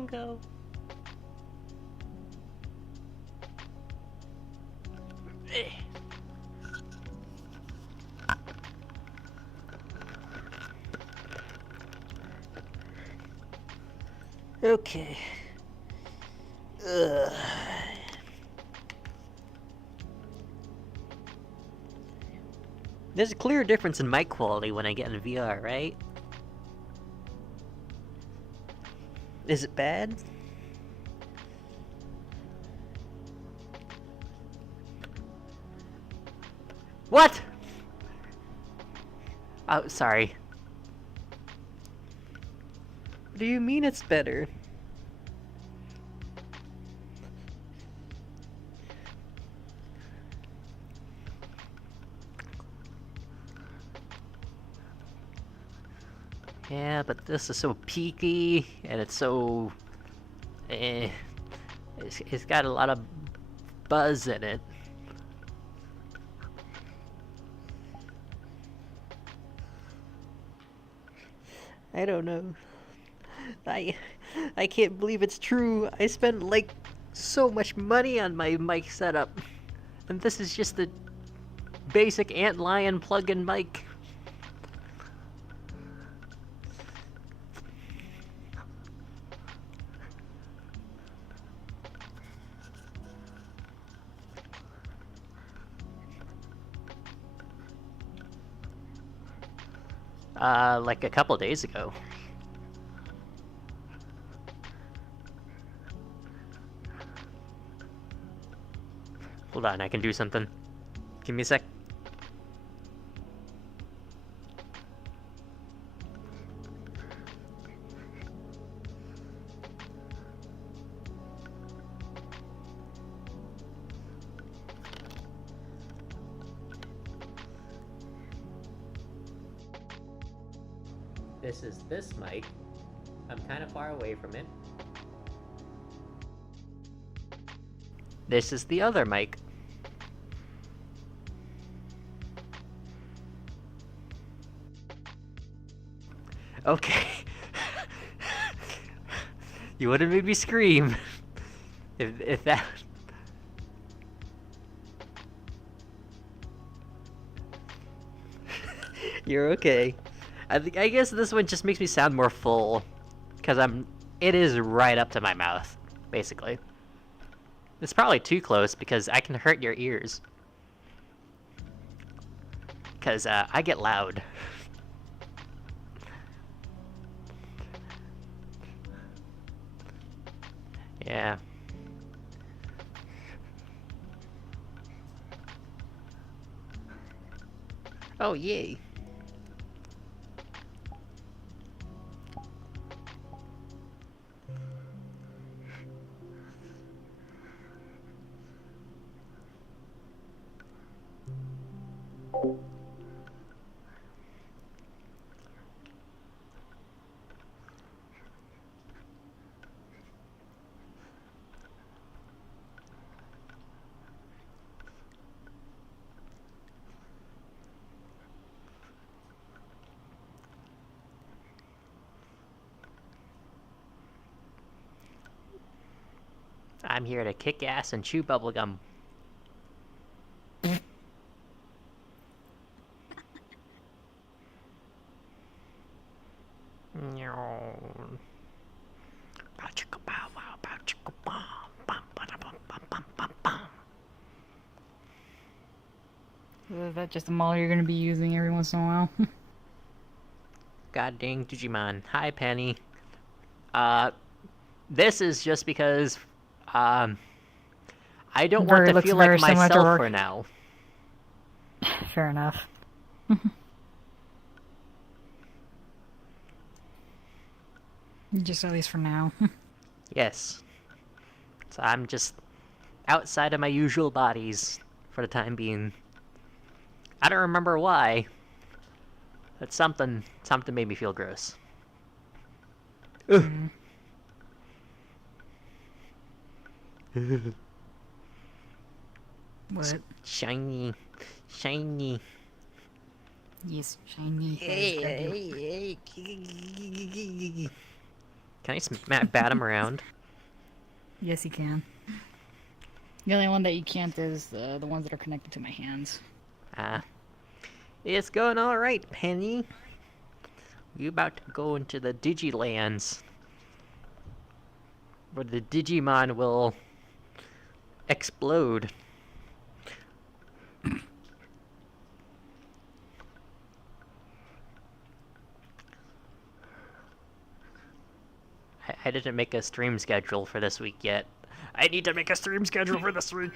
Bongo. Okay. Ugh. There's a clear difference in mic quality when I get in VR, right? Is it bad? What? Oh, sorry. What do you mean it's better? Yeah, but this is so peaky, and it's so... It's got a lot of buzz in it. I don't know. I can't believe it's true. I spent, like, so much money on my mic setup. And this is just the basic Antlion plug-in mic. Like a couple days ago. Hold on, I can do something. Give me a sec. This is this mic. I'm kind of far away from it. This is the other mic. Okay. You would have made me scream. If that... You're okay. I guess this one just makes me sound more full. Because it is right up to my mouth, basically. It's probably too close because I can hurt your ears. Because I get loud. Yeah. Oh, yay. I'm here to kick ass and chew bubblegum. Is that just a model you're going to be using every once in a while? God dang Digimon. Hi, Penny. This is just because, I don't want to feel like myself for now. Fair enough. Just at least for now. Yes. So I'm just outside of my usual bodies for the time being. I don't remember why, but something made me feel gross. Mm. What? Shiny. Yes, shiny. Hey. Can I bat him around? Yes, you can. The only one that you can't is the ones that are connected to my hands. Ah. It's going alright, Penny. We about to go into the Digilands. Where the Digimon will explode. I didn't make a stream schedule for this week yet. I need to make a stream schedule for this week.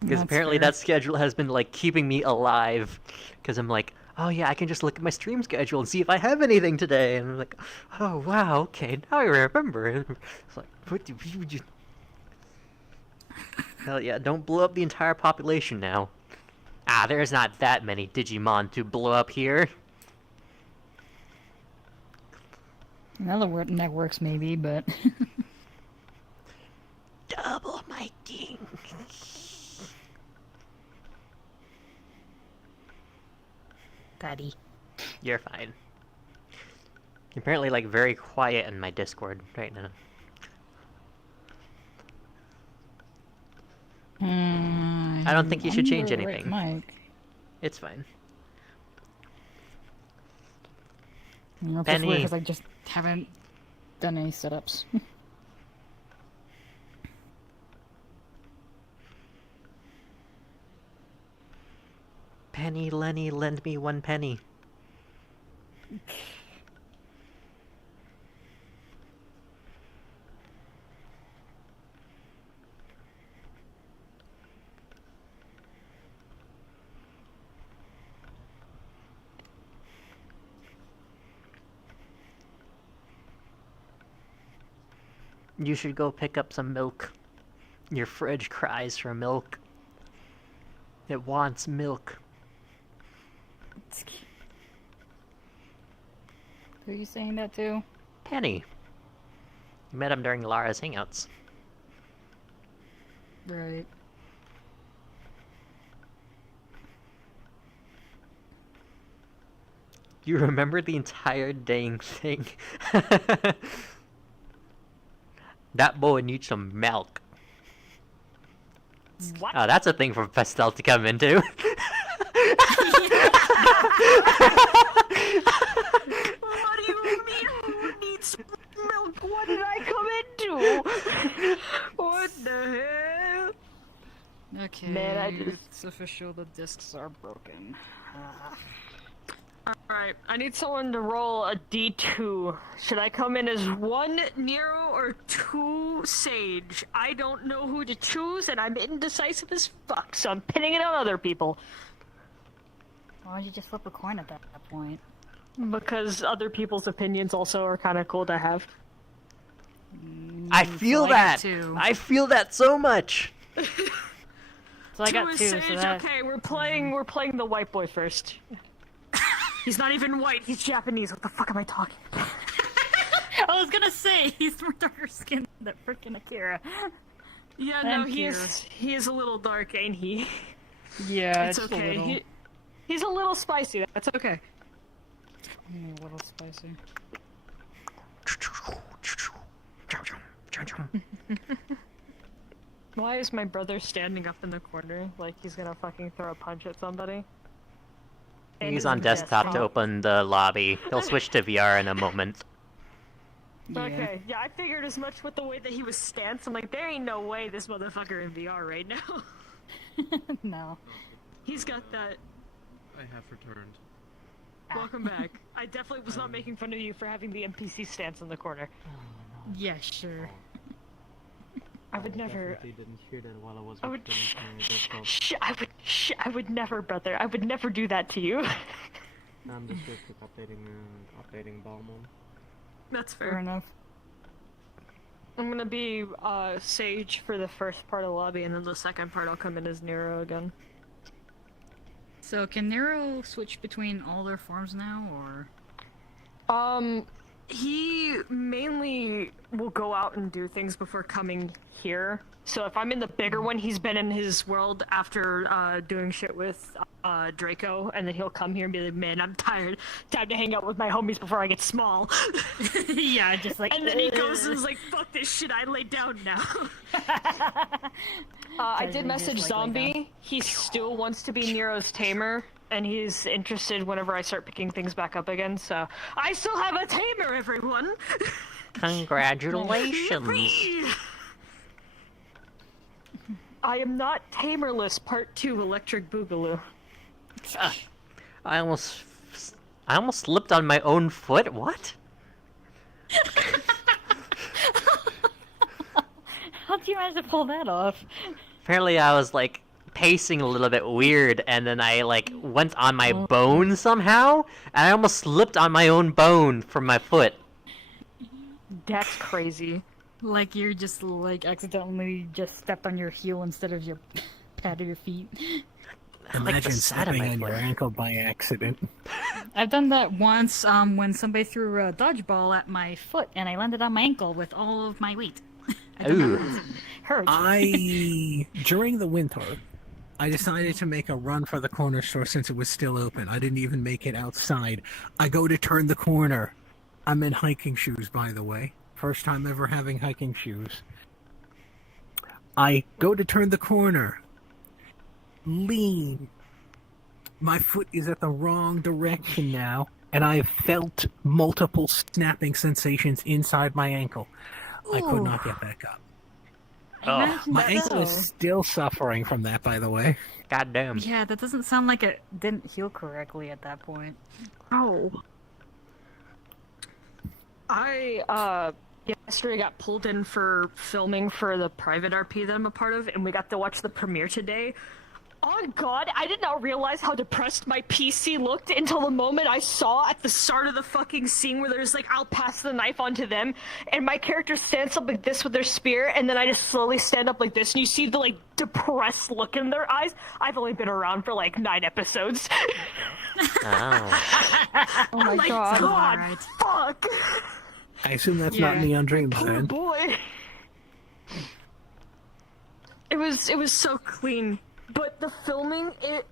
Because apparently fair. that schedule has been like keeping me alive. Because I'm like, oh yeah, I can just look at my stream schedule and see if I have anything today. And I'm like, oh wow, okay, now I remember. It's like, what do you? Hell yeah, don't blow up the entire population now. Ah, there's not that many Digimon to blow up here. Another networks maybe, but Double my king. Patty. You're fine. You're apparently like very quiet in my Discord right now. I don't think you should change anything. Mike. It's fine. You know, Penny. because I just haven't done any setups. Penny, Lenny, lend me 1 penny. You should go pick up some milk. Your fridge cries for milk. It wants milk. Who are you saying that to? Penny. You met him during Lara's Hangouts. Right. You remember the entire dang thing. That boy needs some milk. What? Oh, that's a thing for Pastel to come into. What do you mean? Who needs milk? What did I come into? What the hell? Okay. Man, I just- It's official. The discs are broken. Alright, I need someone to roll a D2. Should I come in as 1 Nero or 2 Sage? I don't know who to choose, and I'm indecisive as fuck, so I'm pinning it on other people. Why don't you just flip a coin at that point? Because other people's opinions also are kind of cool to have. I feel I got that! 2. I feel that so much! So I got 2 is 2, Sage, so that... okay, we're playing the white boy first. He's not even white, he's Japanese, what the fuck am I talking about? I was gonna say, he's more darker skinned than frickin' Akira. Yeah, And no, he is a little dark, ain't he? Yeah, It's okay. He's a little spicy. That's okay. A little spicy. Why is my brother standing up in the corner like he's gonna fucking throw a punch at somebody? And He's his on desktop to open the lobby. He'll switch to VR in a moment. Yeah. Okay, yeah, I figured as much with the way that he was stance. I'm like, there ain't no way this motherfucker in VR right now. No. He's got that. I have returned. Welcome back. I definitely was not making fun of you for having the NPC stance in the corner. Yeah, sure. I would never. Definitely didn't hear that while I was I would. returning to my desktop. I would never, brother. I would never do that to you. I'm just real quick updating Balmon. That's Fair enough. I'm gonna be Sage for the first part of the lobby, and then the second part I'll come in as Nero again. So can Nero switch between all their forms now, or? He mainly will go out and do things before coming here. So if I'm in the bigger one, he's been in his world after doing shit with Draco, and then he'll come here and be like, man, I'm tired. Time to hang out with my homies before I get small. Yeah, just like. And then he goes and is like, fuck this shit, I lay down now. I did message Zombie. He still wants to be Nero's tamer, and he's interested whenever I start picking things back up again, so I still have a tamer, everyone! Congratulations. I am not tamerless, part 2, Electric Boogaloo. I almost slipped on my own foot. What? How'd you manage to pull that off? Apparently, I was like pacing a little bit weird, and then I like went on my bone somehow, and I almost slipped on my own bone from my foot. That's crazy. Like you're just like accidentally just stepped on your heel instead of your pad of your feet. Imagine side of stepping my on your foot. ankle by accident. I've done that once when somebody threw a dodgeball at my foot and I landed on my ankle with all of my weight. Ooh. Hurt. During the winter, I decided to make a run for the corner store since it was still open. I didn't even make it outside. I go to turn the corner. I'm in hiking shoes, by the way. First time ever having hiking shoes. I go to turn the corner. Lean. My foot is at the wrong direction now, and I felt multiple snapping sensations inside my ankle. I could not get back up. Oh, My ankle is still suffering from that, by the way. goddamn. Yeah, that doesn't sound like it didn't heal correctly at that point. Oh. Yesterday got pulled in for filming for the private RP that I'm a part of, and we got to watch the premiere today. Oh god, I did not realize how depressed my PC looked until the moment I saw at the start of the fucking scene where there's like, I'll pass the knife on to them, and my character stands up like this with their spear, and then I just slowly stand up like this, and you see the like depressed look in their eyes. I've only been around for like 9 episodes. Oh. Oh my god, Alright. fuck! I assume that's not Yeah. Neon Dreams Oh then. boy. It was so clean, but the filming it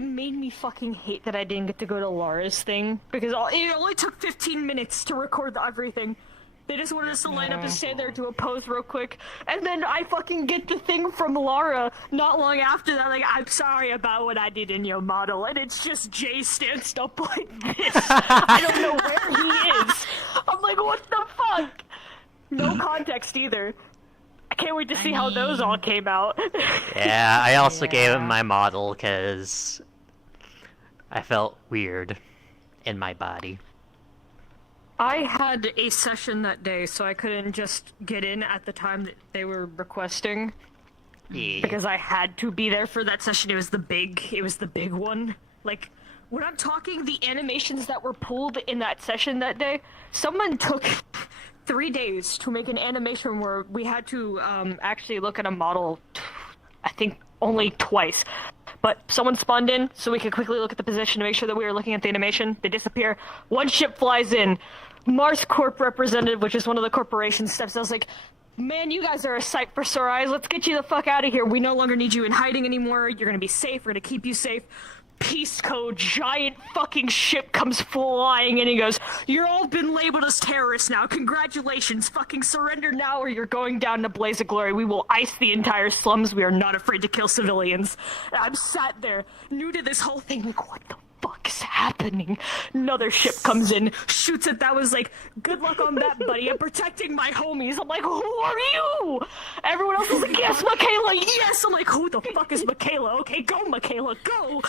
made me fucking hate that I didn't get to go to Laura's thing because it only took 15 minutes to record everything. They just wanted us to line up and stand there, do a pose real quick, and then I fucking get the thing from Laura not long after that, like, I'm sorry about what I did in your model, and it's just Jay stands up like this. I don't know where he is. I'm like, what the fuck? No context either. I can't wait to see how those all came out. Yeah, I also gave him my model because I felt weird in my body. I had a session that day, so I couldn't just get in at the time that they were requesting. Yeah. Because I had to be there for that session. It was the big one. Like, when I'm talking the animations that were pulled in that session that day, someone took 3 days to make an animation where we had to actually look at a model, I think only twice. But someone spawned in so we could quickly look at the position to make sure that we were looking at the animation. They disappear. One ship flies in. Mars Corp representative, which is one of the corporations, steps out. I was like, man, you guys are a sight for sore eyes. Let's get you the fuck out of here. We no longer need you in hiding anymore. You're gonna be safe. We're gonna keep you safe. Peace Code, giant fucking ship comes flying in. He goes, you're all been labeled as terrorists now. Congratulations. Fucking surrender now or you're going down in a blaze of glory. We will ice the entire slums. We are not afraid to kill civilians. And I'm sat there, new to this whole thing, like, what the fuck is happening? Another ship comes in, shoots it. That was like, good luck on that, buddy. I'm protecting my homies. I'm like, who are you? Everyone else is like, yes, Michaela, yes. I'm like, who the fuck is Michaela? Okay, go, Michaela, go.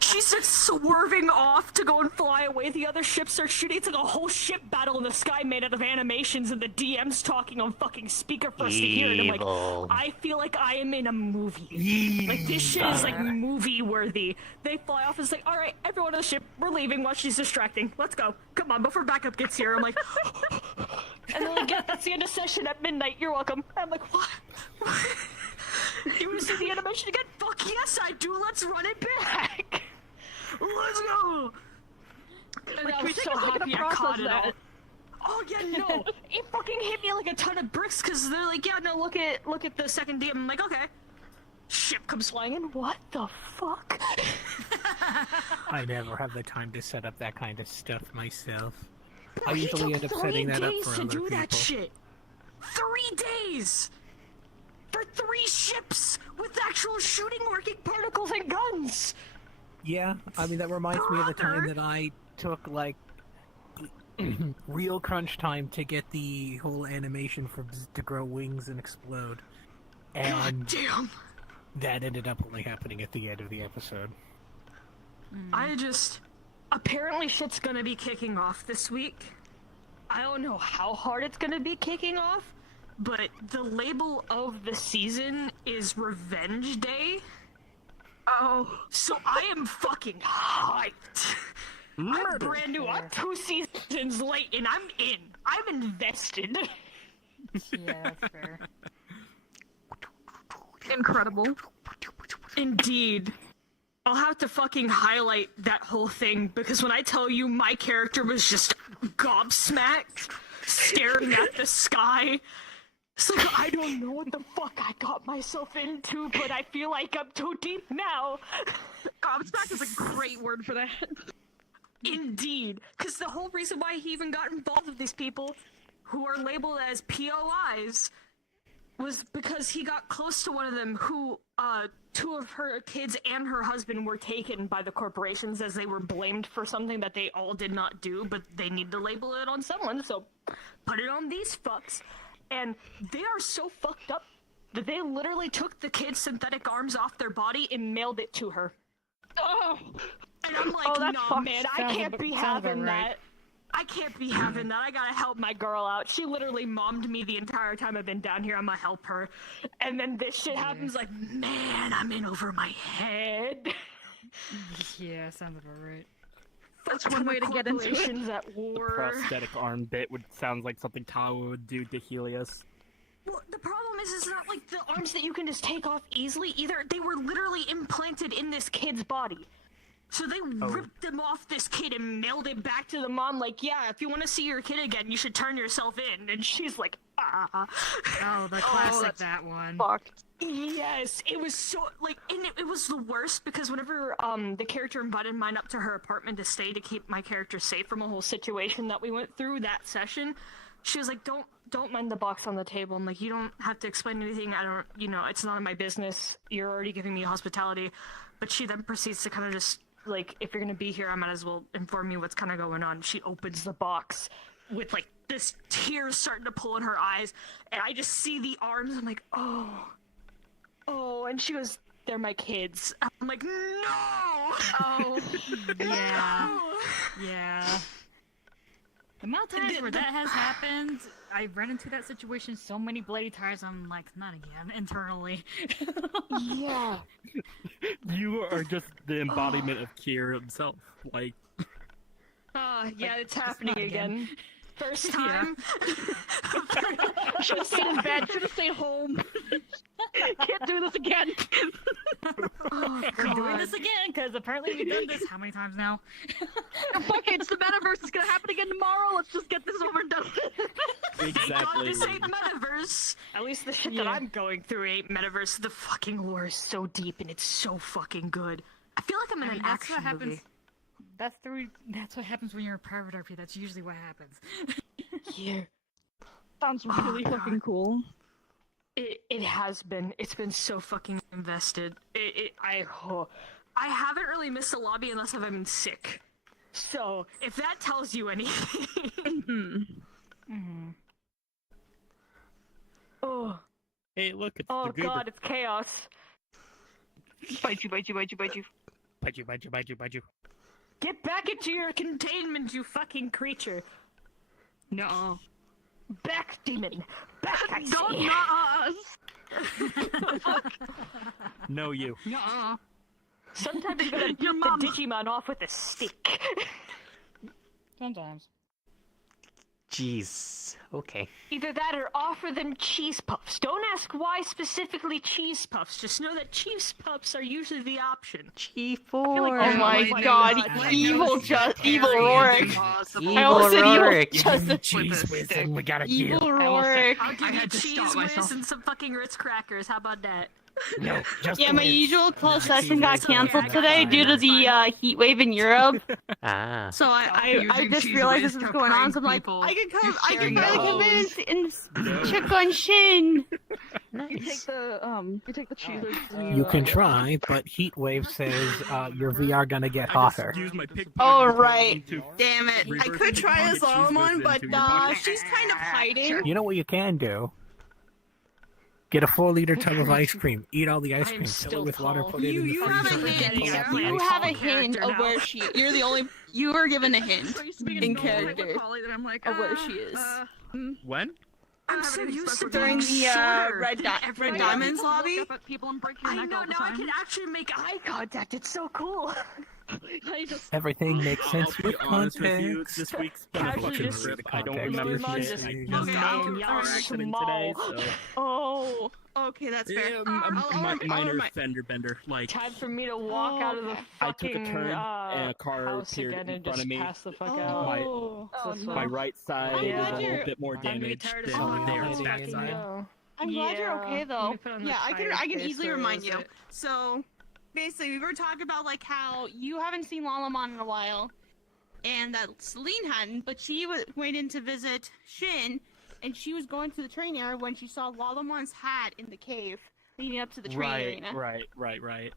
She starts swerving off to go and fly away. The other ship starts shooting. It's like a whole ship battle in the sky made out of animations, and the DM's talking on fucking speaker for us to hear. And I'm Evil. like, I feel like I am in a movie. Like, this shit is like movie worthy. They fly off and it's like, all right, everyone on the ship, we're leaving while she's distracting. Let's go. Come on, before backup gets here. I'm like, and they're like, yeah, that's the end of session at midnight. You're welcome. I'm like, what? You want to see the animation again? Fuck yes, I do. Let's run it back. Let's go. And I was so happy I caught it all. yeah, no. It fucking hit me like a ton of bricks because they're like, yeah, no, look at the second DM. I'm like, okay. Ship comes flying in. What the fuck? I never have the time to set up that kind of stuff myself. Bro, I he usually took end up 3 setting that up days for to other do people. that shit. 3 days for 3 ships with actual shooting working particles and guns. Yeah, I mean, that reminds me of the time Brother. that I took, like, real crunch time to get the whole animation for Bzz to grow wings and explode. God And damn. that ended up only happening at the end of the episode. Apparently shit's gonna be kicking off this week. I don't know how hard it's gonna be kicking off, but the label of the season is Revenge Day. Oh. So I am fucking hyped. I'm brand new. I'm 2 seasons late and I'm in. I'm invested. Yeah, that's fair. Incredible. Indeed. I'll have to fucking highlight that whole thing because when I tell you my character was just gobsmacked, staring at the sky. It's like, I don't know what the fuck I got myself into, but I feel like I'm too deep now. Gobsmacked is a great word for that. Indeed. Because the whole reason why he even got involved with these people who are labeled as POIs was because he got close to one of them who, 2 of her kids and her husband were taken by the corporations as they were blamed for something that they all did not do, but they need to label it on someone, so put it on these fucks. And they are so fucked up that they literally took the kid's synthetic arms off their body and mailed it to her. Oh. And I'm like, Oh, that's nah, fucked. man, I Sounds can't about- be sounds having about right. that. I can't be having that. I gotta help my girl out. She literally mommed me the entire time I've been down here. I'm gonna help her. And then this shit happens like, man, I'm in over my head. Yeah, sounds about right. That's one way to get into it. Corporations at war. Prosthetic arm bit sounds like something Tawa would do to Helios. Well, the problem is it's not like the arms that you can just take off easily either. They were literally implanted in this kid's body. So they ripped them off this kid and mailed it back to the mom like, yeah, if you want to see your kid again, you should turn yourself in. And she's like, ah. Oh, the classic that's that one. Fucked. Yes, it was so, like, and it was the worst because whenever the character invited mine up to her apartment to stay to keep my character safe from a whole situation that we went through that session, she was like, don't mind the box on the table. I'm like, you don't have to explain anything. I don't, it's none of my business. You're already giving me hospitality. But she then proceeds to kind of just, like, if you're going to be here, I might as well inform you what's kind of going on. She opens the box with, like, this tears starting to pull in her eyes. And I just see the arms. I'm like, oh, and she goes, they're my kids. I'm like, no! Oh. Yeah. Yeah. The amount of times where that has happened, I ran into that situation so many bloody times, I'm like, not again, internally. Yeah. You are just the embodiment of Kier himself. Like, Yeah, it's happening not again. again. First time. Should have stayed in bed. Should have stayed home. Can't do this again. We're doing this again, because apparently we've done this how many times now? Fuck it. It's the metaverse. It's gonna happen again tomorrow. Let's just get this over and done with. Thank God exactly. this ain't metaverse. At least the shit that I'm going through ain't metaverse. The fucking lore is so deep and it's so fucking good. I feel like I'm in an That's action what happens. movie. That's what happens when you're in private RP. That's usually what happens. Yeah. Sounds really fucking cool. It has been. It's been so fucking invested. I haven't really missed a lobby unless I've been sick. So if that tells you anything. Oh. hey, look, it's Oh the goober. God, it's chaos. Bite you, bite you, bite you, bite you. Bite you, bite you, bite you, bite you. Get back into your containment, you fucking creature. No. Back, demon. Back, I Don't say. us. No, you. No. Sometimes you gotta beat Your mom. the Digimon off with a stick. Sometimes. Jeez. Okay. Either that or offer them cheese puffs. Don't ask why specifically cheese puffs. Just know that cheese puffs are usually the option. G4. Oh my god, evil Rorik. Evil I almost said Rorik. Justin. Cheese whiz, we gotta Evil deal. Rorik. I'll give I you had to cheese stop whiz myself. and some fucking Ritz crackers. How about that? No, just Yeah, my whiz. usual closed Cheese session got whiz, canceled okay, today due to the heat wave in Europe. Ah. So I Using just cheese realized whiz this was to going on. prank So I'm like, people. I can come. I can sharing really those. come in and check on Shin. You take the cheese whiz You can try, but Heatwave says your VR gonna get I hotter. just used my pickpocket Oh, to put right. into Damn it! I reverse could try pickpocket as cheese whiz Solomon, but into your pocket. she's kind of hiding. You know what you can do? Get a 4-liter tub of ice cream. Eat all the ice cream. Fill it with water. Put it in the You have a freezer. hint. pull out the You ice have a cream. hint of where she. You're the only. You were given a hint in character I'm like, of where she is. When? I'm so used to during being the shorter. Red Diamonds lobby. Look up at people and break your I neck know, all the now I time. can actually make eye contact. It's so cool. I just Everything makes sense I'll with be honest with you, context. this week's been a Actually, fucking just- trip. I don't context remember is shit. just- I Okay, just got I'll- into a car I'll- accident small. today, so... Oh, okay, that's fair. Yeah, I'll minor remind- fender bender. Like, Time for me to walk out of the I took fucking a turn and a car house appeared again in and front just of me. pass the fuck out. My- Oh, This My one. right side I'm is glad a you're- little bit more I'm gonna be damaged tired of than seeing their all back these side. No. I'm glad you're okay Let though. me put on the Yeah, I can tire easily spacer, remind is you. it? So basically, we were talking about like how you haven't seen Lalamon in a while, and that Celine hadn't, but she went in to visit Shin, and she was going to the train area when she saw Lalamon's hat in the cave leading up to the train arena. Right.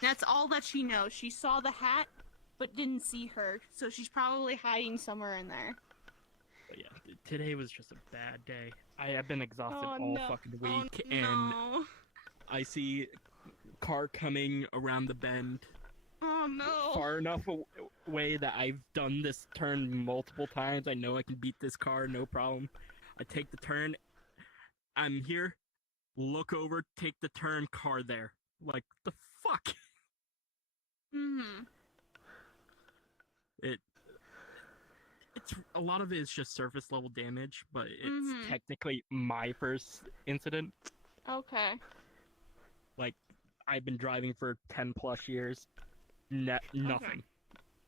That's all that she knows. She saw the hat, but didn't see her, so she's probably hiding somewhere in there. But yeah, today was just a bad day. I have been exhausted Oh, all no. fucking Oh, week, and no. I see car coming around the bend Oh no. far enough away that I've done this turn multiple times. I know I can beat this car, no problem. I take the turn. I'm here. Look over, take the turn, car there. Like, the fuck? Mm-hmm. It's a lot of it is just surface level damage, but it's Mhm. technically my first incident. Okay. Like, I've been driving for 10 plus years. Nothing.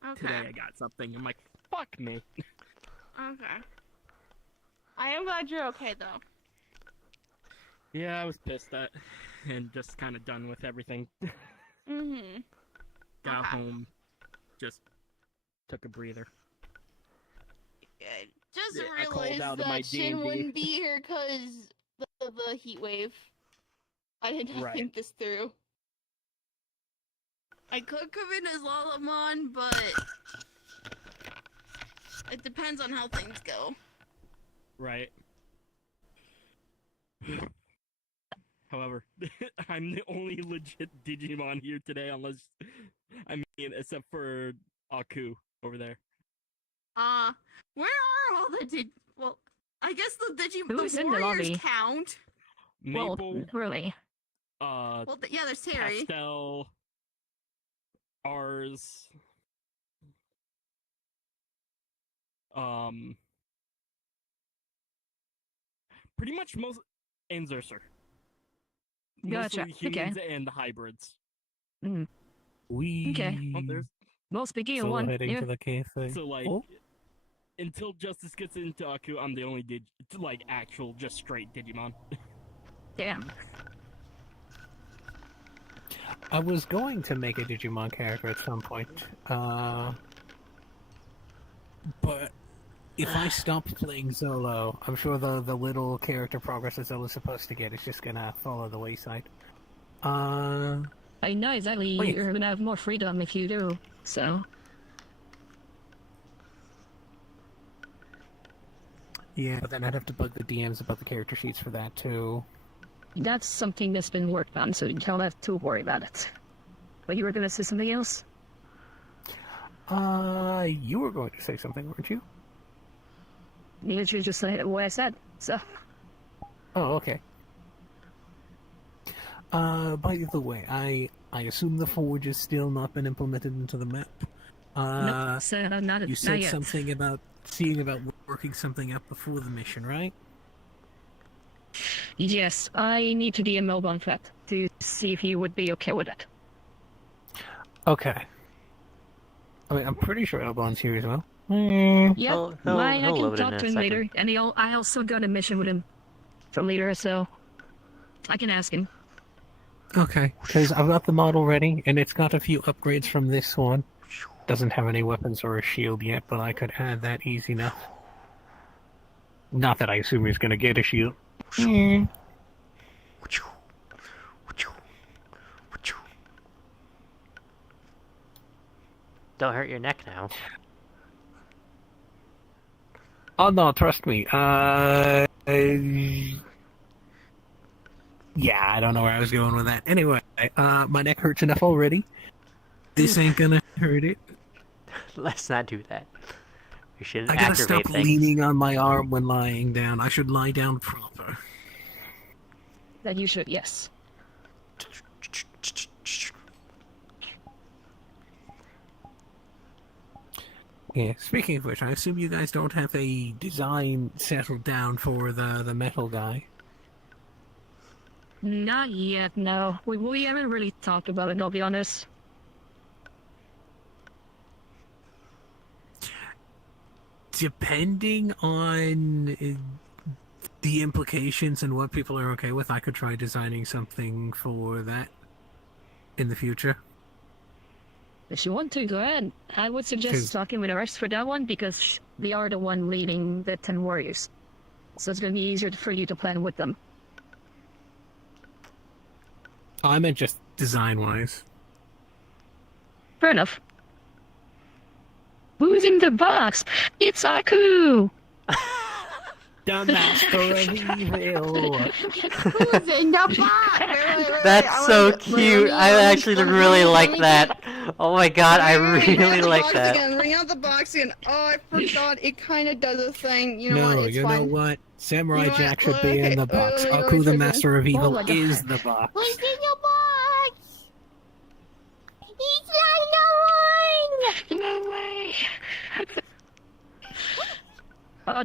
Okay. Today I got something. I'm like, fuck me. Okay. I am glad you're okay though. Yeah, I was pissed at and just kind of done with everything. Mm-hmm. Got Okay. home, just took a breather. Just Yeah, I called realized out of my that Shin D&D. wouldn't be here because the heat wave. I did not Right. think this through. I could come in as Lalamon, but it depends on how things go. Right. However, I'm the only legit Digimon here today, unless, I mean, except for Aku over there. Where are all the well, I guess Who's the in the warriors lobby? count. Maple, really. Well, yeah, there's Terry. Pastel, ours, pretty much most, and Zerser. Gotcha, Mostly humans and the hybrids. We Oh, there's Well, speaking of so one, heading yeah. to the cafe. so like Oh. until Justice gets into Aku, I'm the only like actual just straight Digimon. Damn. I was going to make a Digimon character at some point, but if I stop playing Zolo, I'm sure the little character progress that Zolo's supposed to get is just gonna fall on the wayside. I know exactly. Wait. You're gonna have more freedom if you do. So Yeah, but then I'd have to bug the DMs about the character sheets for that too. that's something that's been worked on. So you don't have to worry about it. But you were gonna say something else? You were going to say something, weren't you? You should just say what I said. So Oh, okay. By the way, I assume the Forge has still not been implemented into the map. nope. So not You not said yet. something about seeing about working something up before the mission, right? Yes, I need to DM Melbourne for that to see if he would be okay with it. Okay. I mean, I'm pretty sure Elbon's here as well. Yeah, He'll I can load in talk a to him second. later, and I also got a mission with him from later, so I can ask him. Okay, because I've got the model ready, and it's got a few upgrades from this one. Doesn't have any weapons or a shield yet, but I could add that easy enough. Not that I assume he's gonna get a shield. Don't hurt your neck now. Oh no, trust me. Yeah, I don't know where I was going with that. Anyway, my neck hurts enough already. This ain't gonna hurt it. Let's not do that. We shouldn't I gotta aggravate stop things. leaning on my arm when lying down. I should lie down proper. That you should, yes. Yeah, speaking of which, I assume you guys don't have a design settled down for the metal guy. Not yet, no. We haven't really talked about it, I'll be honest. Depending on the implications and what people are okay with, I could try designing something for that in the future. If you want to, go ahead. I would suggest talking with the rest for that one, because they are the one leading the 10 warriors. So it's gonna be easier for you to plan with them. I meant just design-wise. Fair enough. Who's in the box? It's Aku! The master of evil! Who's in the box? Wait, That's so cute. I actually really like that. Oh my god, I really like that. Again. Bring out the box again. Oh, I forgot. It kind of does a thing. You know No, what? It's you fine. know what? Samurai You know what? Jack should be in the box. wait, Aku, the wait, master of evil, my God. is the box. Who's in the box? He's not No way!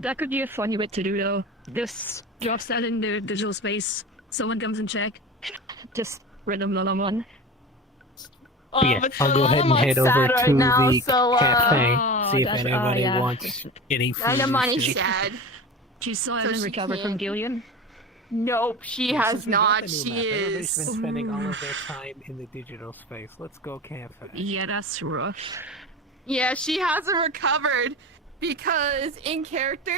That could be a funny way to do, though. Just drops that in the digital space. Someone comes and check. Just random Lalaman. Oh, Yeah, but I'll go ahead and Lalamon's head over sad to right now, the so, cafe, Oh, see if that's- anybody yeah. wants any food. or Lalamon's stuff. sad. She still So hasn't she recovered from can't- Gillian. Nope, she Yeah, has since we got not. the new She map, everybody's is. been spending all of their time in the digital space. Let's go cafe. Yeah, that's rough. Yeah, she hasn't recovered because in character,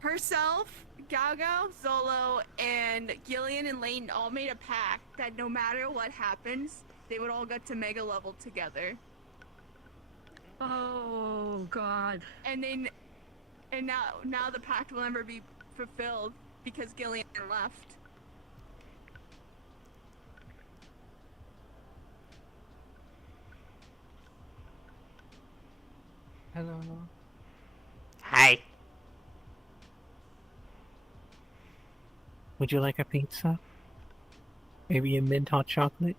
herself, Gago, Zolo, and Gillian and Layton all made a pact that no matter what happens, they would all get to mega level together. Oh, God. And now the pact will never be fulfilled because Gillian left. Hello. Hi. Would you like a pizza? Maybe a mint hot chocolate?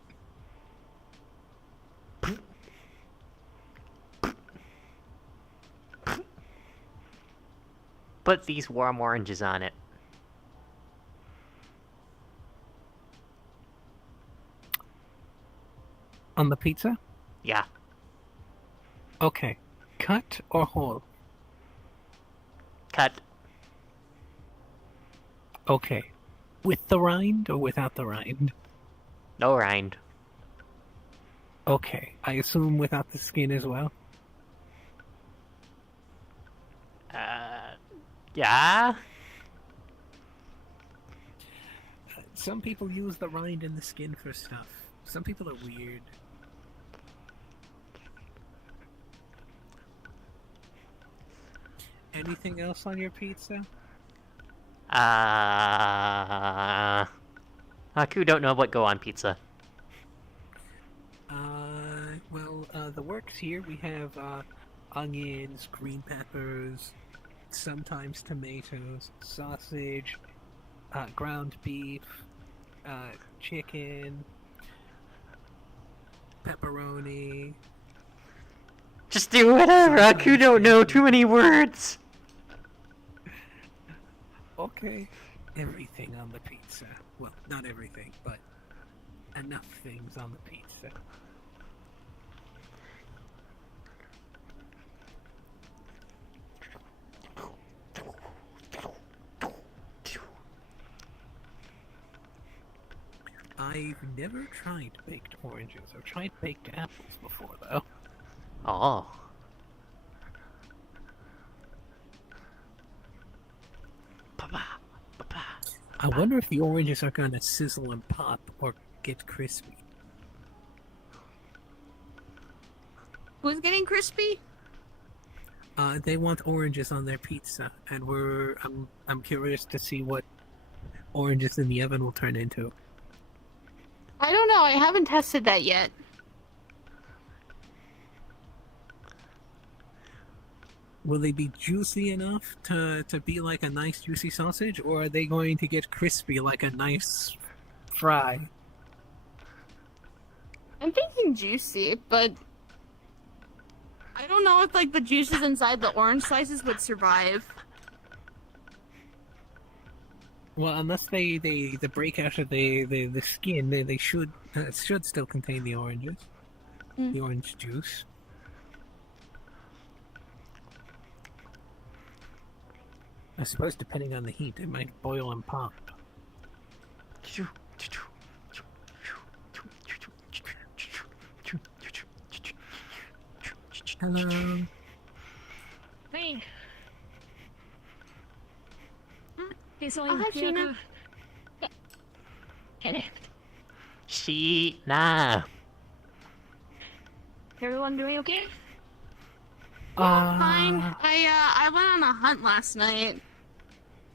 Put these warm oranges on it. On the pizza? Yeah. Okay. Cut or whole? Cut. Okay. With the rind or without the rind? No rind. Okay. I assume without the skin as well? Yeah? Some people use the rind and the skin for stuff. Some people are weird. Anything else on your pizza? Haku don't know what go on pizza. The works here, we have, onions, green peppers, sometimes tomatoes, sausage, ground beef, chicken, pepperoni. Just do whatever. Aku don't know too many words. Okay. Everything on the pizza. Well, not everything, but enough things on the pizza. I've never tried baked oranges or tried baked apples before, though. Oh. Papa. Papa. I wonder if the oranges are gonna sizzle and pop or get crispy. Who's getting crispy? They want oranges on their pizza, and I'm curious to see what oranges in the oven will turn into. I don't know. I haven't tested that yet. Will they be juicy enough to be like a nice juicy sausage, or are they going to get crispy like a nice fry? I'm thinking juicy, but I don't know if like the juices inside the orange slices would survive. Well, unless they break out of the skin, they should still contain the oranges, the orange juice. I suppose depending on the heat, it might boil and pop. Hello. Hey. He's Oh, hi, Sheena. Sheena. Everyone doing okay? Fine. I went on a hunt last night.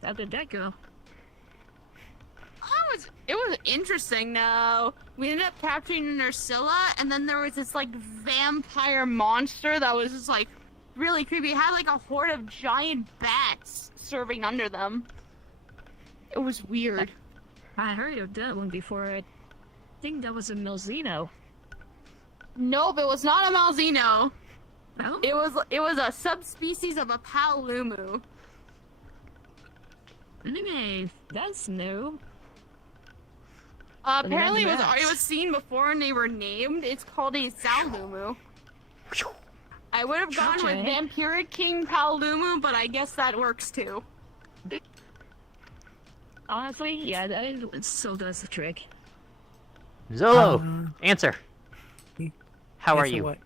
How did that go? It was interesting though. We ended up capturing an Ursula, and then there was this like vampire monster that was just like really creepy. It had like a horde of giant bats serving under them. It was weird. I heard of that one before. I think that was a Melzino. Nope, it was not a Malzino. Oh? It was a subspecies of a Palumu. Anyway, that's new. Apparently it bats. was seen before and they were named. It's called a Salumu. I would have gone with Okay. Vampiric King Palumu, but I guess that works too. Honestly, yeah, that still does the trick. Zolo, answer. How are Answer you? what?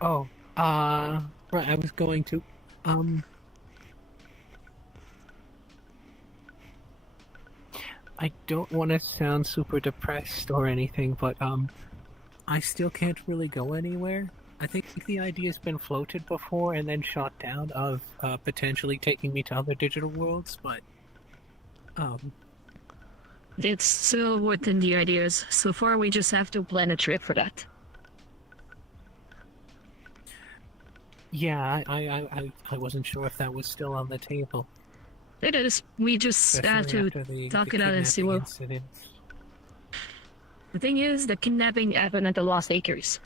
Oh, right, I was going to, I don't want to sound super depressed or anything, but, I still can't really go anywhere. I think the idea's been floated before and then shot down of, potentially taking me to other digital worlds, but, It's still within the ideas. So far, we just have to plan a trip for that. yeah, I wasn't sure if that was still on the table. It is. We just have especially to after the talk it out and see kidnapping what. incidents. The thing is, the kidnapping happened at the Lost Acres.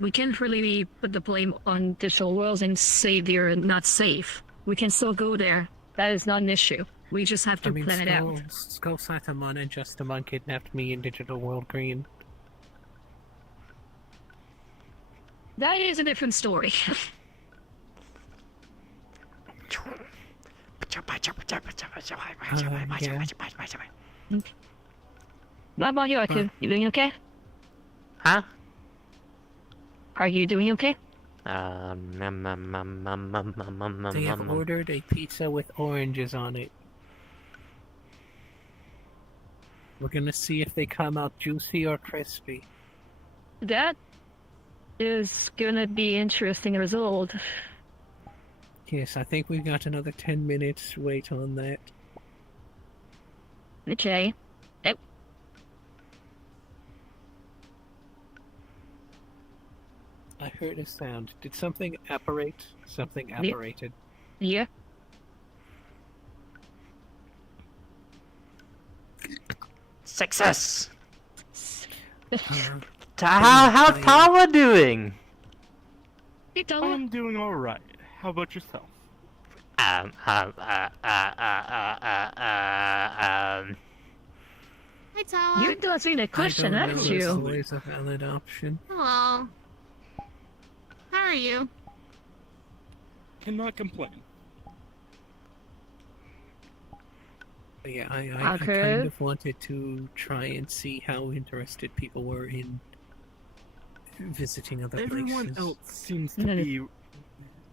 We can't really put the blame on digital worlds and say they're not safe. We can still go there. That is not an issue. We just have to I mean, plan it out. Skull Satamon and Justamon kidnapped me in Digital World Green. That is a different story. Yeah. What about you, Aku? You doing okay? Huh? Are you doing okay? They have ordered a pizza with oranges on it. We're gonna see if they come out juicy or crispy. That is gonna be interesting result. Yes, I think we've got another 10 minutes wait on that. Okay. Oh, I heard a sound. Did something apparate? Something apparated. yeah. Success. Uh, How Tawa doing? Hey, Tala. I'm doing alright. How about yourself? Um, um, uh, uh, uh, Hi, Tala. You're dodging the question, I don't aren't know. It's you? always a valid option. Hello. How are you? Cannot complain. But yeah, I Okay. kind of wanted to try and see how interested people were in visiting other Everyone places. else seems to No, no. be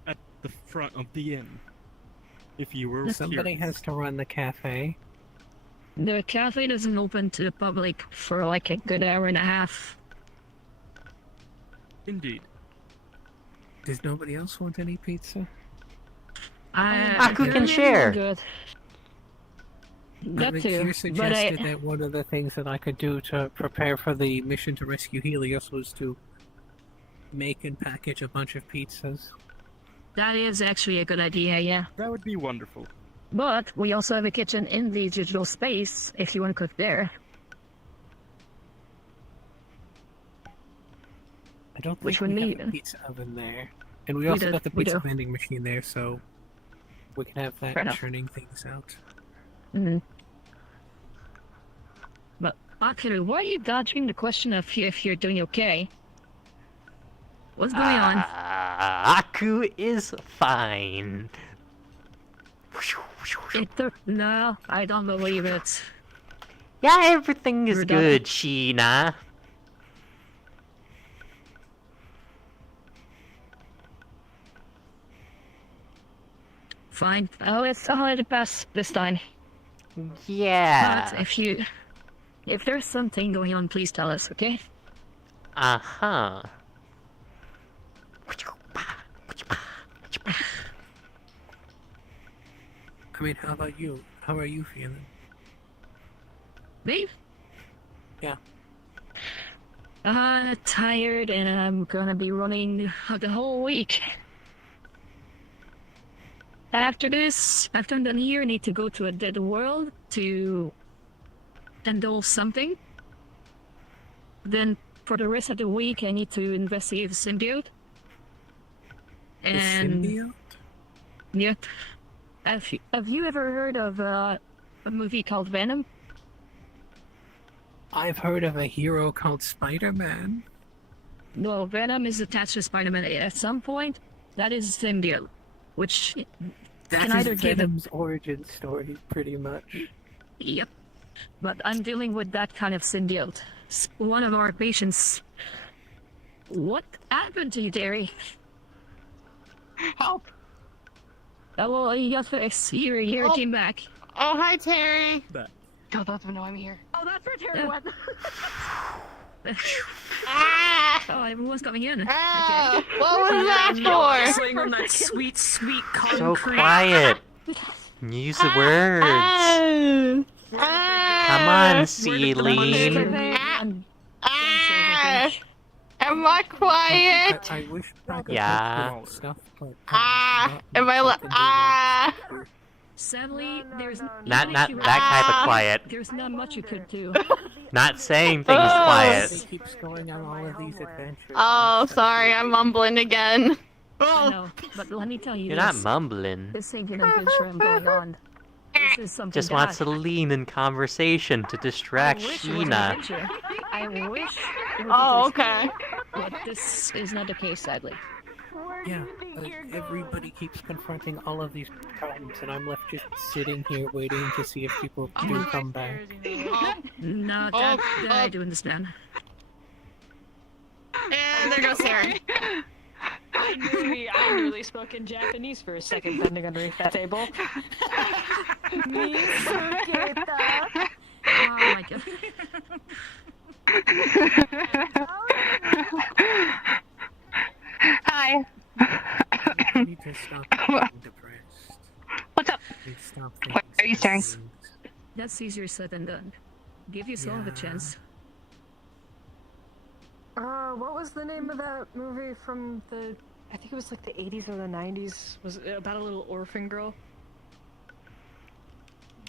at the front of the inn. If you were Somebody curious. has to run the cafe. The cafe doesn't open to the public for like a good hour and a half. Indeed. Does nobody else want any pizza? Aku can I'm share. Good. That I mean, too. Kier But suggested that one of the things that I could do to prepare for the mission to rescue Helios was to make and package a bunch of pizzas. that is actually a good idea, yeah. That would be wonderful. But we also have a kitchen in the digital space if you want to cook there. I don't think Which we one have need? a pizza oven there. And we We also do, got the we pizza do. vending machine there, so we can have Fair that enough. churning things out. Mm. But actually, why are you dodging the question of if you're doing okay? What's going on? Aku is fine. No, I don't believe it. Yeah, everything is You're done. good, Sheena. Fine. I'll let it pass this time. Yeah. But if there's something going on, please tell us, okay? Uh-huh. I mean, how about you? How are you feeling? Me? Yeah. Tired, and I'm gonna be running the whole week. After this, after I'm done here, I need to go to a dead world to handle something. Then, for the rest of the week, I need to investigate the symbiote. The And symbiote? yeah, have you ever heard of a movie called Venom? I've heard of a hero called Spider-Man. Well, Venom is attached to Spider-Man at some point. That is symbiote, which That can is either give it. Venom's origin story, pretty much. Yep. But I'm dealing with that kind of symbiote. One of our patients. What happened to you, Derry? Help. Oh, well, you got fixed. You Oh. came back. Oh, hi, Terry. That. Don't let them know I'm here. Oh, that's where Terry went. Ah! Oh, everyone's coming in. Ah! What was that for? Swing on that sweet, sweet concrete. So quiet. Use the words. Come on, Celine. Ah! Am I quiet? I wish I could Yeah. help with stuff, but Ah! Am I ah! Sadly, there's Not even if not you- that type of quiet. There's not much you could do. Not saying things Oh. quiet. he keeps going on all of these adventures. Oh, sorry, I'm mumbling again. I Oh, know, but let me tell you You're not this. mumbling. This ain't an adventure I'm going on. This is something Just that wants to lean in conversation to distract I wish it was an Sheena. adventure. I wish it was oh, interesting, okay. but this is not the case, sadly. Yeah, everybody keeps confronting all of these problems, and I'm left just sitting here waiting to see if people do come back. Oh, No, Oh, that I oh. do understand. and there goes Terry. I nearly spoke in Japanese for a second bending underneath that table. Oh my god. Hi. You need to stop being depressed. What's up? You stop What are you saying? thinking That's easier said than done. Give yourself a Yeah. chance. What was the name of that movie from the? I think it was like the 80s or the 90s. Was it about a little orphan girl?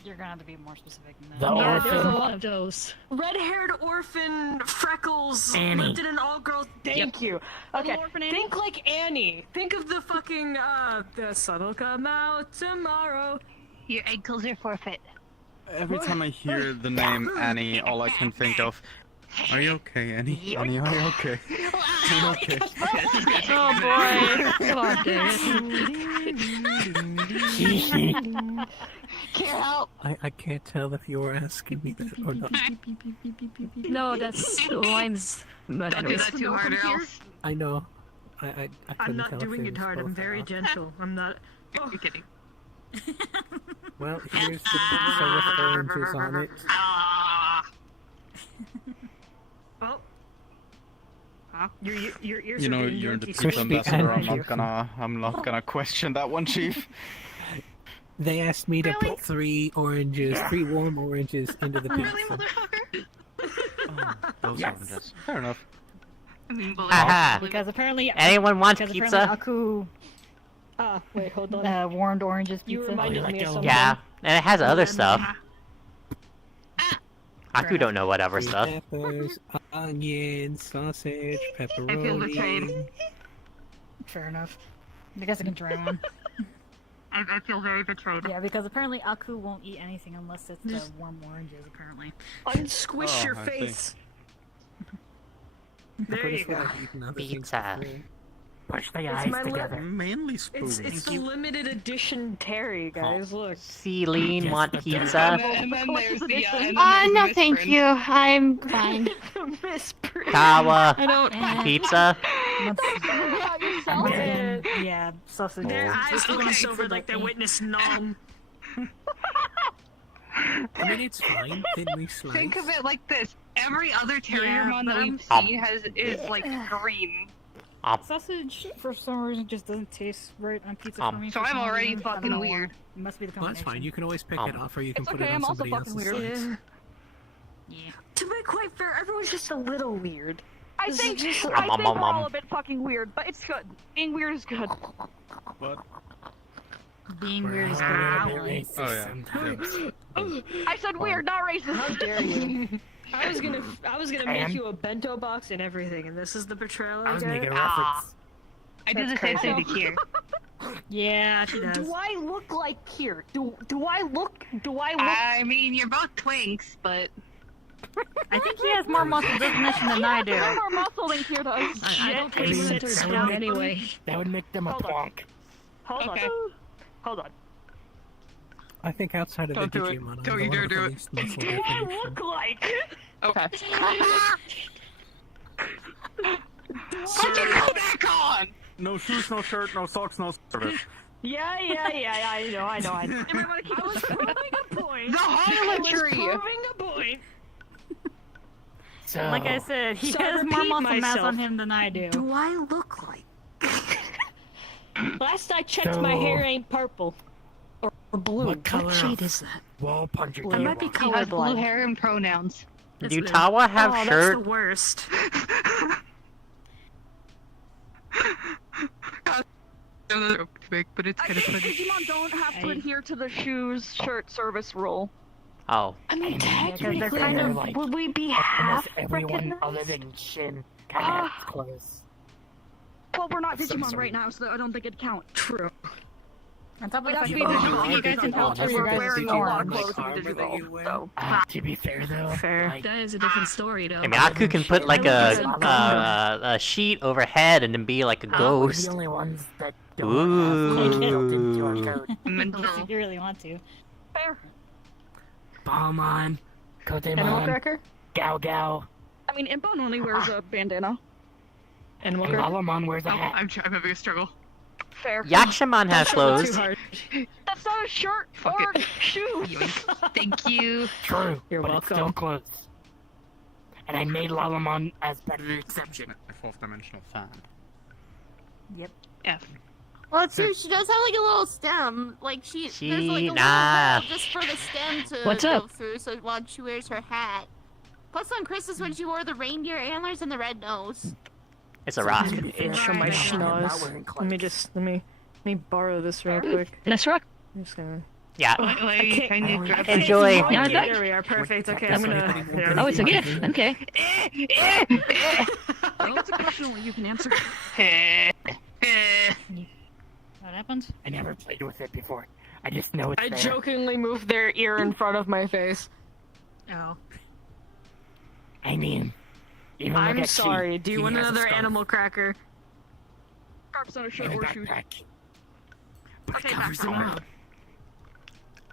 You're gonna have to be more specific than that. The Yeah, orphan. there's a lot of those. Red-haired orphan, freckles, Annie. lived in an all-girl. Thank you. Okay, orphan Annie? think like Annie. Think of the fucking the sun'll come out tomorrow. Your ankles are forfeit. Every time I hear the name Annie, all I can think of, are you okay, Annie? Annie, are you okay? Are you okay? Oh boy. God damn it. Can't help. I can't tell if you're asking me that or not. No, that's lines. But Don't do anyways. that too hard or else. I know. I I'm couldn't not tell if doing it it was hard. I'm both or very not. gentle. I'm not. You're kidding. Well, here's the pizza with oranges on it. Ah. Oh. Your ears You are know, being you're the dirty, pizza so Crispy ambassador. and I'm not gonna question that one, Chief. They asked me to Really? put 3 warm oranges into the Really, pizza. motherfucker? Those Yes. oranges. Fair enough. I mean, believe Haha. Because apparently, Anyone want because pizza? apparently wait, hold on. warned oranges You pizza. reminded like me of yellow? something. Yeah, and it has other stuff. Aku Fair don't know what other Green stuff. peppers, onions, sausage, pepperoni. betrayed. Fair enough. I guess I can try one. I feel very betrayed. Yeah, because apparently Aku won't eat anything unless it's the warm oranges, apparently. Unsquish Oh, your I see. face. There Pretty you sure go. I've eaten other things Pizza. before. Push the It's my Mainly spoons. It's the limited edition Terry, guys. Look. Celine Yes, want but pizza? And then there's the and then No, there's thank Miss you. I'm fine. Miss Prince. Kawa I don't. pizza? Yeah, sausage. Their eyes Just gonna glaze be over for like the they ink. witnessed Nom. I mean, it's fine. Thinly sliced. Think of it like this: every other Yeah, Terriermon but that we've I'm- seen is like green. Sausage, for some reason, just doesn't taste right on pizza for me. So for I'm some already reason. I don't fucking know why. weird. It must be the Well, that's combination. fine. You can always pick it off, or you can It's put okay, it on I'm also somebody fucking else's weird. slice. Yeah. To be quite fair, everyone's just a little weird. I This is think just- I think we're all Nom. a bit fucking weird, but it's good. Being weird is good. What? Being weird is We're good. all Apparently. racist Oh, yeah. sometimes. I said weird, not racist. How dare you? I was gonna make And? you a bento box and everything, and this is the betrayal I I was get? making a reference. I did the same thing to Kier. Yeah, she does. Do I look like Kier? Do I look? I mean, you're both twinks, but I think he has more muscle definition than I do. Way more muscle than Kier does. I don't think Shit, Winter's that would down make- anyway. That would make them a Hold on. plonk. Hold Okay. on. Hold on. I think outside of Don't the do it. Digimon, I'm Don't the you one dare with do the it. least muscle Do I definition. look like? okay. Sir, Go back on. no shoes, no shirt, no socks, no service. Yeah. I know. I was proving a point. The harlotry. Proving a point. So, Like I said, he So I has more repeat muscle mass myself. on him than I do. Do I look like? Last I checked, my So- hair ain't purple or blue. What color shade of- is that? wall puncher. I might be He has blue colorblind. hair and pronouns. Do Tawa have oh, shirt? that's the worst. Big, but it's kind of funny. Digimon don't have to I- adhere to the shoes shirt service rule. Oh, I mean, they're They're kind kind of- of. Would we be half everyone recognized? other than Shin kind Ah. of close. Well, we're not Some Digimon sort. right now, so I don't think it'd count. True. On top of the That's fact me, that Digimon. you guys can tell through your We're guys' wearing a lot of norms. clothes in the Digital, so. To be fair though, Fair. like, That is a different story, though. I mean, Aku can put like a sheet overhead and then be like a we're ghost. the only ones that don't Ooh. have built into our code. If you really want to. Fair. Balmon, Animal Kotemon, Cracker? Gao Gao, I mean, Impon only wears a bandana. Animal and Cracker. Lalamon wears a Oh, hat. I'm having a struggle. Fair. Yakshamon has Too clothes. hard. That's not a shirt Fuck or it. shoes. Yoink. Thank you. True, You're but it's still welcome. close. And I made Lalamon as part of the exception. A fourth dimensional fan. F. Well, too, she does have like a little stem. Like there's like a little Nah. hole just for the stem to What's go up? through. So while she wears her hat. Plus on Christmas when she wore the reindeer antlers and the red nose. It's a rock. Itch from my Right. schnoz. Let me borrow this real quick. Let's rock. I'm just gonna. Yeah. Wait, can you grab Enjoy. Yeah, There we are. Perfect. Okay, I'm gonna. Oh, it's a gift. Okay. Well, that's a question only you can answer. What happened? I never played with it before. I just know it's I there. jokingly moved their ear in front of my face. Oh. I mean, even look I'm at sorry. Chi. Do you He want has a another scarf animal cracker? Scarf's on a shirt and a or shoes. backpack. But Okay, it covers backpack. it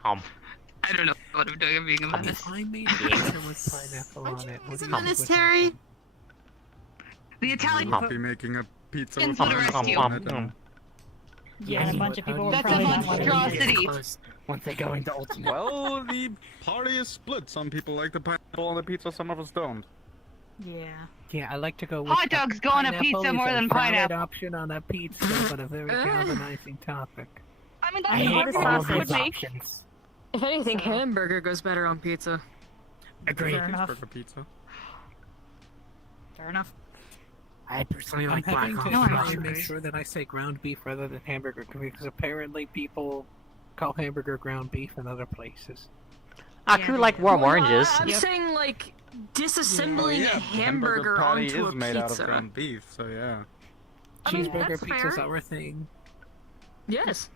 all. I don't know what I'm doing. I'm being a menace. If I made a pizza with pineapple Aren't on you it, being what do a you menace, think would Terry? happen? The Italian I'll be making a pizza Ins with to the pineapple rescue. on it and Yeah, and a bunch of people were That's a probably not wanting to eat it. monstrosity. Once they go into ultimate. well, the party is split. Some people like the pineapple on the pizza, some of us don't. Yeah. Yeah, I like to go with Hot dogs go on a pineapple pizza is more a than valid pineapple. option on a pizza, but a very galvanizing topic. I mean, I that's an hate argument all I of would these make. options. If anything, hamburger goes better on pizza. Agreed. Fair enough. Cheeseburger pizza. Fair enough. I personally I'm like black having to coffee. No, I'm try not. and make sure that I say ground beef rather than hamburger because apparently people call hamburger ground beef in other places. Aku Yeah, like yeah. warm Well, oranges. I'm Yep. saying like disassembling Oh, yeah, a the hamburger patty onto is a made out of pizza. ground beef, so yeah. I mean, Cheeseburger that's pizzas fair. are a thing. Yes.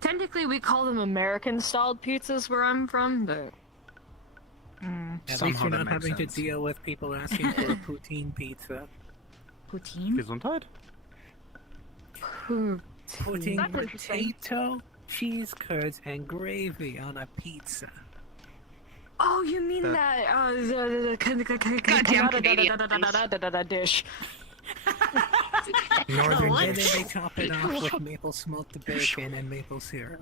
Technically, we call them American-styled pizzas where I'm from, but At Somehow least you're that not makes having sense. to deal with people asking for a poutine pizza. Poutine? Gesundheit? Putting That's interesting. potato, cheese curds, and gravy on a pizza. oh, you mean That- the dish? Northern What? and then they top it off with maple smoked bacon and maple syrup.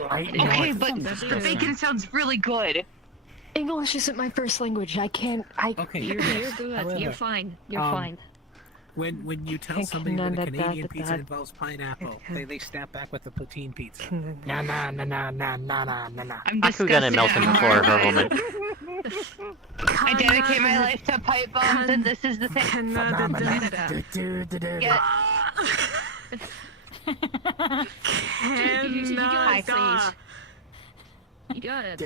Okay, but the bacon sounds really good. English isn't my first language. I can't. Okay, You're yes. good. However, You're fine. You're um, fine. When you tell Hey, somebody that a da- Canadian da- pizza da- involves pineapple, they snap back with a poutine pizza. Nah, nah, nah, nah, nah, nah, nah, nah, nah. I'm Aku gonna disgusted melt him at before her Margaret. moment. I dedicate my life to pipe bombs, and this is the thing. Yeah. You got it.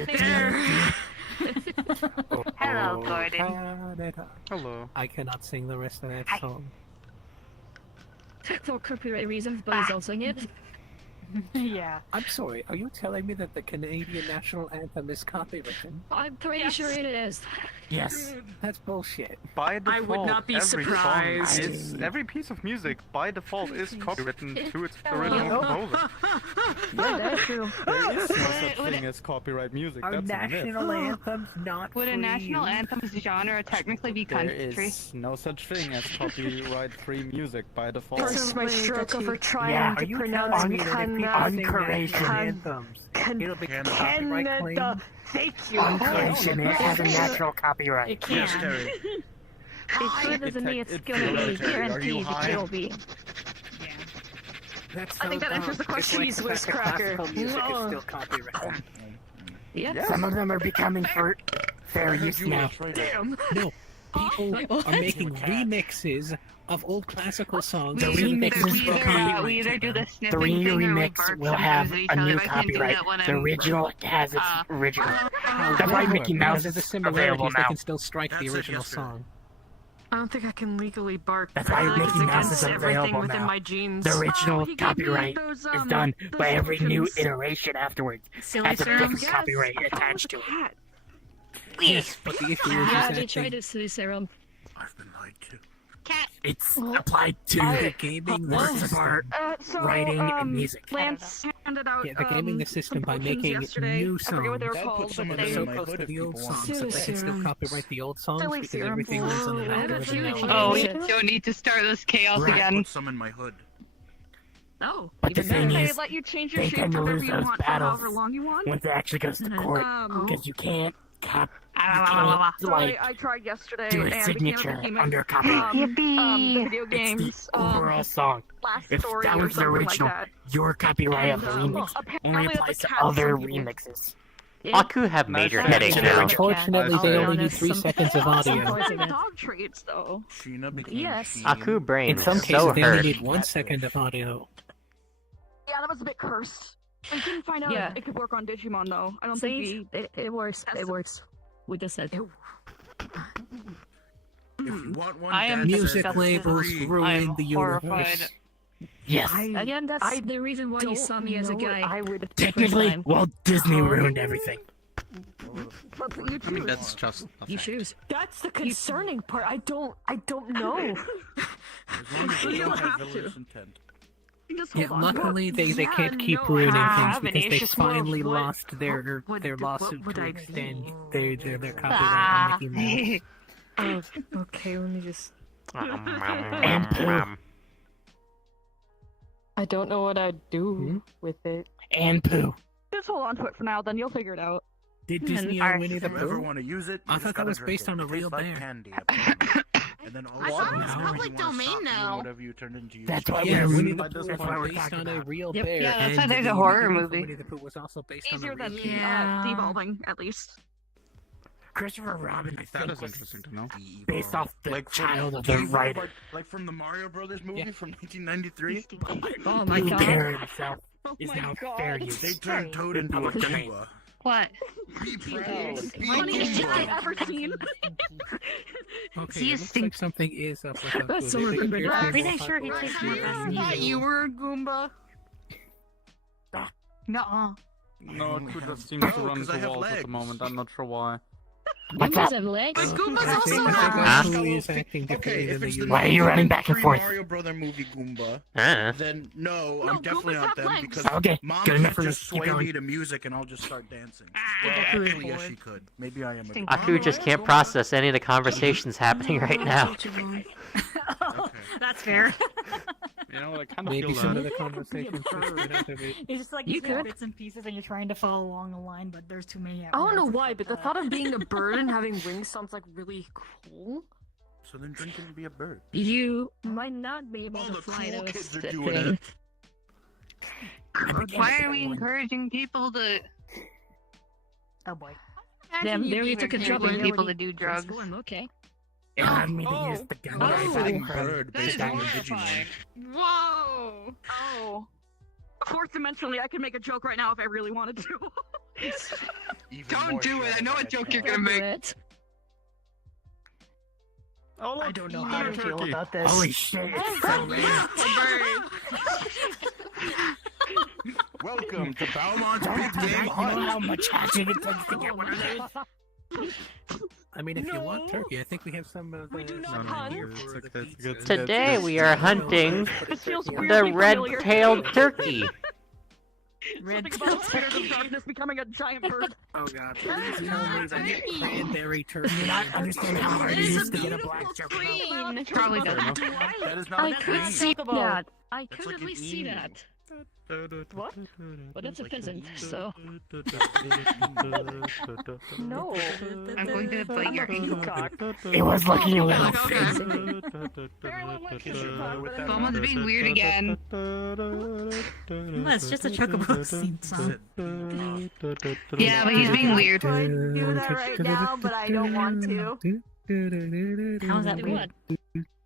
Hello, Gordon. Hello. I cannot sing the rest of that song. For copyright reasons, but he's also it. Yeah. I'm sorry, are you telling me that the Canadian national anthem is copywritten? I'm pretty sure it is. Yes. That's bullshit. By default, I would not be every surprised. Song is, every piece of music, by default, is copywritten to its Oh. original composer. Yeah, that's true. There is no Would such it- thing as copyright music. Our That's a myth. national anthem's not Would a free. national anthem's genre technically be There country? is no such thing as copyright-free music by default. First, my stroke over trying Yeah, Are to you pronounce telling me that if people sing Uncuration. national anthems, it'll be copyright claim? Thank you. Uncuration, it has a natural copyright. It can. Yes, Terry. It's good as me, it's gonna be guaranteed it will be. That's I think so that answers the dumb. It's question. like Cheese the whiz fact that cracker. classical music is No. still copyrighted. Yeah. Some of them are becoming for fair use now. Damn. No, people are making remixes of old classical songs. The for the remixes people will to come. copyright we either do the them. The sniffing thing or we remix bark will sometimes have at each a other. new I can't do copyright. that when The I'm- original has its original. That's why However, Mickey Mouse because of the is similarities, available they now. can still strike the That's it original yesterday. song. I don't think I can legally bark. That's why I feel like Mickey it's Mouse against is everything available within now. my genes. The original he gave me copyright those, is done, those but every new potions. iteration afterwards Silly has a serums, different yes. copyright attached to it. Yes, but the issue is Yeah, that they tried to sue serum. I've been lied to. Cat. It's applied to the gaming the works of system. art, So, writing, and music. Lance handed out Yeah, they're gaming the system by some potions making yesterday. new I forget what they were songs. called, Put some but of They're they... so my close hood to if the old people want songs to. that they can still Silly copyright the old songs Silly because serum. everything was on an Oh, algorithm that's now. Oh, we Bullshit. don't need to start this chaos Right. again. Put some in my hood. Oh, But the even thing better. is, They let you change your they shape tend to whenever lose you those want for battles however long you want. once it actually goes to court, because you can't like I tried yesterday do a and signature became a under copyright. the video It's games the overall song. last If story that or was the something original, like that. your copyright of And, the remix apparently only the applies to cats other some people- remixes. Aku have major Nice. headache Yeah. now. Unfortunately, I'll they be only need honest, 3 some- seconds of Some audio. kind of dog treats, though. Sheena became Yes. Sheen. Aku brain In some is cases, so they only hurt. need 1 second of audio. Yeah, that was a bit cursed. I couldn't find out Yeah. if it could work on Digimon though. I don't See, think it works. It works. We just said. If you want one, I am Dad says Music it's labels free. ruin I'm the horrified. universe. Yes. Again, that's the reason why you saw me as a guy. I would Technically, time. Walt Disney ruined everything. you I mean, choose. that's just a You fact. choose. That's the concerning part. I don't know. As long as You you don't don't have have to. malicious intent. Just Yeah, hold on. luckily they Yeah, can't keep no, ruining I things haven't. because It's they just more of finally what- lost their lawsuit would to I extend do? their copyright on Mickey Mouse. Okay, let me just. And poo. I don't know what I'd do with it. And poo. Just hold on to it for now, then you'll figure it out. Did Disney own Winnie If the you ever Pooh? want to use it, I you thought just that gotta was drink based it. on a It real tastes like bear. candy, apparently. And then all I thought it was now public you wanna domain stop doing now. whatever you turned into. You That's stop why Yeah, we're Winnie rude. the That's Pooh what was we're based talking on a about. real Yep. bear. Yeah, that's why and there's a the horror movie for movie. Winnie the Pooh was also based on a Easier real than bear. Yeah. devolving, at least. Christopher Robin, I That think, is was interesting to know. based off the Like from- child of the writer. Like from the Mario Brothers movie Yeah. from 1993. Oh my Blue god. Bear himself Oh is my now God. fair They use. turned Toad into a Public domain. Goomba. What? Be proud. Be Funniest shit Goomba. I've ever seen. Okay, He it is looks like something is up with that. That's Pooh. so They good. appear to I'm be pretty more sure he popular takes than more the best movie. than thought you were a Goomba. Nuh-uh. No, it could just seem No, to run 'cause I into have walls at legs. the moment. I'm not sure why. What's Goombas up? have legs. But Goomba's I also think not. that Huh? Pooh is acting Okay, differently if than it's the the Why are you running back and free forth? Mario Brother movie Goomba, Huh? then no, No, I'm definitely Goombas not have them legs. because Okay, Mom good enough can't for just us. Keep sway going. me to music and I'll just start dancing. Ah, Well, good actually, yes, boy. she could. Maybe I am a Think good Aku just can't process any of the conversations happening right now. Oh, that's fair. You know, I kind of Maybe feel some that. of the conversations just went out of it. It's just like You you get could. bits and pieces and you're trying to follow along the line, but there's too many at I don't know once. why, but the thought of being a bird and having wings sounds like really cool. So then drinking would be a bird. You might not be able All to the fly cool those kids are that doing thing. it. Why are we encouraging people to... Oh boy. Them, there you took a encouraging trouble. people to do drugs. Okay. Allowed me to use the gun. What that I a got fucking from bird That is based on the horrifying. Digimon. Whoa! Oh. Fourth dimensionally, I could make a joke right now if I really wanted to. Even Don't more do it. I know what joke you're gonna Do make. it. Oh, I don't know how to feel about this. Holy shit, it's so rare. Welcome to Balmont's Big Game You know Hunt. how much hatching it takes to get one of those? I mean, if you want turkey, I think we have some of the. do not some hunt. here It's for okay, the it's good. pizzas. Today we are hunting This feels the weirdly familiar. red-tailed turkey. Something about the spirit of darkness becoming a giant bird. Oh god, please tell me that cranberry turkey. Do not understand how hard it It is is a to get a beautiful black joke. screen. Probably doesn't. That is not I a could tree. see that. I That's could like at an least see emu. that. What? But that's a pheasant, so. No. I'm going to bite your peacock. It was looking a little Okay. fancy. Someone's being weird again. Well, it's just a chocobo theme song. Yeah, but he's being weird. I do that right now, but I don't want to. How's that weird?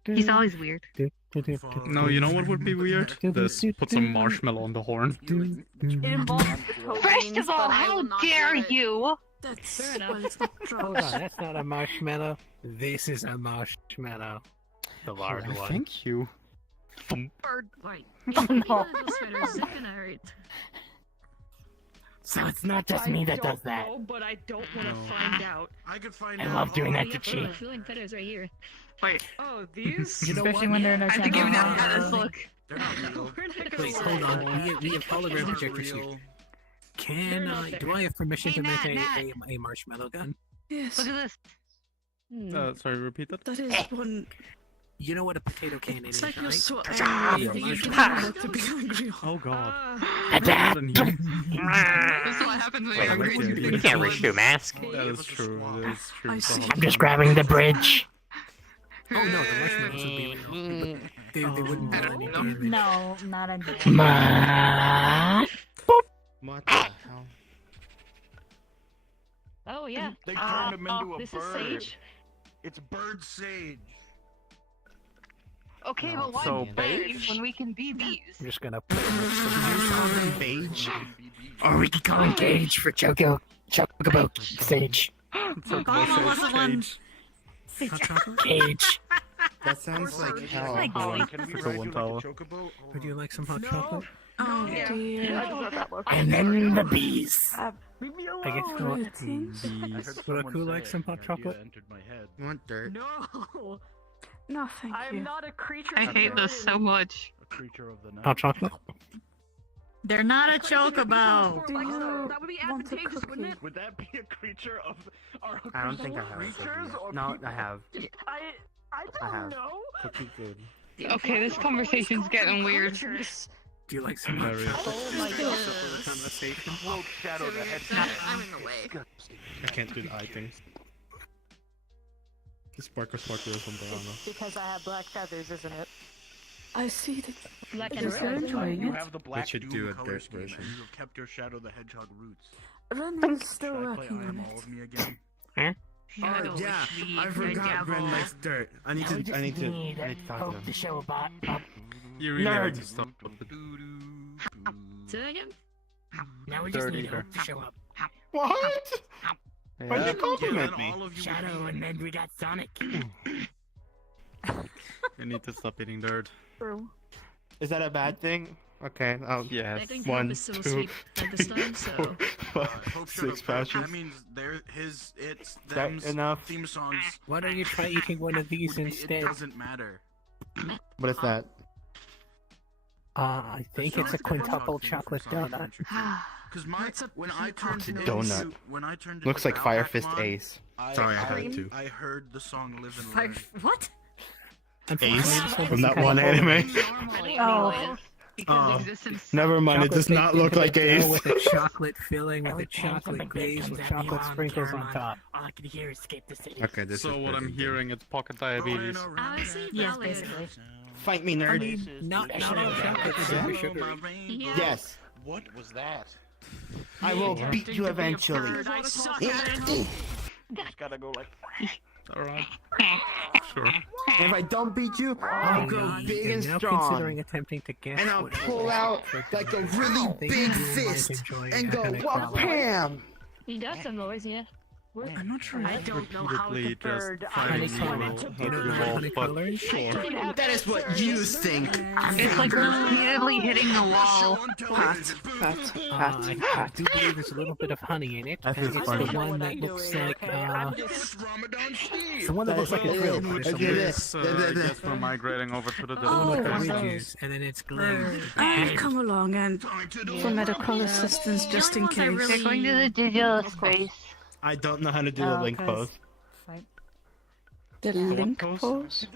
He's always weird. No, you know what would be weird? This. Put some marshmallow on the horn. It involves the cocaine. First of all, how dare you? That's Fair enough. why it's not Hold on, that's not a marshmallow. This is a marshmallow. The large Oh, one. thank you. bird. Right. No. So it's not just me that does that. Know, but I don't want to No. find out. I could find I out. love doing that to Yep, cheat. feeling feathers right here. Wait, Oh, these? You know Especially what? when they're in their I have to give channel. him that this look. They're not real. We're not gonna Wait, lie. hold on. We have hologram They're not projectors here. real. Can I? Do I have permission Hey, to make Nat, a marshmallow gun? Yes. Look at this. Sorry, repeat that? That is one. You know what a potato cannon It's is, like you're right? so Ah, angry. yeah, You marshmallow. can look to be angry. Oh god. Attack! This is what happens when Wait, you're wait, angry. wait. You can't reach through a mask. That is true. That is true. I see. I'm just grabbing the bridge. Oh no, the marshmallows would be real. They wouldn't do any damage. No, not a Ma. What the hell? Oh, yeah. They turned him into a this bird. is Sage. It's bird sage. Okay, No, but why so beige when we can be bees? I'm just gonna put some Beige. Or we could call him Gage for Chocobo Sage. Obama was the one. Cage. That sounds like hell. Like going. Can we For ride one you tower. like a chocobo? Would you like some hot chocolate? Oh Yeah. dear. I deserve that look. And then the bees. Leave me I guess alone. what? Would Aku like some hot chocolate? Entered my head. You want dirt? No. No, thank I'm you. not a creature. I of hate the this so much. A creature of the night. Hot chocolate? They're not a chocobo. Do you That would be want a advantageous, wouldn't cookie? it? Would that be a creature of our I don't think I have a creatures cookie. or No, people? I have. I don't have. know. Cookie good. Okay, this conversation's getting weird. Do you like some hot Very. chocolate? Oh my god. For the conversation? Woke shadow the Seriously, head. I'm in the way. I can't do the eye things. The sparkle is from Banana. Because I have black feathers, isn't it? I see that Black you're enjoying You it. have the black should doom do a color dirt scheme, and version. you have kept your Shadow the Hedgehog roots. Ren is still Should I play working I Am on All it. of Me again? Oh yeah, I forgot Ren likes dirt. I need to talk to him. show about You really Nerd. need to stop with the Say that again? Now we just need Hope to show up. What? Why'd Yeah. you compliment Then me? all of you Shadow, and then we got Sonic. You need to stop eating dirt. True. Is that a bad thing? Okay, I Yes. think One, Hope is still two, asleep at this time, so... Hope shut Six up. patches. That means it's That them's enough? theme songs. Why don't you try eating one of these Would be, instead? it doesn't matter. What is that? I think it's a quintuple chocolate donut. Because when I turned into Donut. when I turned Looks into like Fire Fist Balrog, Ace. Sorry, I heard too. I heard the song "Live and Fire, Learn." what? Ace? From that one anime? Oh. Oh. Existence. Never mind, it does not look like Ace. With a chocolate filling, with a chocolate glaze, with chocolate sprinkles on top. All I can hear is escape the city. Okay, this So is what I'm pretty hearing is pocket diabetes. Honestly, Yes, valid. basically. Fight me, I nerd. mean, not all chocolate is very sugary. Yeah. Yes, What was that? I will beat you eventually. I suck at it. Just gotta go like. Alright. Sure. If I don't beat you, I'll go I big am and now strong. considering attempting to guess And I'll what pull out like a really I think big you might fist enjoy and go, having a wha problem. bam! He does some noise, yeah. I'm not sure. I don't know how the Repeatedly just bird. I fighting was Honeycomb. meant to You know bird. what honeycolor is? Sure. That is what you think. It's like repeatedly hitting the wall. I do believe there's a little bit of honey in it. That And is it's funny. the one that looks like, It's Ramadan Steve. it's the one that looks like a drill, but it's Okay, a this. I guess we're migrating over to the the one with the different ridges, and then it's glazed. I've come along and for medical assistance just in case. We're going to the digital space. I don't know how to do the link pose. The link pose? pose?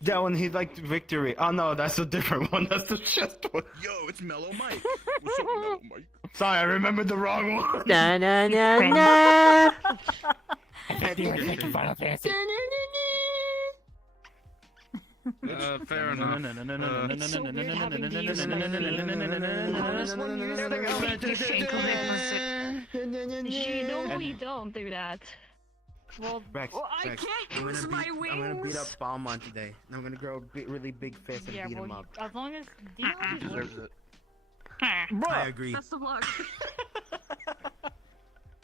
That one, he liked victory. Oh no, that's a different one. That's the chest one. Yo, it's Mellow Mike. What's up, Mellow Mike? Sorry, I remembered the wrong one. Na na na na. Final Fantasy. fair enough. So weird having these this one years ago, you know we don't do that. Well, Rex, I Rex, can't use my wings. I'm gonna beat up Balmont today. I'm gonna grow a really big fist and Yeah, beat him well, up. as long as Dion Deserves it. I agree. Best of luck.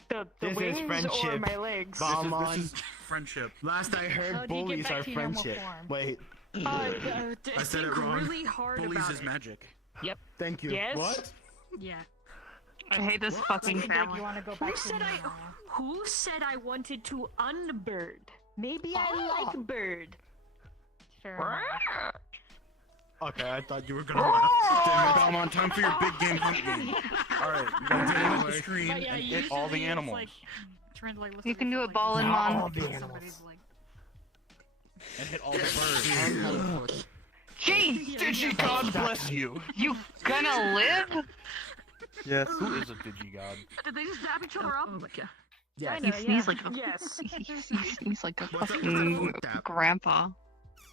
The This is wings or friendship. my legs? Balmont. This is friendship. Last I heard, How do you get bullies back are to your normal friendship. form? Wait, I said it wrong. Really hard Bullies about is it. magic. thank you. Yes? What? Yeah. I hate this fucking Like, family. you want to go back Who to said normal. Who said I wanted to unbird? Maybe I like bird. Fair enough. Okay, I thought you were gonna laugh. Damn it, Balmont, time for your big game hunt game. Alright, you gotta get off the screen But yeah, and hit all the usually it's, animals. like, trying to, like, listen You can to, do it like, ball and Not mon. all the somebody's, animals. like, And hit all the birds. Jeez, God bless you. you gonna live? Yes. Who is a digigod? Did they just dab each other up? Oh my god. Yes. He sneezed like a Yes. he sneezed like a What's up with fucking the foot tap? grandpa.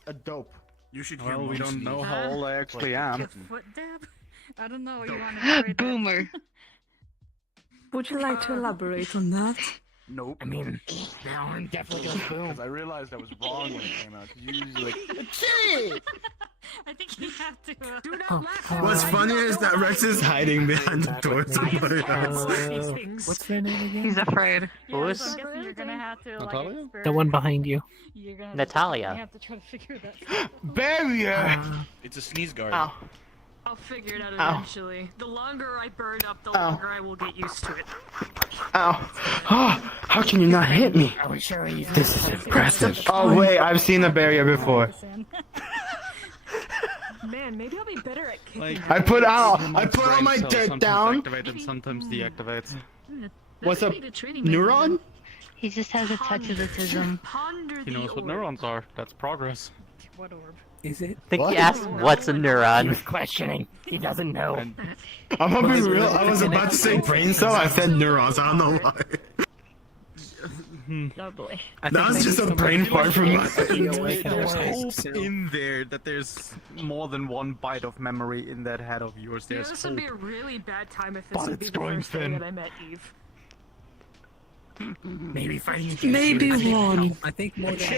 A dope. You should hear Well, we Moon don't know sneeze. how old I actually am. foot dab? I don't know. You want to Boomer. Would you like to elaborate on that? Nope. I mean, that arm definitely goes boom. Because I realized I was wrong when it came out. Usually, like, Shit! I think you have to. Do not laugh. What's funny is that Rex is hiding behind the door somewhere else. What's their name again? He's afraid. Yeah, so I'm guessing you're gonna have to like Natalia? The one behind you. You're gonna Natalia. You have to try to figure that out. Barrier! It's a sneeze guard. Oh. I'll figure it out Ow. eventually. The longer I burn up, the longer I will get used to it. Ow. Oh, how can you not hit me? Are we sure he's This is impressive. Oh wait, I've seen the barrier before. Man, maybe I'll be better at kicking. like I put all brain my cells dirt sometimes down. activate and sometimes deactivates. What's up, That's the training neuron? He just has a touch of autism. Ponder He the knows what orb. neurons are. That's progress. What orb? Is it? I think What? he asked what's a He neuron. was questioning. He doesn't know. And I'm gonna be real. I was about to say brain cell. I said neurons. I don't know why. Oh boy. That was just a brain fart from my. there's hope in there that there's more than one byte of memory in that head of yours. Yeah, There's this would hope. be a really bad time if this But would be it's the going first day thin. that I met Eve. Maybe fighting. Maybe one. I think more than It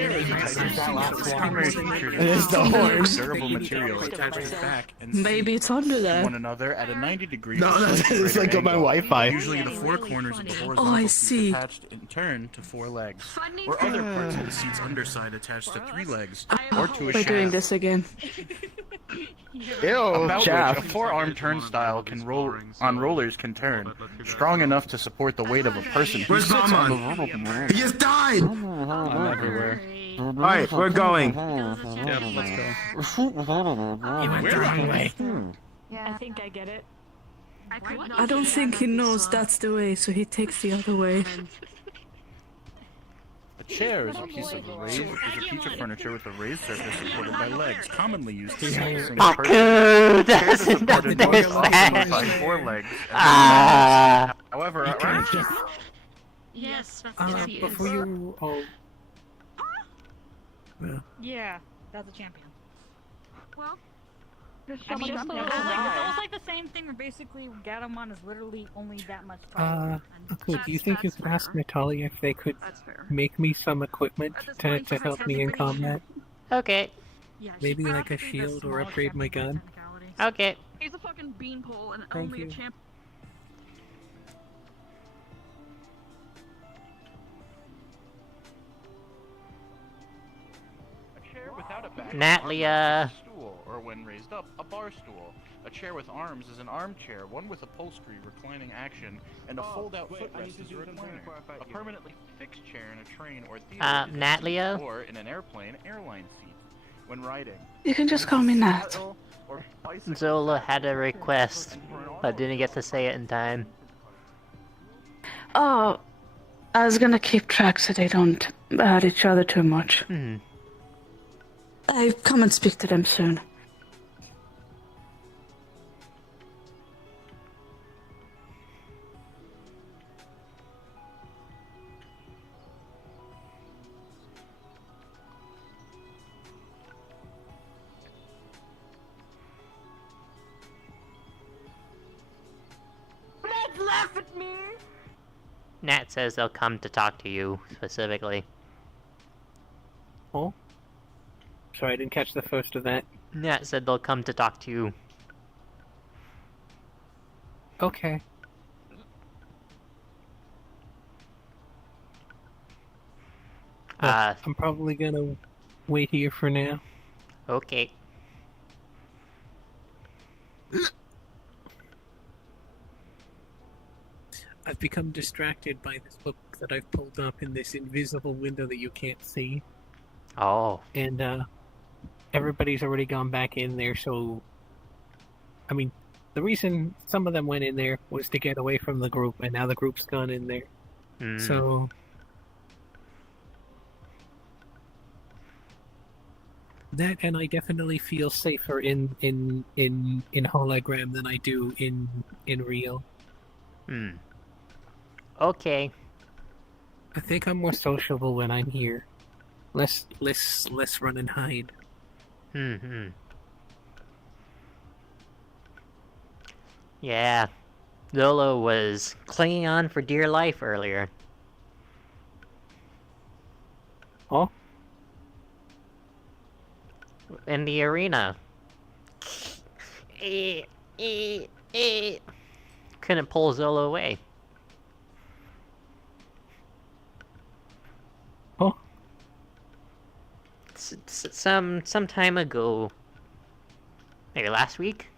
is the horn. Durable material attached to his back and Maybe it's under to there. one another at a 90 degree. No, it's like on my Wi-Fi. Usually the four corners of the horizontal Oh, I seat see. attached in turn to four legs, Funny or other parts of the seat's underside attached to three legs, or to a We're shaft. doing this again. Ew, About which a Jeff. four-arm turnstile can roll on rollers can turn, strong enough to support the weight of a person. who Where's sits on Mama? the He just died. I'm everywhere. Alright, we're going. Yeah, let's go. He went the wrong way. I think I get it. I could not I don't get think he this knows song. that's the way, so he takes the other way. A chair is a piece of furniture with a raised surface supported by legs, commonly used to sit a single Fuck, person. Chairs doesn't supported by understand. four legs. Ah. However, Yes, that's yes, he is. Before you. Oh. Yeah, that's a champion. Well, I mean, it's almost like the same thing where basically Gatomon is literally only that much taller. Okay, do you think you could ask Natalia if they could That's fair. make me some equipment to help me in combat? Okay. Yeah, Maybe like a shield or upgrade my gun? Okay. He's a fucking beanpole and Thank only you. a champ. a chair without a back. Natalia. A stool, or when raised up, a bar stool. A chair with arms is an armchair, one with upholstery, reclining action, and a fold-out footrest is a recliner. A permanently fixed chair in a train or theater is a Natalia? seat, or in an airplane, airline seat. When riding, You can just call me Nat. saddle or bicycle Zola had a request, but didn't get to say it in time. Oh, I was gonna keep track so they don't hurt each other too much. Hmm. I come and speak to them soon. Ned, laugh at me! Nat says they'll come to talk to you, specifically. Oh? Sorry, I didn't catch the first of that. Nat said they'll come to talk to you. Okay. I'm probably gonna wait here for now. Okay. I've become distracted by this book that I've pulled up in this invisible window that you can't see. Oh. And, everybody's already gone back in there, so... I mean, the reason some of them went in there was to get away from the group, and now the group's gone in there. Mm. So... That, and I definitely feel safer in hologram than I do in real. Hmm. Okay. I think I'm more sociable when I'm here. Less run and hide. Hmm. Yeah. Zolo was clinging on for dear life earlier. Oh? In the arena. Couldn't pull Zolo away. Oh? Some time ago. Maybe last week?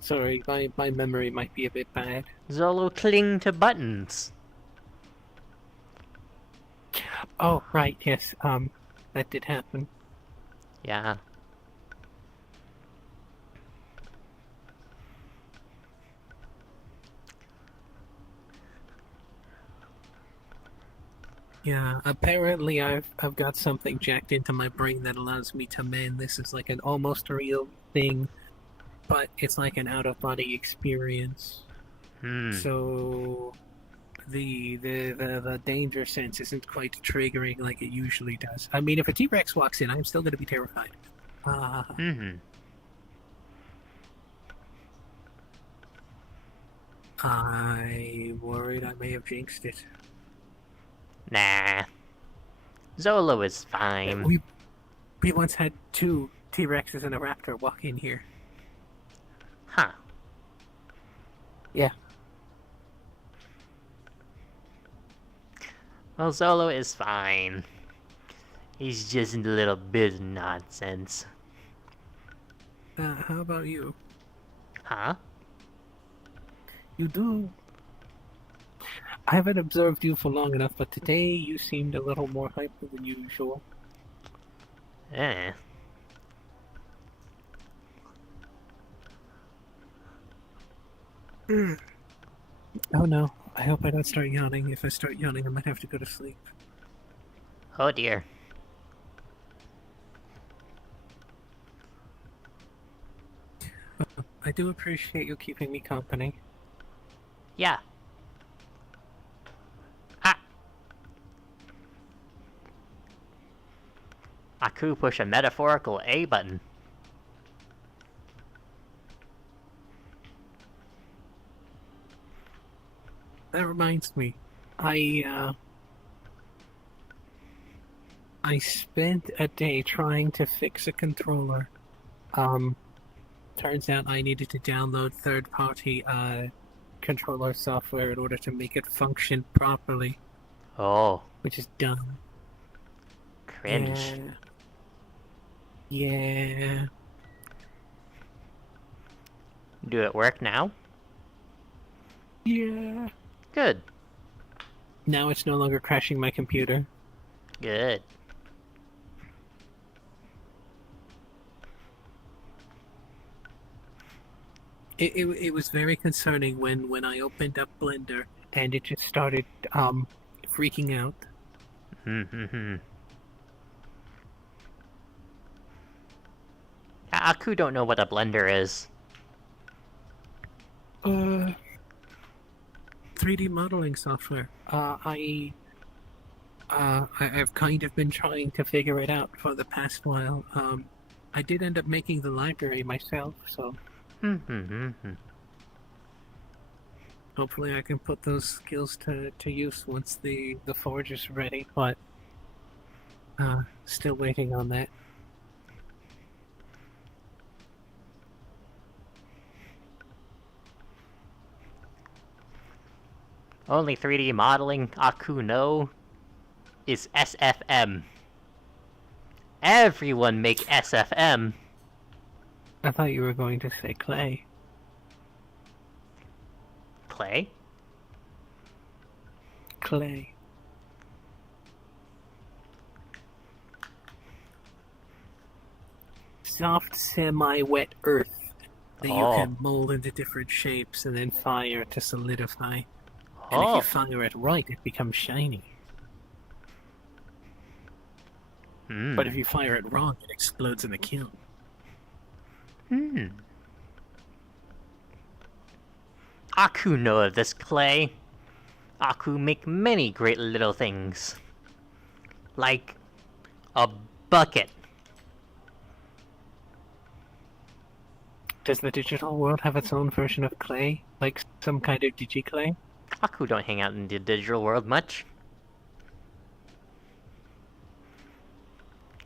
Sorry, my memory might be a bit bad. Zolo cling to buttons. Oh, right, yes, that did happen. Yeah. Yeah, apparently I've got something jacked into my brain that allows me to mend. This is like an almost real thing, but it's like an out-of-body experience. So the danger sense isn't quite triggering like it usually does. I mean, if a T-Rex walks in, I'm still going to be terrified. I'm worried I may have jinxed it. Nah. Zolo is fine. We once had 2 T-Rexes and a Raptor walk in here. Huh. Yeah. Well, Zolo is fine. He's just a little bit of nonsense. How about you? Huh? You do. I haven't observed you for long enough, but today you seemed a little more hyper than usual. Eh. Oh no, I hope I don't start yawning. If I start yawning, I might have to go to sleep. Oh dear. I do appreciate you keeping me company. Yeah. Ah! I could push a metaphorical A button. That reminds me, I spent a day trying to fix a controller. Turns out I needed to download third-party controller software in order to make it function properly. Oh. Which is dumb. Cringe. Yeah. Do it work now? Yeah. Good. Now it's no longer crashing my computer. Good. It was very concerning when I opened up Blender and it just started freaking out. Aku don't know what a blender is. 3D modeling software. I've kind of been trying to figure it out for the past while. I did end up making the library myself, so hopefully I can put those skills to use once the forge is ready, but still waiting on that. Only 3D modeling Aku know is SFM. Everyone make SFM. I thought you were going to say clay. Clay? Clay. Soft, semi-wet earth that you can mold into different shapes and then fire to solidify. And if you fire it right, it becomes shiny. But if you fire it wrong, it explodes in the kiln. Aku know of this clay. Aku make many great little things. Like a bucket. Does the digital world have its own version of clay? Like some kind of digiclay? Aku don't hang out in the digital world much.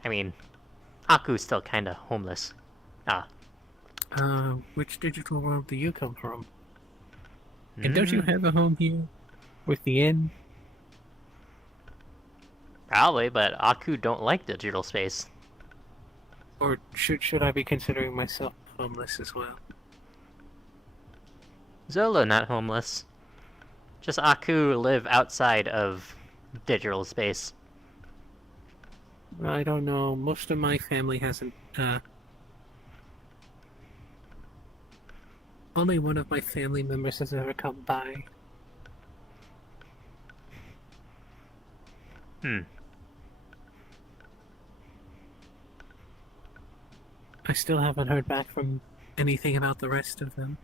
I mean, Aku's still kinda homeless. Ah. Which digital world do you come from? And don't you have a home here? With the inn? Probably, but Aku don't like digital space. Or should I be considering myself homeless as well? Zolo not homeless. Just Aku live outside of digital space. I don't know. Most of my family hasn't, only one of my family members has ever come by. I still haven't heard back from anything about the rest of them.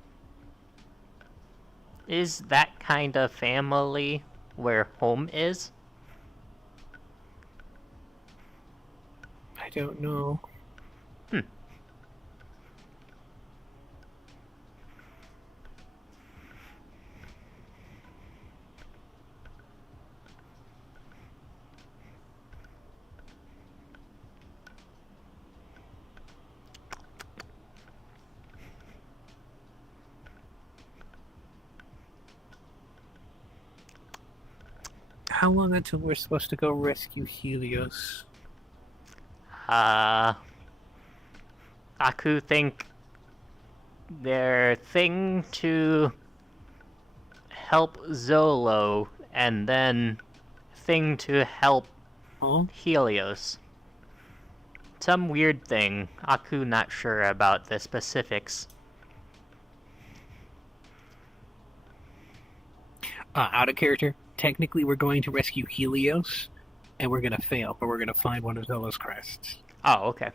Is that kind of family where home is? I don't know. How long until we're supposed to go rescue Helios? Aku think their thing to help Zolo, and then thing to help Helios. Some weird thing. Aku not sure about the specifics. Out of character. Technically, we're going to rescue Helios, and we're gonna fail, but we're gonna find one of Zolo's crests. Oh, okay.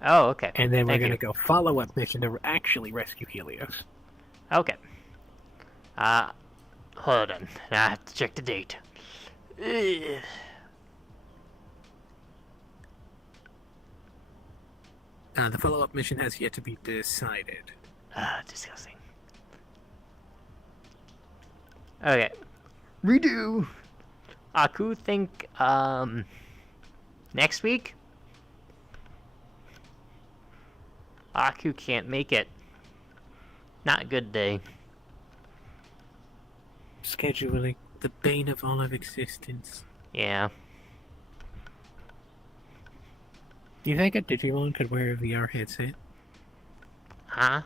Oh, okay. And then we're Thank gonna you. go follow-up mission to actually rescue Helios. Okay. Hold on. I have to check the date. Ugh. The follow-up mission has yet to be decided. Disgusting. Okay. Redo! Aku think, next week? Aku can't make it. Not a good day. Scheduling. The bane of all of existence. Yeah. Do you think a Digimon could wear a VR headset? Huh?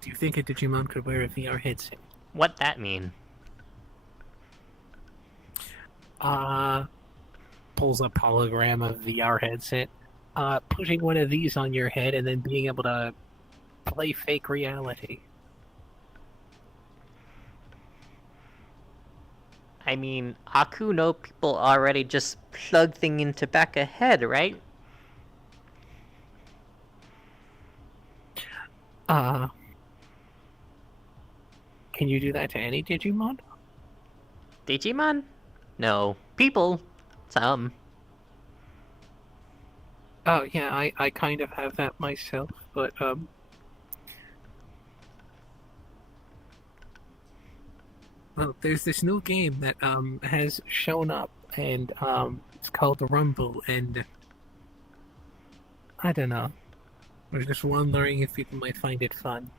Do you think a Digimon could wear a VR headset? What that mean? Pulls up hologram of VR headset. Putting one of these on your head and then being able to play fake reality. I mean, Aku know people already just plug thing into back of head, right? Can you do that to any Digimon? Digimon? No. People? Some. Oh, yeah, I kind of have that myself, but, well, there's this new game that, has shown up, and, it's called The Rumble, and I don't know. I was just wondering if people might find it fun.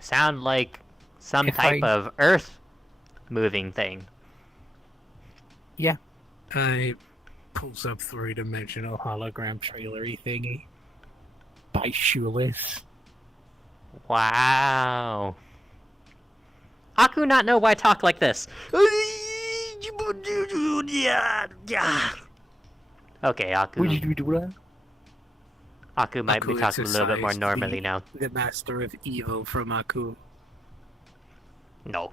Sound like some If type I- of earth moving thing. Yeah. I pulls up three-dimensional hologram trailery thingy. By Shoeless. Wow. Aku not know why talk like this. Okay, Aku. Would you do that? Aku might be Aku talking a little bit more exercised normally the- now. The master of evil from Aku. No.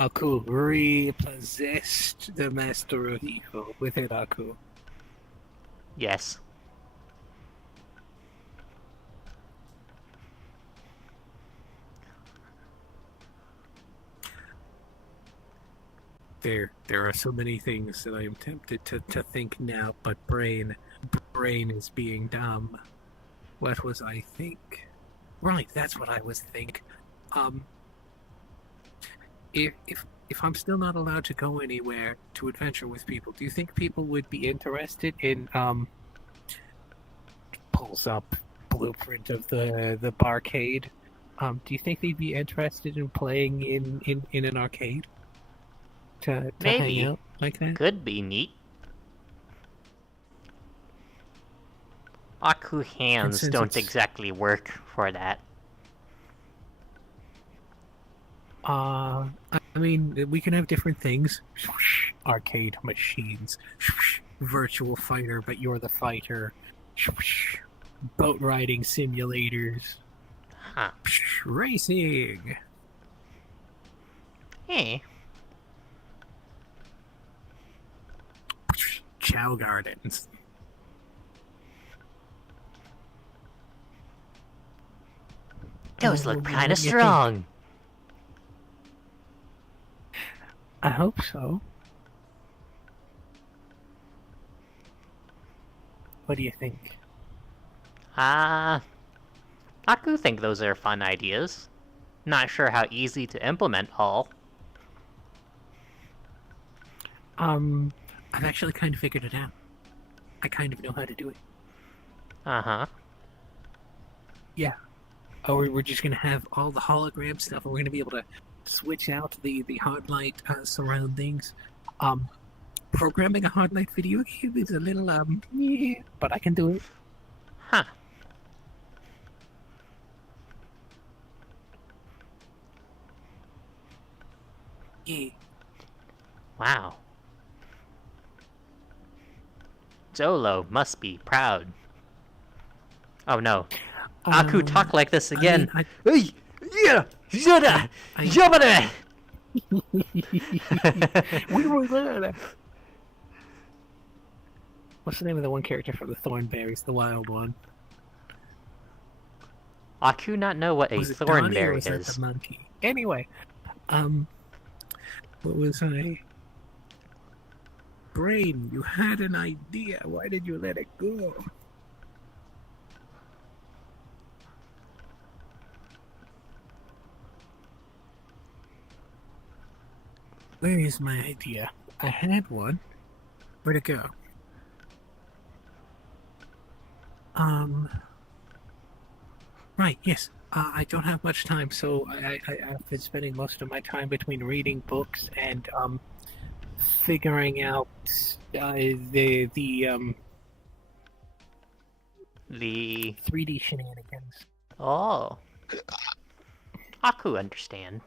Aku repossessed the master of evil within Aku. Yes. There are so many things that I am tempted to think now, but brain is being dumb. What was I think? Right, that's what I was thinking. Um, if I'm still not allowed to go anywhere to adventure with people, do you think people would be interested in pulls up blueprint of the barcade? Do you think they'd be interested in playing in an arcade to hang Maybe. out like that? Could be neat. Aku hands since don't it's- exactly work for that. I mean, we can have different things. Arcade machines, virtual fighter, but you're the fighter. Boat riding simulators. Huh. Racing. Hey. Chow gardens. Those look What kind do of you think? strong. I hope so. What do you think? Aku think those are fun ideas. Not sure how easy to implement all. I've actually kind of figured it out. I kind of know how to do it. Uh-huh. Yeah. Oh, we're just gonna have all the hologram stuff, and we're gonna be able to switch out the hard light surroundings. Programming a hard light video game is a little yeah, but I can do it. Huh. Yeah. Wow. Zolo must be proud. Oh no. Aku talk like this again. Hey! Yeah! Yada! Yabada! We were there. What's the name of the one character from the Thornberries, the wild one? Aku not know what a Was it Donnie or thornberry was that is. the monkey? Anyway, what was I? Brain, you had an idea. Why did you let it go? Where is my idea? I had one. Where'd it go? Right, yes. I don't have much time, so I've been spending most of my time between reading books and, figuring out, the 3D shenanigans. Oh. Aku understand.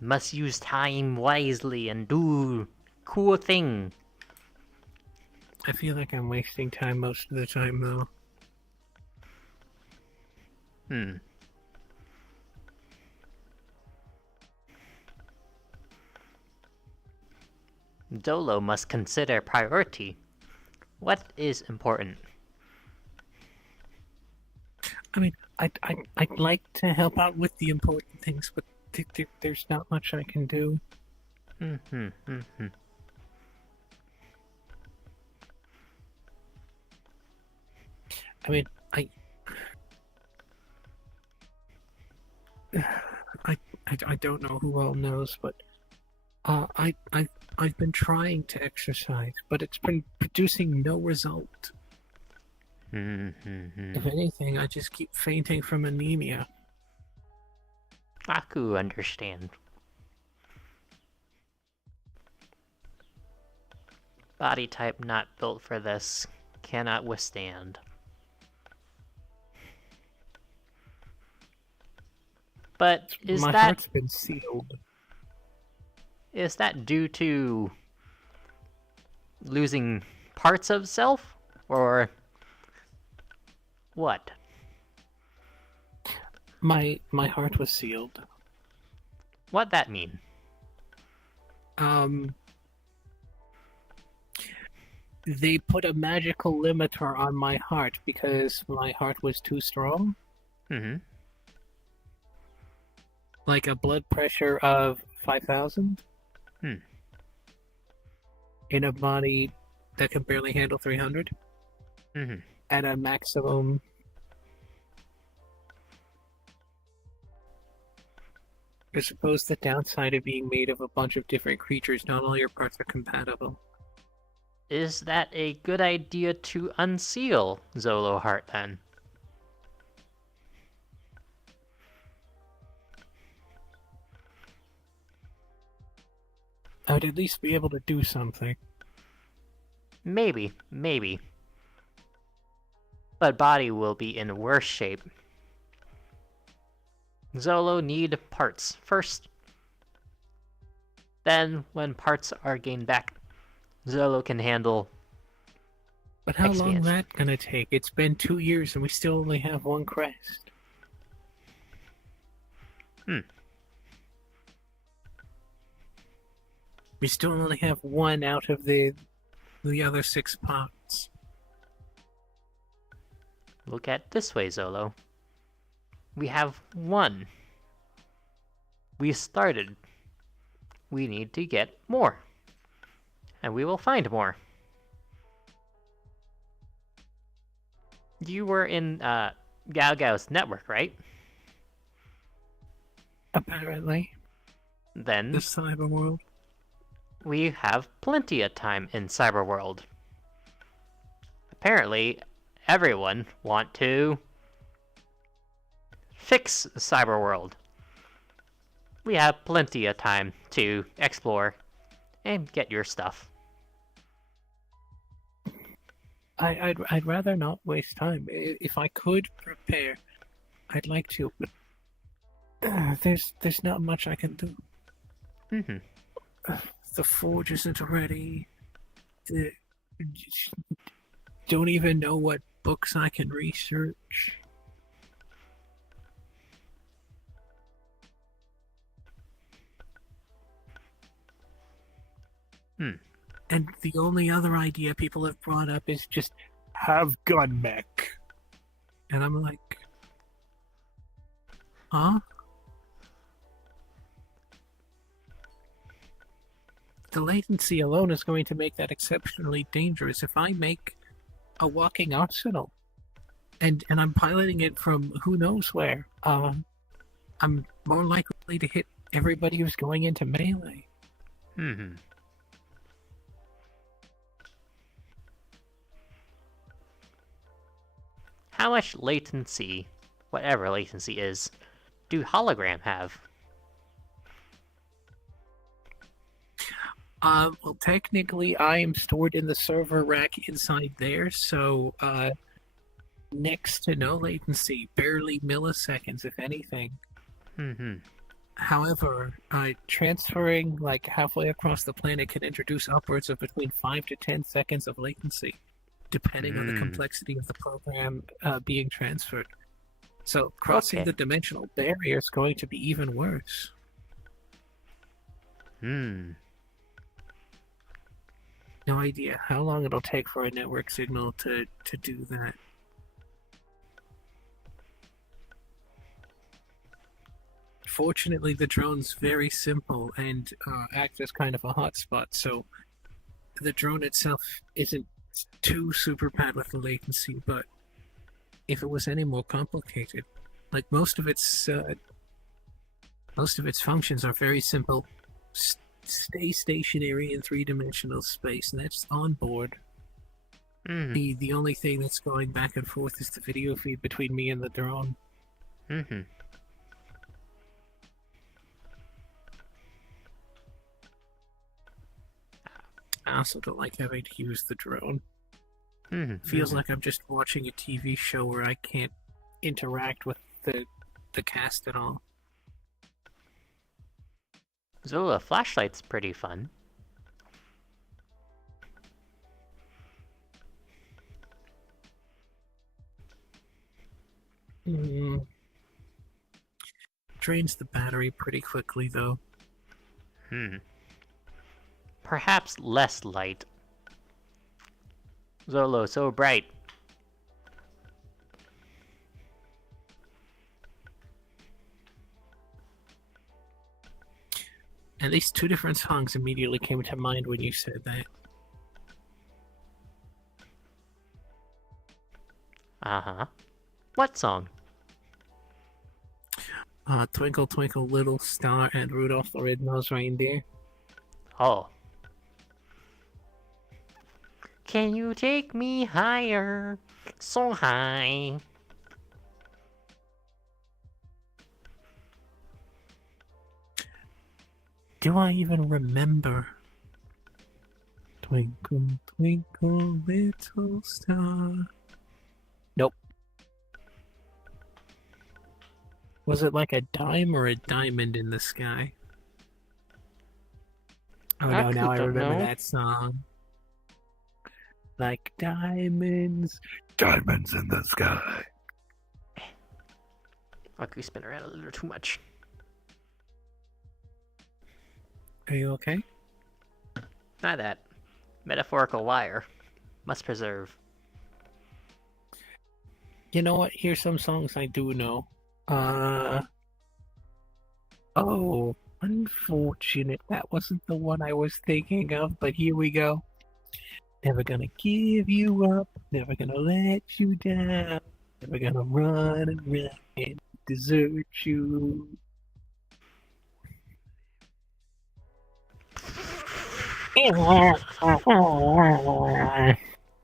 Must use time wisely and do cool thing. I feel like I'm wasting time most of the time, though. Dolo must consider priority. What is important? I mean, I'd like to help out with the important things, but there's not much I can do. I mean, I don't know who all knows, but I've been trying to exercise, but it's been producing no result. If anything, I just keep fainting from anemia. Aku understand. Body type not built for this. Cannot withstand. But is My that... heart's been sealed. Is that due to losing parts of self? Or what? My heart was sealed. What that mean? They put a magical limiter on my heart because my heart was too strong. Like a blood pressure of 5,000. In a body that can barely handle 300. At a maximum I suppose the downside of being made of a bunch of different creatures, not all your parts are compatible. Is that a good idea to unseal Zolo Heart then? I would at least be able to do something. Maybe, maybe. But body will be in worse shape. Zolo need parts first. Then, when parts are gained back, Zolo can handle But how long expansion. that gonna take? It's been 2 years and we still only have one crest. We still only have one out of the other 6 pots. Look at this way, Zolo. We have one. We started. We need to get more. And we will find more. You were in Gao Gao's network, right? Apparently. Then The cyber world. we have plenty of time in Cyberworld. Apparently, everyone want to fix Cyberworld. We have plenty of time to explore and get your stuff. I'd rather not waste time. If I could prepare, I'd like to, but there's not much I can do. The forge isn't ready. Don't even know what books I can research. And the only other idea people have brought up is just have gun mech. And I'm like, huh? The latency alone is going to make that exceptionally dangerous. If I make a walking arsenal and I'm piloting it from who knows where, I'm more likely to hit everybody who's going into melee. How much latency, whatever latency is, do hologram have? Well, technically, I am stored in the server rack inside there, so, next to no latency, barely milliseconds, if anything. However, transferring, like, halfway across the planet can introduce upwards of between 5 to 10 seconds of latency, depending on the complexity of the program being transferred. So, crossing the dimensional barrier is going to be even worse. No idea how long it'll take for a network signal to do that. Fortunately, the drone's very simple and acts as kind of a hotspot, so the drone itself isn't too super bad with the latency, but if it was any more complicated, like most of its functions are very simple. Stay stationary in 3-dimensional space, and that's on board. The only thing that's going back and forth is the video feed between me and the drone. I also don't like having to use the drone. Feels like I'm just watching a TV show where I can't interact with the cast at all. Zola flashlight's pretty fun. Drains the battery pretty quickly, though. Perhaps less light. Zolo, so bright. At least 2 different songs immediately came to mind when you said that. What song? Twinkle Twinkle Little Star and Rudolph the Red-Nosed Reindeer. Oh. Can you take me higher? So high. Do I even remember? Twinkle, twinkle, little star. Nope. Was it like a dime or a diamond in the sky? Oh no, now I remember that song. Like diamonds. Diamonds in the sky. Aku spin around a little too much. Are you okay? Not that. Metaphorical wire. Must preserve. You know what? Here's some songs I do know. Oh, unfortunate. That wasn't the one I was thinking of, but here we go. Never gonna give you up, never gonna let you down, never gonna run and run and desert you.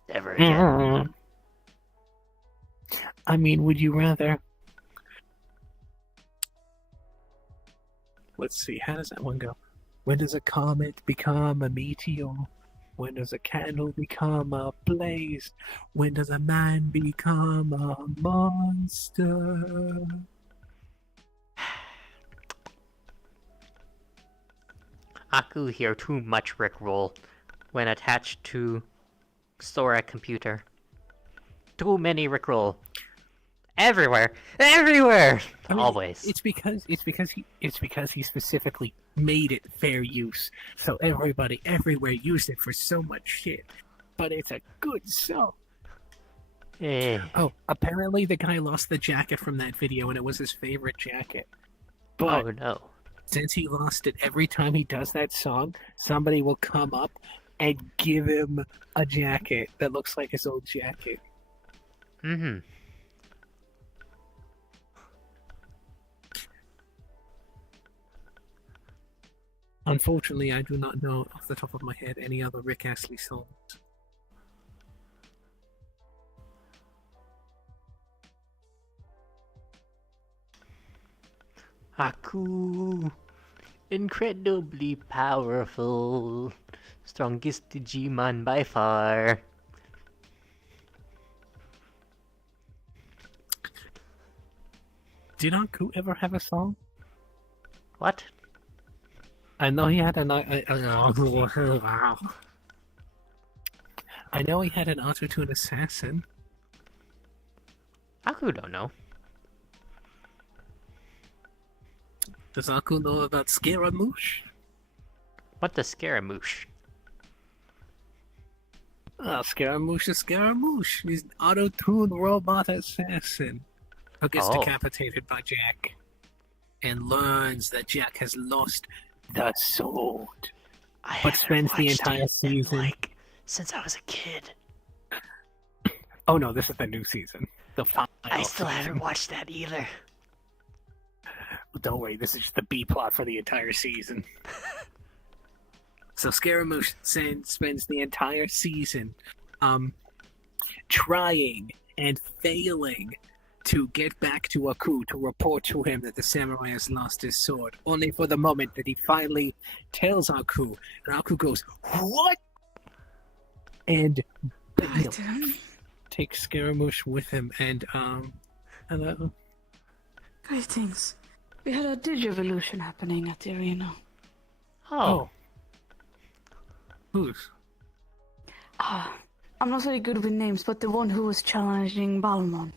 Never again. I mean, would you rather? Let's see, how does that one go? When does a comet become a meteor? When does a candle become a blaze? When does a man become a monster? Aku hear too much Rickroll when attached to Sora computer. Too many Rickroll. Everywhere! Everywhere! I mean, Always. It's because he specifically made it fair use, so everybody everywhere used it for so much shit. But it's a good song. Oh, apparently the guy lost the jacket from that video, and it was his favorite jacket. But oh no! Since he lost it, every time he does that song, somebody will come up and give him a jacket that looks like his old jacket. Mm-hmm. Unfortunately, I do not know off the top of my head any other Rick Astley songs. Aku, incredibly powerful, strongest Digimon by far. Did Aku ever have a song? What? I know he had an. I know he had an auto-tune assassin. Aku don't know. Does Aku know about Scaramouche? What the Scaramouche? Ah, Scaramouche is Scaramouche. He's an auto-tune robot assassin who gets decapitated by Jack and learns that Jack has lost the sword, but spends the entire season since I was a kid. Oh no, this is the new season. The final I still season. haven't watched that either. Don't worry, this is just the B plot for the entire season. So Scaramouche spends the entire season trying and failing to get back to Aku to report to him that the samurai has lost his sword, only for the moment that he finally tells Aku, and Aku goes, "What?" And takes Scaramouche with him, and hello. Greetings. We had a Digivolution happening at the arena. Oh. Whose? I'm not very good with names, but the one who was challenging Balmon.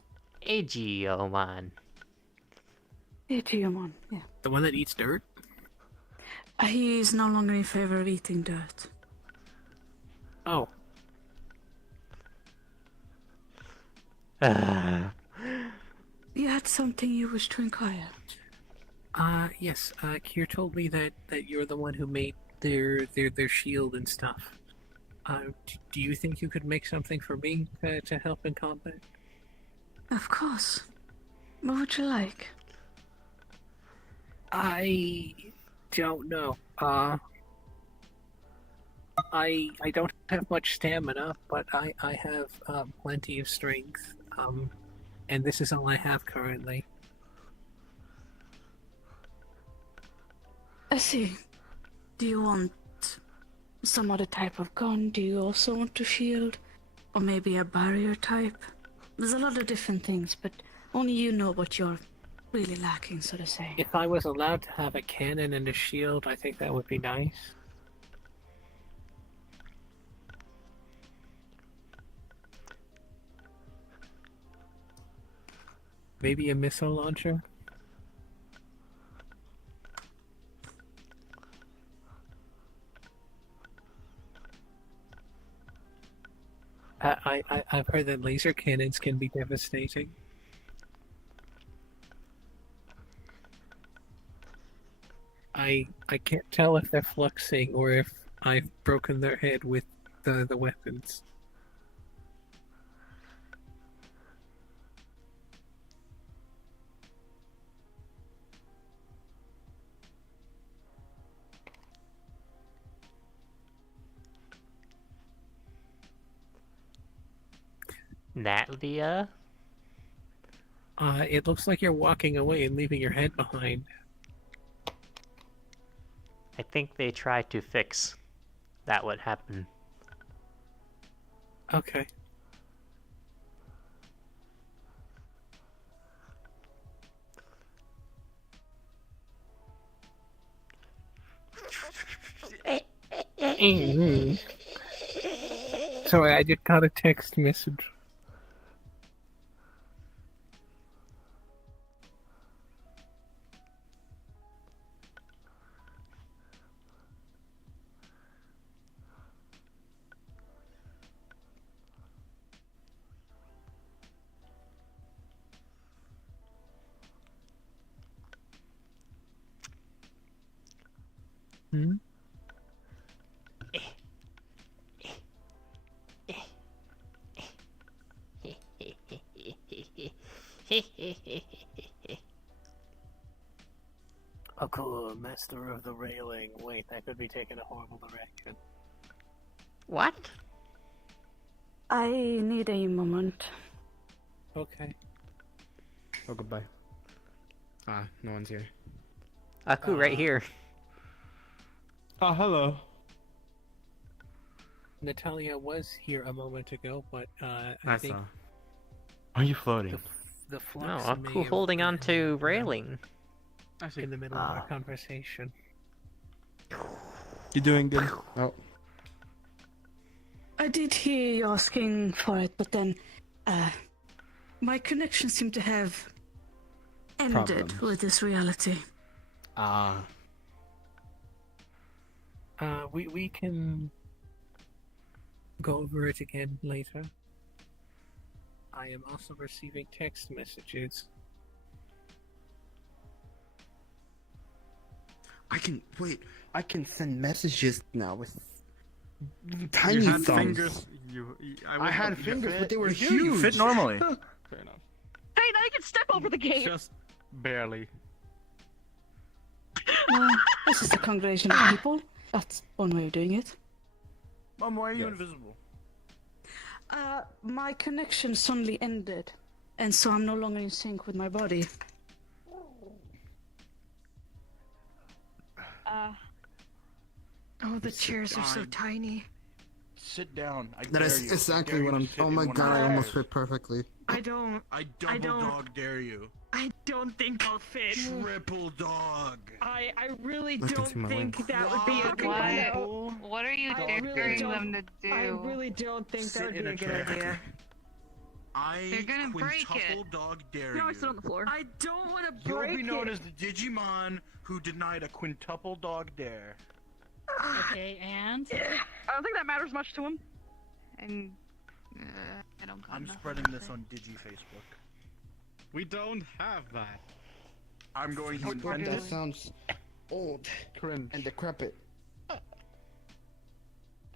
Aegeomon. Aegeomon, yeah. The one that eats dirt? He is no longer in favor of eating dirt. Oh. You had something you wish to inquire? Yes. Kier told me that you're the one who made their shield and stuff. Do you think you could make something for me to help in combat? Of course. What would you like? I don't know. I don't have much stamina, but I have plenty of strength. And this is all I have currently. I see. Do you want some other type of gun? Do you also want a shield? Or maybe a barrier type? There's a lot of different things, but only you know what you're really lacking, so to say. If I was allowed to have a cannon and a shield, I think that would be nice. Maybe a missile launcher? I've heard that laser cannons can be devastating. I can't tell if they're fluxing or if I've broken their head with the weapons. Natlia? It looks like you're walking away and leaving your head behind. I think they tried to fix that what happened. Okay. Sorry, I just got a text message. Hmm? Oh, cool. Master of the railing. Wait, that could be taking a horrible direction. What? I need a moment. Okay. Oh, goodbye. No one's here. Aku right here. Oh, hello. Natalia was here a moment ago, but I think saw. Are you floating? the flux No, may Aku have holding on to been railing. in the middle of our conversation. You doing good? Oh. I did hear you asking for it, but then my connection seemed to have ended Problems. with this reality. We can go over it again later. I am also receiving text messages. I can send messages now with tiny You had thumbs. fingers. I had fingers, but they were You huge. do, you fit normally. Fair enough. Hey, now you can step over the gate. Just barely. Well, this is a congregation of people. That's one way of doing it. Mom, why are you invisible? My connection suddenly ended, and so I'm no longer in sync with my body. Oh, the chairs are so down. tiny. Sit down. I That dare is you. exactly I dare what you I'm. to sit Oh in my one god, of I my almost chairs. fit perfectly. I don't. I double dog dare you. I don't think I'll fit. Triple dog. I really Look don't into my think lens. that would be a good idea. What are you I really daring don't- them to do? I really don't think that Sit would in be a a good chair. idea. They're gonna break quintuple it. dog dare No, I you. sit on the floor. I don't want to You'll break be known it. as the Digimon who denied a quintuple dog dare. Okay, and I don't think that matters much to him. And I don't. got I'm nothing spreading to this say. on Digi Facebook. We don't have that. I'm going to And invent that it. sounds old Cringe. and decrepit.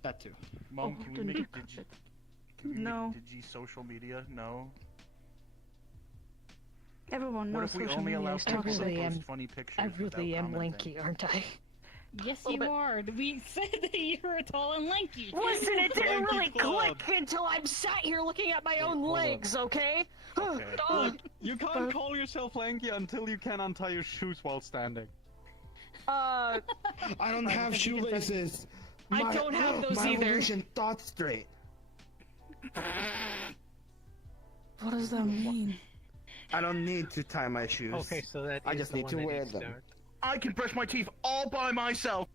That too. Mom, can we make it Digi? Can we No. make Digi social media? No. Everyone What knows if we social only media allow is people to toxic. post funny pictures I without really am commenting? lanky, aren't I? Yes, Little you bit. are. We said that you were tall and lanky. Listen, it didn't Lanky really club. click until I'm sat here looking at my own hold on. legs, okay? Okay. Look, you can't call yourself lanky until you can untie your shoes while standing. Uh, I don't have shoelaces. I don't have those my either. evolution thought straight. What does that mean? I don't need to tie my shoes. Okay, so that I is just the need one to that wear needs them. start. I can brush my teeth all by myself.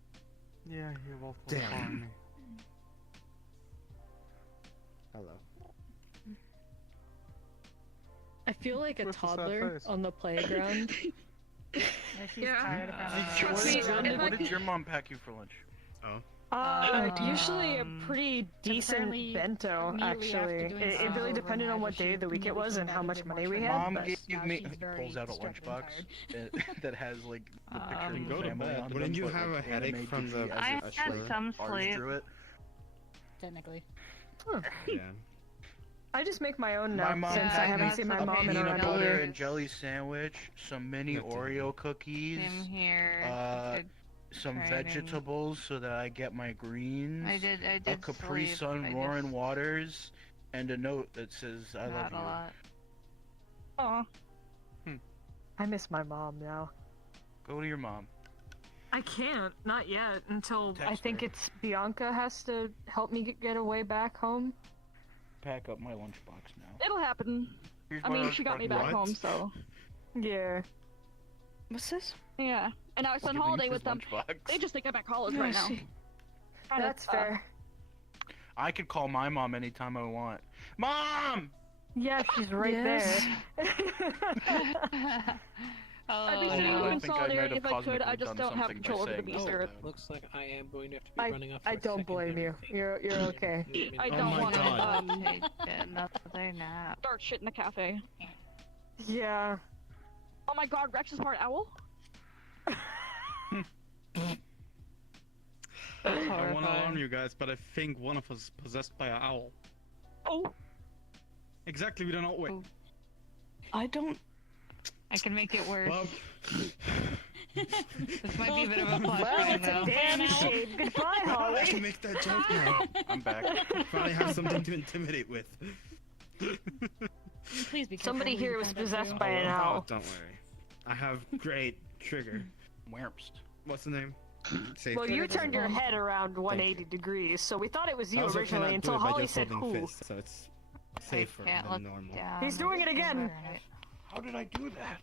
Yeah, you will Damn. find me. Hello. I feel like a What's the sad toddler face? on the playground. Trust me, if what did your mom pack you for lunch? Usually a pretty decent apparently bento, immediately after actually. doing It really some depended on what day of the week it was and how much money we had. Mom but- gave now me she's very pulls out a distracted and lunchbox that has like the picture of go the to family bed. on Wouldn't them, you but, have like, a headache anime from the- Digi as I a had short some bars sleep. through it. Technically. Yeah. I just make my own My now, mom since I packed haven't me seen my a mom in peanut around a butter year. and jelly sandwich, some mini Oreo cookies, Same here. some tried vegetables so that I get my greens, I did a Capri sleep. Sun I roaring just- waters, and a note that says I love Not you. a lot. Aw. I miss my mom now. Go to your mom. I can't, not yet, until I Text think her. it's Bianca has to help me get away back home. Pack up my lunchbox now. It'll happen. Here's I my mean, she got me back What? home, so Yeah. What's this? yeah. And I was on Giving holiday his with them. lunchbox. They just think I'm at college right now. That's fair. I could call my mom anytime I want. Mom! Yeah, she's right Yes. there. I'd be Oh, sitting no. in I think I might solidarity have if I could. I cosmically just done don't have something by control over the saying beast that. earth. Looks like I am going to have to be running off. For I a don't second blame you. there. You're okay. I Oh don't my want to God. Take another nap. start shit in the cafe. Yeah. Oh my god, Rex is part owl? I want to alarm you guys, but I think one of us is possessed by an owl. Oh. Exactly, we don't know. Wait. I don't. I can make it worse. Well, This might be a bit of a plot Well, point, it's a though. damn shame. Goodbye, I Holly. can make that joke now. I'm back. Finally have something to intimidate with. Please be careful Somebody when here you was come back possessed through. by an Oh, owl. don't worry. I have great trigger. Wherpst. What's the name? Say Well, it. you turned your head around 180 degrees, so we thought it was I you also originally cannot do until it by Holly just said holding who. fists, so it's safer can't than look normal. down. He's doing it again. How did I do that?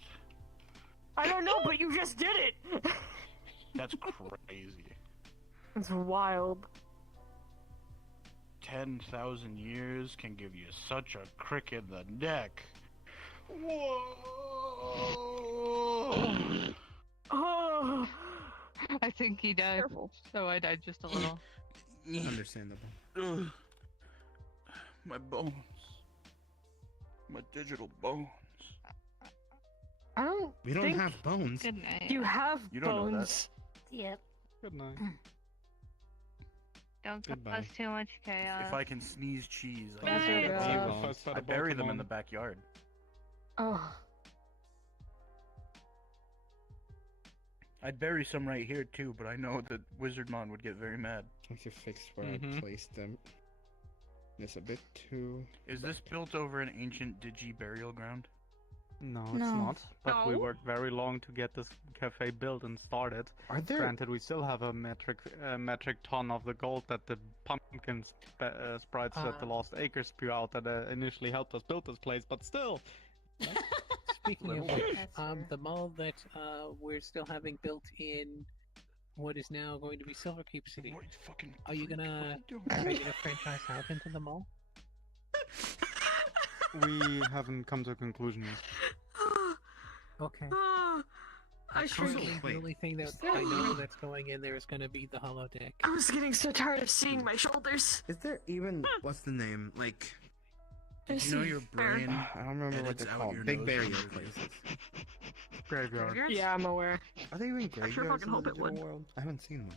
I don't know, but you just did it. That's crazy. It's wild. 10,000 years can give you such a crick in the neck. Whoa! Oh. I think he died. Careful. So I died just a little. Understandable. Ugh. My bones. My digital bones. I don't. We don't think have bones. Good night. You have You don't know that. bones. Yep. Good night. Don't Goodbye. cause too much chaos. If I can sneeze cheese, I, Bye. can Yeah. I bury them in the backyard. Oh. I'd bury some right here too, but I know that Wizardmon would get very mad. I have to fix where I placed them. It's a bit too. Is this built over an ancient Digi burial ground? No, it's No. not. But we No? worked very long to get this cafe built and started. Are there? Granted, we still have a metric ton of the gold that the pumpkin sprites at the Lost Acres spew out that initially helped us build this place, but still. Speaking of Little which, That's the mall that we're still having built in what is now going to be Silverkeep City. What fucking? Are you gonna franchise out into the mall? We haven't come to a conclusion yet. Okay. I sure. Currently, Wait. the only thing that I know that's going in there is going to be the holodeck. I was getting so tired of seeing my shoulders. Is there even what's the name? Like, Did you know your brain? I don't remember what edits they're out called. your Big nose barrier and your places. Graveyard. Yeah, I'm aware. Are they even sure graveyards fucking in the hope it digital would. world? I haven't seen one.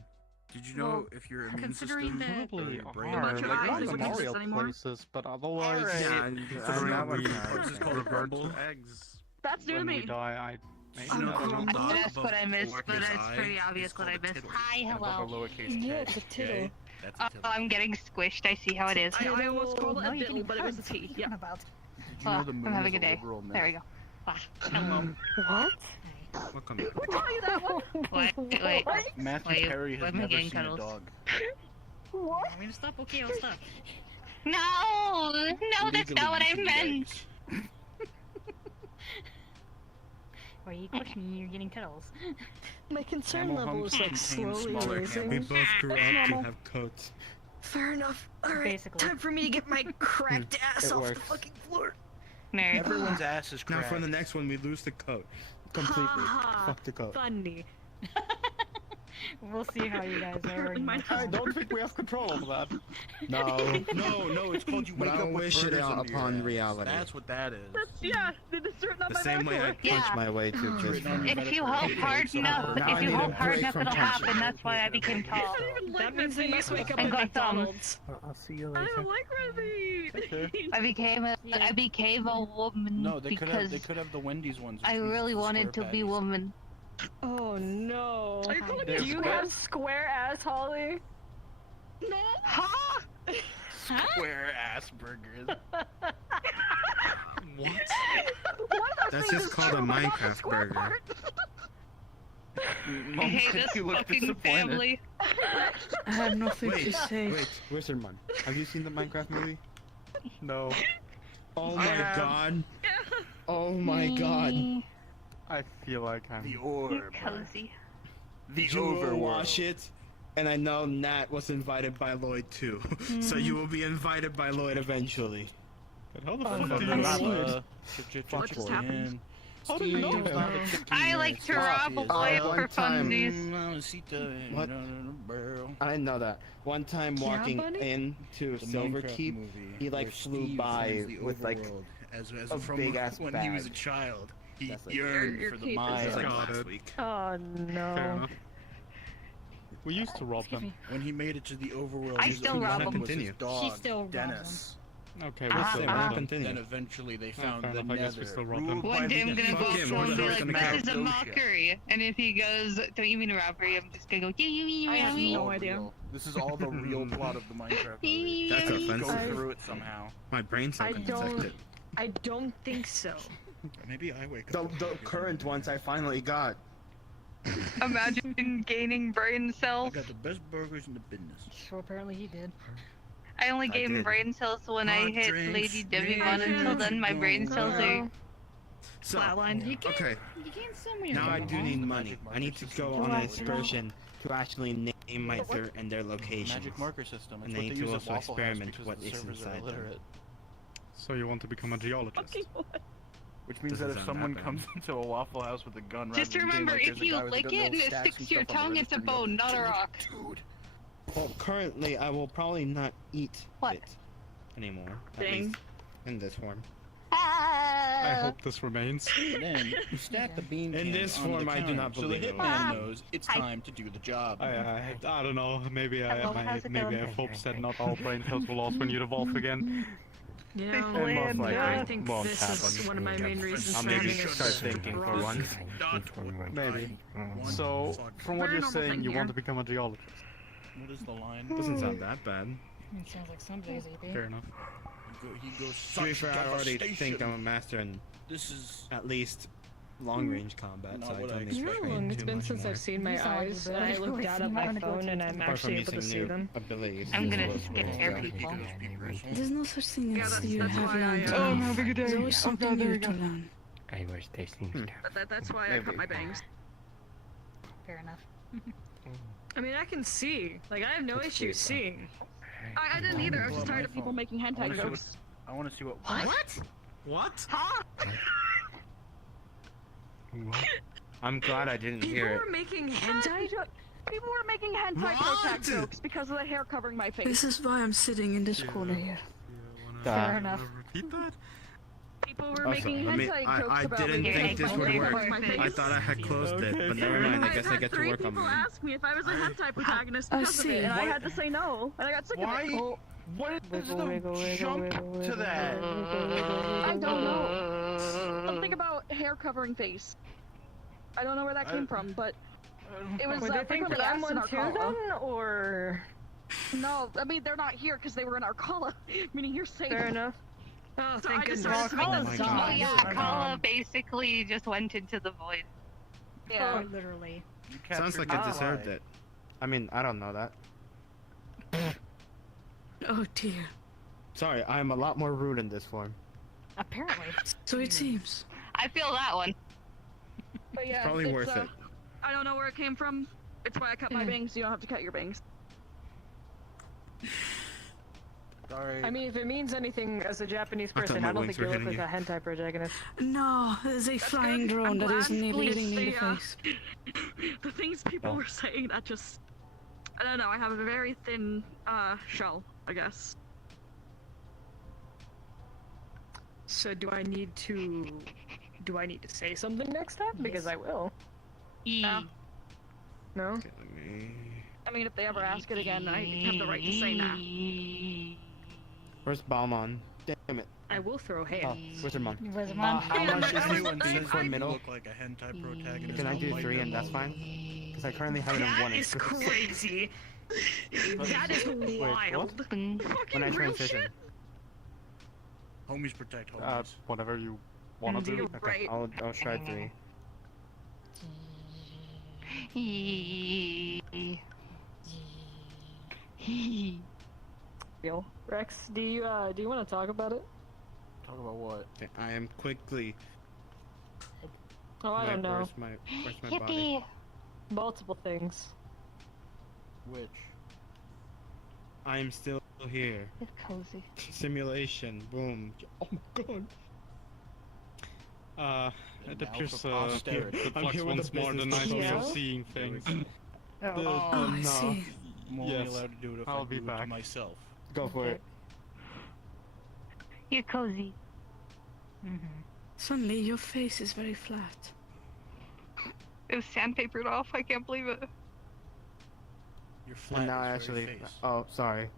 Did you know Well, if your immune considering system that- or Probably your brain are, Not your like eyes, not they wouldn't memorial exist anymore. places, but otherwise, Alright. Yeah, Considering that we one's not revert bad. to eggs That's new to when we me. die, That's what I missed, but it's pretty obvious what I missed. Hi, hello. Yeah, Oh, I'm getting squished. I see how it is. I almost called it No, a you're diddle, getting but it was a hugged. T. What are you talking about? Did you know the moon I'm having is a day. liberal myth? There we go. Hello. What? Welcome. Who taught you that one? Wait. Matthew Perry has why am I never getting seen a cuddles? dog. What? Want me to stop? Okay, I'll stop. No, that's Legally, not what you I can eat meant. eggs. Why are you pushing me? You're getting cuddles. My concern Camel level humps is like contain slowly smaller raising. We camels. both grew up That's to normal. have coats. Fair enough. Alright, Basically. time for me to get my cracked ass It off works. the fucking floor. Nerd. Everyone's ass is Now cracked. for the next one, we lose the coat. Completely. Ha ha. Fuck the coat. Funny. We'll see how you guys are. Apparently mine I don't think we have control of that. No. No, it's called you But wake I'll up with wish it burgers under your upon ass. reality. That's what that is. Yeah, there's certain on The my same way I backboard. punch my way to this Written on one. your If you medical hope record, hard so- enough, Now I if you need a hope hard break enough, from it'll punching. happen. That's why I became tall. I don't even like That means they Red must Meat. wake up And at got thumbs. McDonald's. I'll see you I later. don't like Red Meat. I became a woman No, they could because have the Wendy's ones. which I means really it's the wanted to square be patties. woman. Oh no. Are you calling me There's Do you square- have square ass, Holly? No. Ha! Square ass burgers. What? One of those That's things just is called true, a but not the Minecraft square burger. part. I hate this you look fucking disappointed. family. I had nothing Wait, to say. wait, Wizard Man. Have you seen the Minecraft movie? No, Oh I my have. god. Oh my god. I feel like I'm. The orb. Cozy. The You will overworld. watch it, and I know Nat was invited by Lloyd too. So you will be invited by Lloyd eventually. How the Oh, fuck no, do no, you no. know? What just happened? How do you know don't that? know. I like to rob a wife one for time- funsies. What? I didn't know that. One time Yeah, walking buddy? into Silverkeep, he like flew by with like as a from big ass when bag. he was a child. He That's like- yearned Your for the keep is mine. like- last Got it. week. Oh Fair no. enough. We used to rob them. When he made it to the overworld, I his still only rob weapon him. was his Continue. dog, She still robs Dennis. Okay, we Ah, still ah. rob them. Continue. Then eventually they found fair the enough. I guess we Nether. still rob them. ruled One by day I'm the gonna Fuck go up him, to him what's and be the like, rest of the this is a Cappadocia. mockery. And if he goes, don't you mean a robbery? I'm just gonna go, do you mean I have robbery? no idea. Real. This is all the real plot of the Minecraft movie. That's Go offensive. through it somehow. My brain's not I gonna don't- detect it. I don't think so. Maybe I wake The, up. the current ones I finally got. Imagine gaining brain I cells. got the best burgers in the business. So apparently he did. I only I gain did. brain cells when I Hot hit drinks, Lady drinks, Digimon. Until then, my brain cells are So, flatlined. okay, You can't sell me now I your do Digimon. need money. I need to go on an excursion to actually name my dirt and their locations. Magic marker system. It's And what I need they to use at also Waffle House experiment because what the is servers are inside them. illiterate. So you want to become a geologist? Which means Doesn't that if sound someone that bad. comes into a Waffle House with a gun, Just rather than being remember, like, if "There's a you guy with a lick gun it that'll and it stack sticks some to your stuff on the tongue, it's a register," bone, and not a you'll be rock. like, "Dude." Well, currently I will probably not eat What? it anymore. At Dang. least in this form. I hope this remains. Then you stack the bean In cans this on the form, I do counter, not so the believe it. hitman knows it's time to do the job. I don't know. Maybe Hello, how's it maybe I going? have hopes that not all brain cells will lost when you evolve again. Yeah. And most likely I think won't this happen. is one of my main reasons I'll for maybe having a start thinking for once. Maybe. So, from what Very you're normal saying, thing you here. want to become a geologist. What is the line? Doesn't sound that bad. It sounds like somebody's EP. Fair enough. He goes, To be "Such fair, I already devastation." think I'm a master in This is at least long range combat, Not so I what I don't expected. need You to know how train long it's too been much since more. I've seen my You sound like eyes, you and I better look go down see at my mine. phone and I'm Apart from actually able to using see new them. abilities. I'm gonna as well as scare well. people. There's no such thing Yeah, as that's- you that's have why learned I, to Oh, I'm live. having a day. There's always something new to learn. I was tasting stuff. That's why I cut my bangs. Fair enough. I mean, I can see. Like, I have no issue seeing. I didn't either. I was just tired of people making hentai jokes. I want to see what. What? Huh? I'm glad I didn't hear People it. were making hentai jokes. People were making hentai protag jokes because of the hair covering my face. This is why I'm sitting in this corner here. Fair enough. Repeat that? People were Also, making I mean, hentai jokes I about didn't me. think this My would hair work. covering my face. I thought I had closed it, Okay, but never fair mind. I I've guess I had get to 3 work on people mine. ask me if I was a hentai protagonist I because of see. it, and I had to say no, and I got sick of it. What is the jump to that? I don't know. Something about hair covering face. I don't know where that came from, but it was Were they think frequently that I'm asked in one our too call. then, or? No, I mean they're not here because they were in our call, meaning you're safe. Fair enough. Oh, So thank I goodness. decided to make Oh that my God. Oh yeah, Kala basically just went into the void. Yeah. Literally. Sounds like I deserved it. I mean, I don't know that. Oh dear. Sorry, I am a lot more rude in this form. Apparently. So it seems. I feel that one. But yeah, Probably it's, worth it. I don't know where it came from. It's why I cut my bangs. You don't have to cut your bangs. Sorry. I mean, if it means anything as a Japanese I thought person, my I don't wings think you were look like hitting a hentai protagonist. No, there's a flying drone I'm that is glad, nearly hitting me in the please, face. The things people were saying, that just... I don't know, I have a very thin, shell, I guess. So do I need to say something next time? Because I will. Yeah. No? I mean, if they ever ask it again, I have the right to say nah. Where's Balmon? Damn it. I will throw hair. Oh, where's her mom? Where's her How mom? much is Anyone this says for that you middle? look like a hentai protagonist. Can I do I'll 3 bite and them that's all. fine? Because I currently have it in 1 That and is 6. crazy. That is wild. When I transition. Homies protect homies. Whatever you want to do. You're Okay, right. I'll try 3. Rex, do you want to talk about it? Talk about what? Okay, I am quickly. Oh, I don't know. Where's my body? Multiple things. Which? I am still here. It's cozy. Simulation. Boom. Oh my god. It Now appears for posterity. the I'm flux here with wants the more than business nice way of proposal. seeing things. Oh, I see. I'm only Yes. allowed to do it if I'll I be do it back. to myself. Go for it. You're cozy. Suddenly, your face is very flat. It was sandpapered off. I can't believe it. You're flat. And now I as very actually. face. Oh, sorry.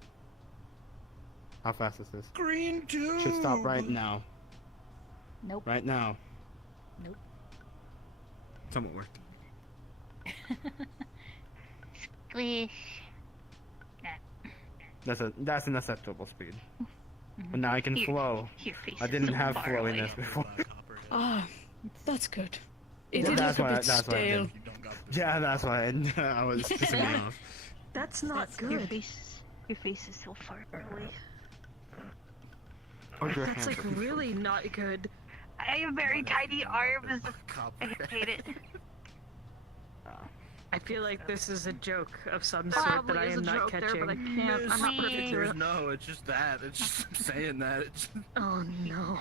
How fast is this? Green tube. Should stop right now. Nope. Right now. Nope. Somewhat worked. Squish. That's an acceptable speed. But now I can flow. Your face I is didn't so have far flowiness away. before. Ah, that's good. It Yeah, did that's look a why- bit that's why I stale. did. Yeah, that's why I was pissing me off. That's not Your good. face is so far away. Or your That's hands like are too really not good. I have very tiny arms. I hate it. I feel like this is a joke of some sort that Probably I is am a not joke catching. there, but I can't. I'm not privy to There's it. no, it's just that. It's just saying that. It's Oh no.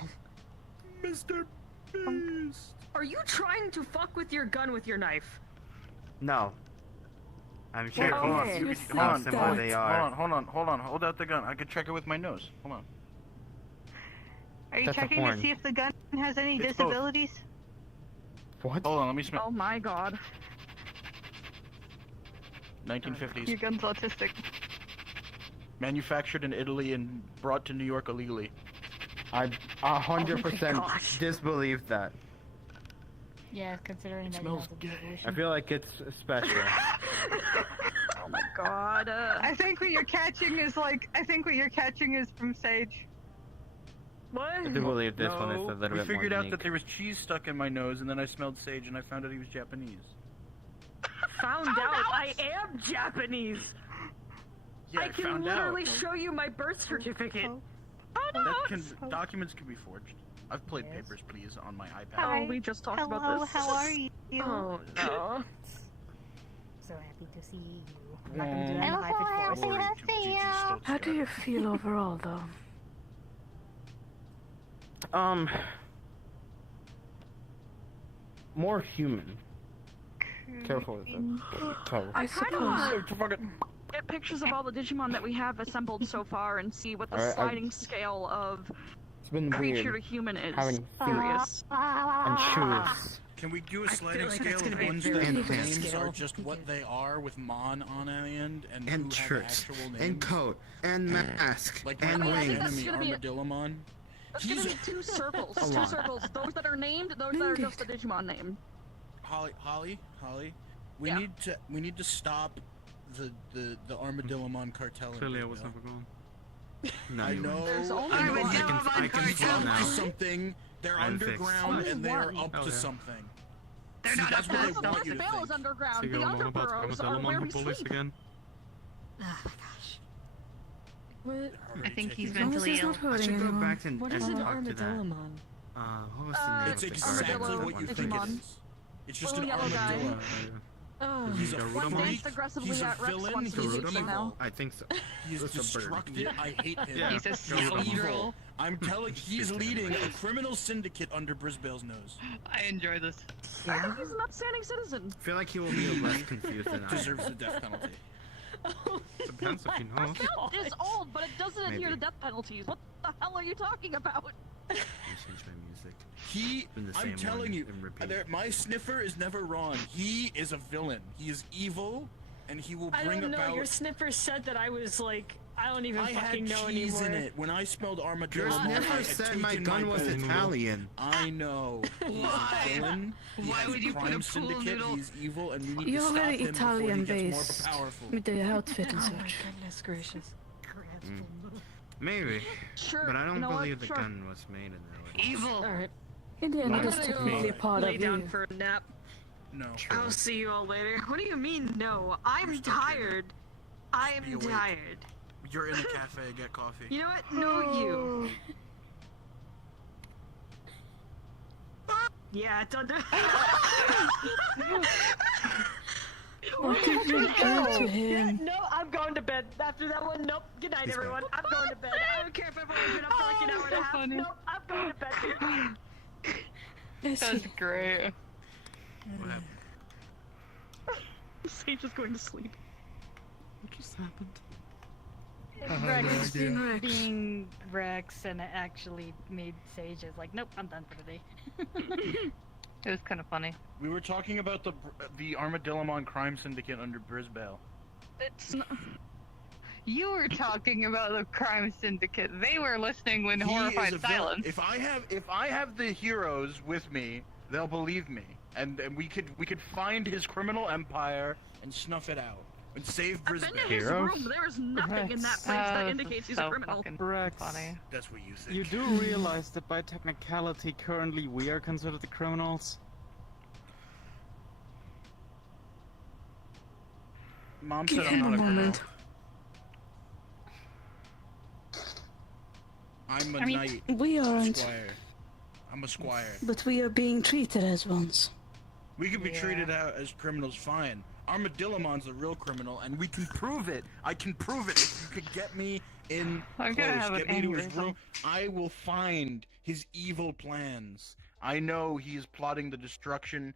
Mr. Beast. Are you trying to fuck with your gun with your knife? No. I'm Here, sure hold on. you You can, think hold on. simple that- they are. Hold on. Hold out the gun. I can check it with my nose. Hold on. Are you That's a checking to horn. see if the gun has any It's both. disabilities? What? Hold on. Let me smell. Oh my god. 1950s. Your gun's autistic. Manufactured in Italy and brought to New York illegally. I 100% gosh. disbelieve that. Yeah, considering that smells you know the I feel like it's special. Oh my god. I think what you're catching is from Sage. What? I do believe this one is a No, little we bit more figured out unique. that there was cheese stuck in my nose, and then I smelled sage, and I found out he was Japanese. Found out I am Japanese. Yeah, I can found literally out. show you my birth certificate. Documents can be forged. I've played Papers, Please on my iPad. Oh, we just talked about this. How are you? Oh no. So happy to see you. I'm not gonna do that in I'm high so pitched voice. happy to see you. How do you feel overall, though? More human. Careful with that. Toe. I suppose. Get pictures of all the Digimon that we have assembled so far and see what the Alright, sliding scale of It's been creature to weird. human is. Having feet Curious. and shoes. Can we do a feel sliding like scale it's gonna of be a ones very that big names scale. are just what they are with Mon on the end, and And who shirts. have actual names? And coat. And mask. Like and my I think wings. that's enemy gonna be a- Armadillomon That's gonna be 2 circles. Hold 2 on. circles. Those that are named, those that are just the Digimon name. Holly, we Yeah. need to stop the Armadillomon cartel. in Clearly, I Brazil. was never gone. No, I you know. weren't. There's only I know. one. I can fall They now. found something. They're I'm fixed. underground Only and they're one. up Oh, to yeah. something. They're See, not that's up what to they something. want you to Veil think. is underground. So The you're about underburrows are Armadillomon where the we bullies sleep. again? Oh my gosh. What? I think he's As long as mentally he's ill. not I hurting should go anyone. back and, What and is an talk to that. armadillomon? What was the name It's of the exactly guard? what you Digimon. think it is. It's just an Little yellow guy. armadillo. Oh. He's a One freak. danced aggressively He's a at Rex villain. once. He's He's evil. now. I think so. He's It's a bird. destructive. I hate him. Yeah. He's a He's scoundrel. evil. I'm telling. He's leading a criminal syndicate under Brisbale's nose. I enjoy this. I think he's an upstanding citizen. I feel like he will be less confused than I am. Deserves the death penalty. Depends if you know. Our bill is old, but it doesn't adhere to Maybe. death penalties. What the hell are you talking about? Let me change my music. He, Been the I'm same telling one you, in repeat. my sniffer is never wrong. He is a villain. He is evil, and he will I bring don't know. about. Your sniffer said that I was like, I don't even I fucking had know cheese anymore. in it when I smelled armadillo. Your I sniffer had said tooth my in gun was pool noodle. Italian. I know. He's Why? a villain. He Why has would a you put crime a pool syndicate. noodle- He's evil, and we need to You're stop very him before he Italian gets based more powerful. with the outfit and Oh my such. goodness gracious. Maybe. Sure. But I don't you know what? believe the Sure. gun was made in that way. Evil. Alright. Indiana I'm is gonna technically go part lay of down you. for a nap. No. I'll see you all later. What do you mean, no? I'm tired. I'm be awake. tired. You're in the cafe. Get coffee. You know what? No, you. Yeah, don't do What did you do to him? No, I'm going to bed. After that one, nope. Good night, everyone. I'm going to bed. I don't care if everyone's been up for like an hour and a half. funny. Nope, I'm going to bed. Yes, That's great. What happened? Sage is going to sleep. What just happened? Rex being Rex. being Rex, and it actually made Sage is like, nope, I'm done for today. It was kind of funny. We were talking about the Armadillomon crime syndicate under Brisbale. It's not... You were talking about the crime syndicate. They were listening when He is a horrified villain. silence. If I have the heroes with me, they'll believe me, and we could find his criminal empire and snuff it out and save I've been to Brisbane. his room. There is nothing in that place that this indicates is he's so a criminal. fucking Rex. funny. That's what you think. You do realize that by technicality, currently we are considered the criminals? Mom Give said I'm him not a a criminal. moment. I'm a I mean- knight. We aren't, Squire. I'm a squire. but we are being treated as ones. We could be Yeah. treated out as criminals fine. Armadillomon's the real criminal, and we can prove it. I can prove it. If you could get me in I'm gonna have close, an get me to his aneurysm. room, I will find his evil Plans. I know he is plotting the destruction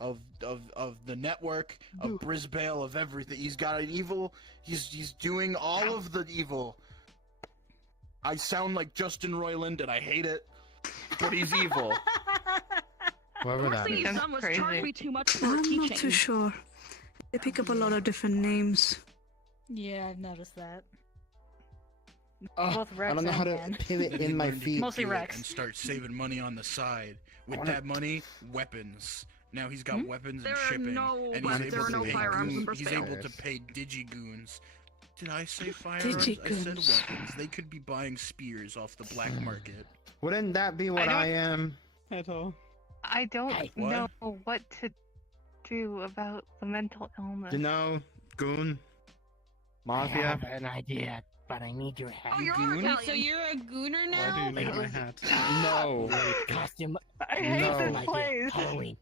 of the network, of Brisbale, of everything. He's got an evil. He's doing all of the evil. I sound like Justin Roiland, and I hate it, but he's evil. Whoever Worst that thing is. he's That's done was crazy. charge me too much for a I'm not keychain. too sure. They pick up a lot of different names. Yeah, I've noticed that. Oh, Both I Rex don't know how to and Dan. pivot Then he in my learned to feet. Mostly do it Rex. and start saving money on the side. With wanna- that money, weapons. Now he's got weapons There and are shipping, no- and but he's there able are to no pay firearms in He's Brisbane. able to pay Digigoons. Did I say firearms? I said Digigoons. weapons. They could be buying spears off the black market. Wouldn't that be what don't- I am? At all. I don't Hey, what? know what to do about the mental illness. You know, Goon, I Mafia. have an idea, but I need your help. Oh, you're Goon? Italian. So you're a gooner Why now? do you need my hat? No. Costume. I hate no. this Like place. Halloween.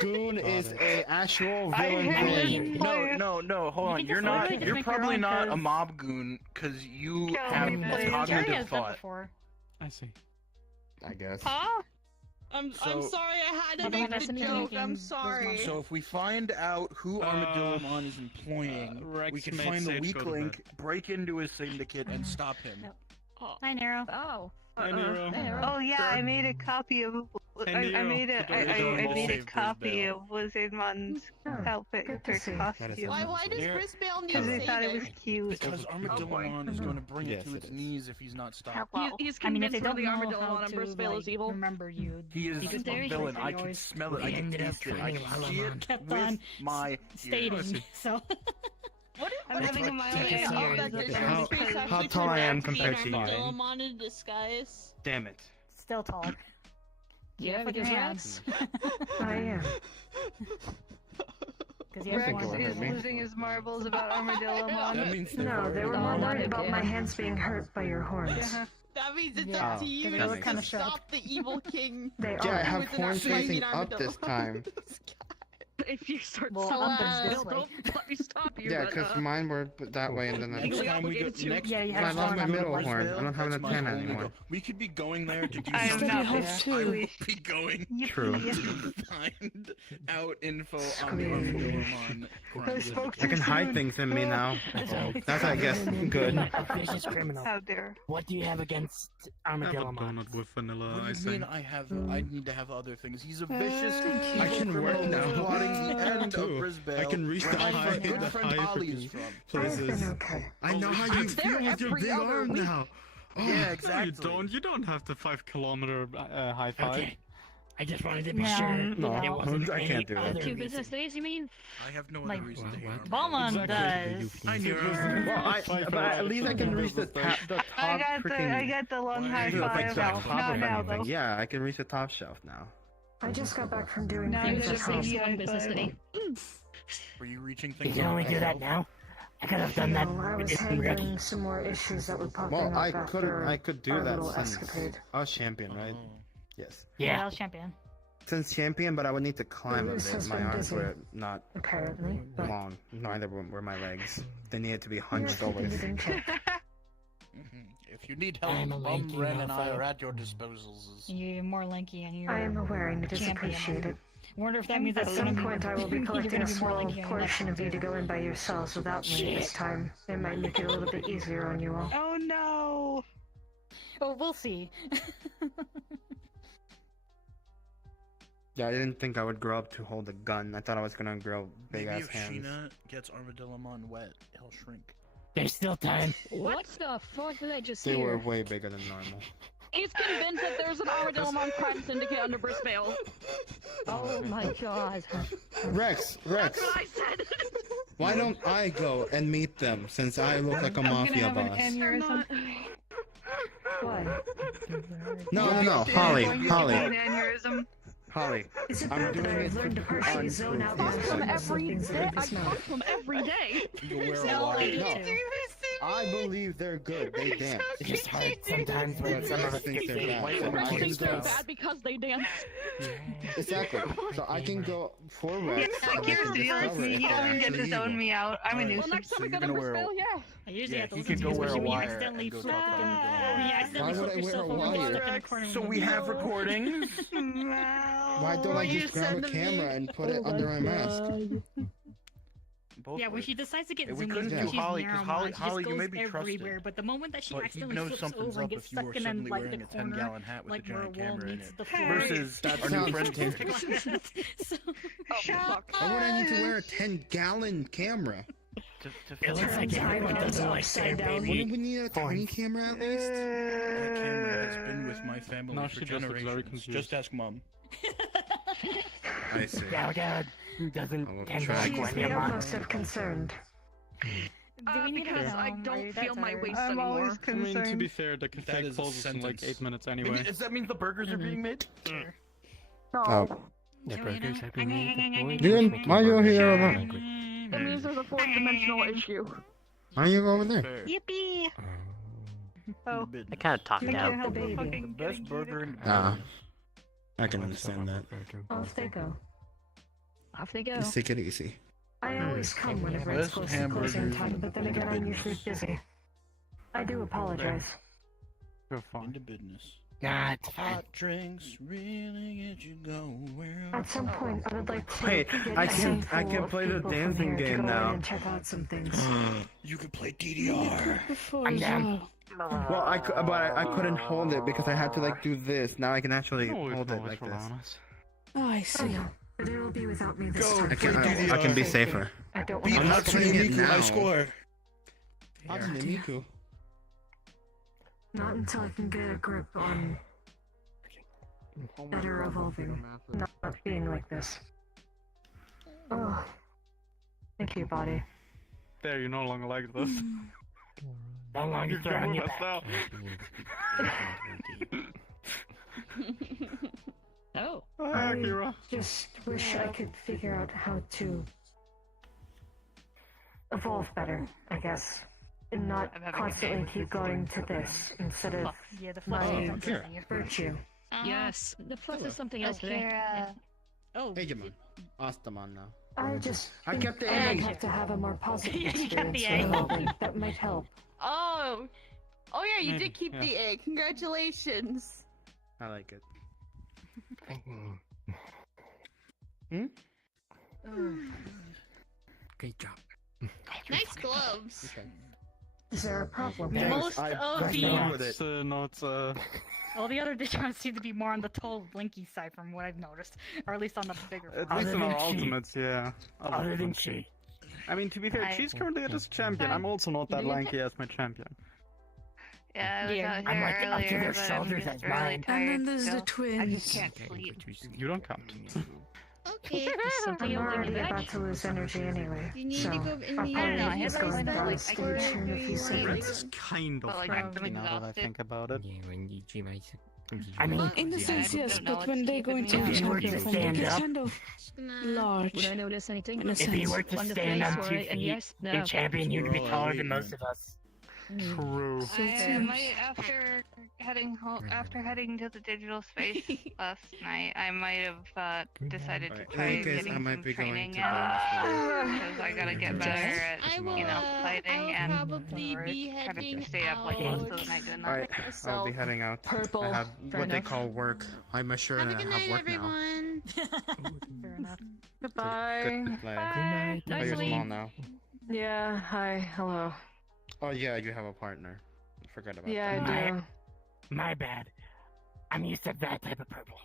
Goon is a actual I villain. hate villain. this No, place. no, hold You on. can You're just not. literally just You're make your probably own, not a 'cause- mob goon because you Kill have me, a please. Jerry cognitive has that thought. before. I see. I guess. Huh? I'm So- sorry I had to But make that's the me joke. making I'm those sorry. So if we find out who Armadillomon is employing, Rex we can made find the Sage weak go to link, break into his syndicate, and stop him. Hi, Nero. Oh. Hi, Nero. Oh yeah, I made a copy of I made I made a copy of Wizardmon's outfit her costume. Why does Brisbane need Because to I say thought it this? was cute. Because Armadillomon is going to bring it to its knees if he's not stopped. He's I mean, if they convinced don't the know armadillo how on to Brisbane is evil. remember you, He is because a there is villain. I always can smell it. I can ended up taste it. I finding can see it kept with on my stating. ears. So I'm having a mild How tall I am compared to you. Armadillomon in disguise. Damn it. still tall. Yeah, with your hands. I am. Because you have Rex one. is losing his marbles about Armadillomon. That means No, they were more worried about my hands being hurt by your horns. That means it's Yeah. up to you They look to kinda stop the evil king. They Yeah, I are. have With an horns flaming facing up armadillo. this time. If you start Well, stopping this this, way. don't let me stop you. Yeah, but, because mine were that way and then Next time we go, next Yeah, you I have lost one my on middle the horn. Brisbane, I don't have an that's my antenna only anymore. goal. We could be going there to do I am something. not hope there. too. I will be going True. to find out info on the Armadillomon crime. I can hide things in me now. That's, I guess, good. A vicious criminal. How dare. What do you have against Have a Armadillomon? donut with vanilla What do you icing. mean I need to have other things? He's a vicious I can criminal work now. plotting the end of Too. Brisbane. I can reach the where my high- good the friend high Holly freaking is from. places. Okay. I know how you feel with your every big other arm week. now. Oh, Yeah, No, exactly. you don't. You don't have the 5 kilometer high five. Okay. I just wanted to be No, sure no, there wasn't I can't any do that. other 2 reason. business days, you mean? I have no Like, other reason to hate what? Balmon Exactly. does. I knew it. Well, but at least I can reach the top I got freaking... the long high Like five. the top Not of now anything. though. Yeah, I can reach the top shelf now. I just got back from doing Now things you at just home. say One business day. Were you reaching You things can on only do that myself? now. I could have done that No, I was with it ready. handling some more issues that were popping Well, up I after could do our that little since escapade. I was champion, right? Oh. Yes. Yeah, Yeah. I was champion. Since champion, but I would need to climb a Bruce bit. has My been arms busy. were not Apparently, but long. Neither were my legs. They needed to be you're hunched keeping always. it in check. If you need help, I'm a Bum lanky Ren and I mofo. are at your disposals. You're more lanky and you're I am aware and it is champion. appreciated. Wonder if that means At that's some gonna be- point, I will be you're collecting gonna a be more small lanky on your portion left. of you to go in by yourselves without me this time. It might make it a little bit easier on you all. Oh no. Oh, we'll see. Yeah, I didn't think I would grow up to hold a gun. I thought I was gonna grow big Maybe ass if hands. Sheena gets Armadillomon wet, he'll shrink. There's still time. What the fuck did I just They were hear? way bigger than normal. He's convinced that there's an Armadillomon crime syndicate under Brisbane. Oh my god. Rex, That's what I said. Why don't I go and meet them since I look like a mafia boss? Aneurysm. Why? No, Holly, Holly, An aneurysm. Holly. Is it I'm bad that doing I've it learned to partially zone out Talk my to him signals of every things that day. leave I his talk mouth? to him every day. You'll wear a No, wire. I do No. too. I believe they're good. They dance. It's just hard sometimes when some of us think get they're paid. bad. So I I can Things go- are bad because they dance. Exactly. So I can go for Rex. Yeah, and we can Kirsten, you don't discover if you they're don't get actually to zone evil. me out. I'm a Alright. Well, nuisance. next time So we you're go to gonna wear a- Brisbane, yeah. I usually Yeah, have to he listen could to go you, wear a especially when you wire accidentally and go flip talk to it and- Armadillomon. when you accidentally Why would flip I wear yourself a over and wire? stuck in a corner So when we you- have recordings. Why don't I you just grab a send me? camera and put it under my mask? Both Yeah, when ways. she decides to get Yeah, we zoomed couldn't in, do she's Holly, 'cause Naramon, Holly, she you just may goes be trusted. everywhere. But the moment that she But he'd accidentally know flips something's over and up gets if you were stuck in suddenly like the wearing a corner, 10-gallon hat with like a where a giant wall camera in meets it. the floor. Versus That our new sounds friend Tim. So, Shut Why would I need to wear a 10-gallon camera? To It looks like everyone doesn't like their Wouldn't baby. we need a tiny camera at least? That camera has been with my family Now for she just looks very generations. confused. Just ask Mom. I see. Oh god, who doesn't I will tend to try. like She is when the you're utmost of concerned. do we need to Because go I home? Are don't you feel that my tired? waist I'm anymore. always I mean, to concerned. be fair, the That config is a closes in like sentence. 8 minutes anyway. Does that mean the burgers are being made? Sure. Oh. the So, burgers have been made. Why you here alone? That means there's a fourth dimensional issue. Why you over there? Fair. Yippee! Oh, I kind of talked Think out. you're the baby. fucking Best burger in I can understand that. Off they go. Off they go. Just take it easy. I always come whenever it's Best close to closing hamburgers time, in but then again, I'm usually busy. I do apologize. You're fine. into business. God, it's fine. Hot drinks really get you going. At some point, I would like to Wait, get I a can handful of play the people from dancing here to game go in now. and check out some things. You could play DDR. I'm down. Well, I couldn't hold it because I had to like do this. Now I can actually hold it like this. Oh, I see. But it will be without me this Go. time. I can be safer. I don't Beat want to Hatsune doing it Miku now. by score. Here. Hatsune Miku. Not until I can get a grip on better evolving, not being like this. Oh, thank you, body. There, you're no longer like this. No longer You throw can on move your us back. now. Oh. Hi, Akira. Just wish I could figure out how to evolve better, I guess. And not constantly keep going to this instead of Yeah, the my Akira. virtue. Yes, the flux is something else today. Akira. Oh. Digimon. Astamon now. I just I think kept the I egg. might have to have a more positive You kept experience the with egg. evolving. That might help. Oh. Oh yeah, you Maybe, did keep yeah. the egg. Congratulations. I like it. Great job. Nice gloves. Is there a problem? Most of the with it. No, it's all the other Digimon seem to be more on the tall, blinky side from what I've noticed, or at least on the bigger. at ones. least in our than she. ultimates, yeah. Other than she. I mean, to be fair, she's currently at this champion. I'm also not that lanky as my champion. Yeah, I was Yeah. out I'm here like up to earlier, their but I'm shoulders just as really mine. tired. And then there's still. the twins. I just can't sleep. You don't count. Okay. There's something I'm else in already the about to lose energy anyway, You need so to go in I'll the probably I just have go to and sleep. stay I tuned in a few It's seconds. It's kind of But, like, I'm funky now that I exhausted. think about it. I mean, In a sense, I yes, don't know but when what's they go keeping into me the up. If you were to champion form, stand they get up- kind of large. Would I notice anything? In a if you sense. were to On the stand face on or 2 in feet yes? No. in champion, you'd be We're all taller elite, than most man. of us. True. So it I seems. might after heading to the digital space last night, I might have decided to Alright, try in any case, getting I might some be going training to in because I gotta get better at I will, fighting I will and probably be try to heading stay up like out. most of the night doing that. Alright, I'll be heading out. Purple. I have Fair what they enough. call work. I'm sure Have I a good have night, work now. everyone. Fair enough. Goodbye. Good play. Bye. Oh, you're small now. Yeah, hi, hello. Oh yeah, you have a partner. I forgot about Yeah, that. I do. My bad. I'm used to that type of purple.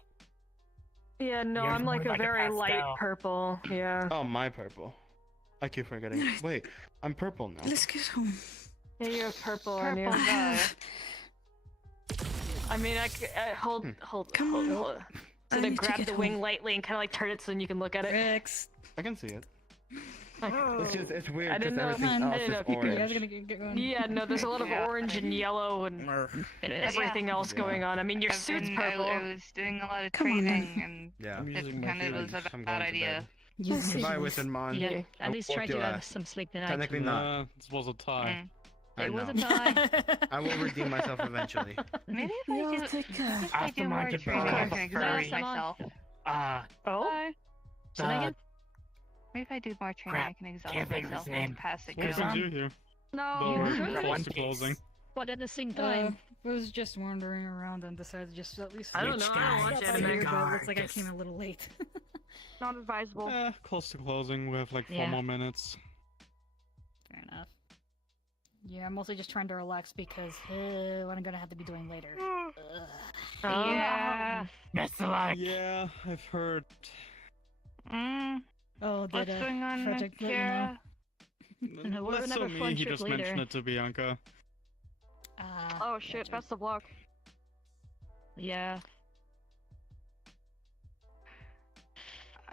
Yeah, no, Yours I'm like more a like a very light pastel. purple. Yeah. Oh, my purple. I keep forgetting. Wait, I'm purple now. Let's get home. Yeah, you have purple on you. Purple guy. I mean, hold. Come on. So I to need to grab get the wing lightly and kind of like turn it so then you can look at it. Rex. I can see it. Okay. It's just it's weird I because didn't know if everything I else didn't know is if you could- You guys are orange. gonna get going. Yeah, no, there's a lot of Yeah. orange and yellow and everything else going on. I mean, your I've suit's been- purple. I was doing a lot of Come on, then. training and Yeah. I'm it using my kind of feelings. was a I'm bad going to idea. bed. Bye, Wizardmon. Yeah, I at least whoop try to your have ass. some sleep tonight. Technically not. This was a tie. I It was a know. tie. I will redeem myself eventually. Maybe if Yeah, I do, take care. maybe if I do After more my training, I goodbye, can exert furry. myself. Oh? Bye. Say that again? Maybe if I do more training, Crap, I can exhaust can't think of myself his name. past it. What goes. did you here? No, Though we're sure? close One to Piece. closing. But at the same time, I was just wandering around and decided to just at least. I don't know, I don't watch stop by anime. here, but it looks like I Gorgeous. came a little late. Not advisable. Close to closing. We have like 4 Yeah. more minutes. Fair enough. Yeah, I'm mostly just trying to relax because what I'm gonna have to be doing later. Ugh. Yeah. Best of luck. Yeah, I've heard. Oh, did What's going on, Project let you know? Kara? we're Less gonna so have a me, fun he trip just later. mentioned it to Bianca. Oh shit, best of luck. yeah.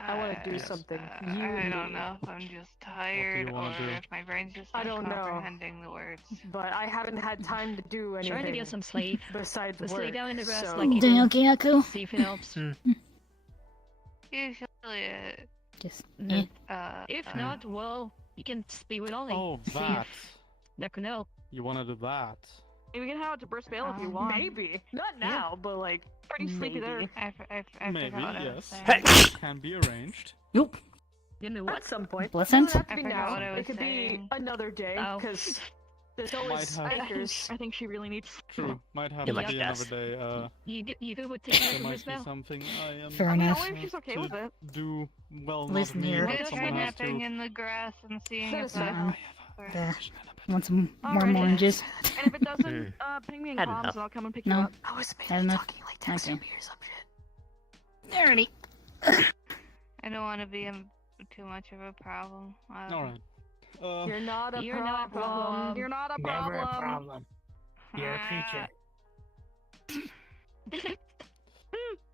I want to do something. I don't know if I'm just tired or wanna do? if my brain's just I not don't know. comprehending the words. But I haven't had time to do anything. Trying to get some sleep. besides Just work. lay down in the grass so... like you Daniel do. Gyaku. See if it helps. Usually, Just If not, well, you can speak with Ollie. Oh, See that. if that can help. You wanna do that? Maybe we can head out to Brisbane if you want. Maybe. Not now, but like Pretty sleepy there. I Maybe, forgot what I was yes. saying. Can be arranged. Nope. You know what? At some point. Pleasant. It doesn't have to I be forgot now. what I was It could saying. be another day, Oh. because there's Might always have- actors. I think she really needs. True. Might have You to like be us. another day. You good with taking it There from might his be mouth? something I am. Fair I mean, enough. only if she's okay to with it. Do well. Listen not me, here. but Just someone has to. napping in the grass and seeing That if is that fine. There. Want some more Alrighty. oranges? And if it doesn't, ping me in Had comms enough. and I'll come and pick you No? up. I was Had enough? talking like texting Okay. beers up shit. Alrighty. I don't want to be too much of a problem. Alright. You're not a You're not a problem. You're not a Never problem. a problem. You're a creature.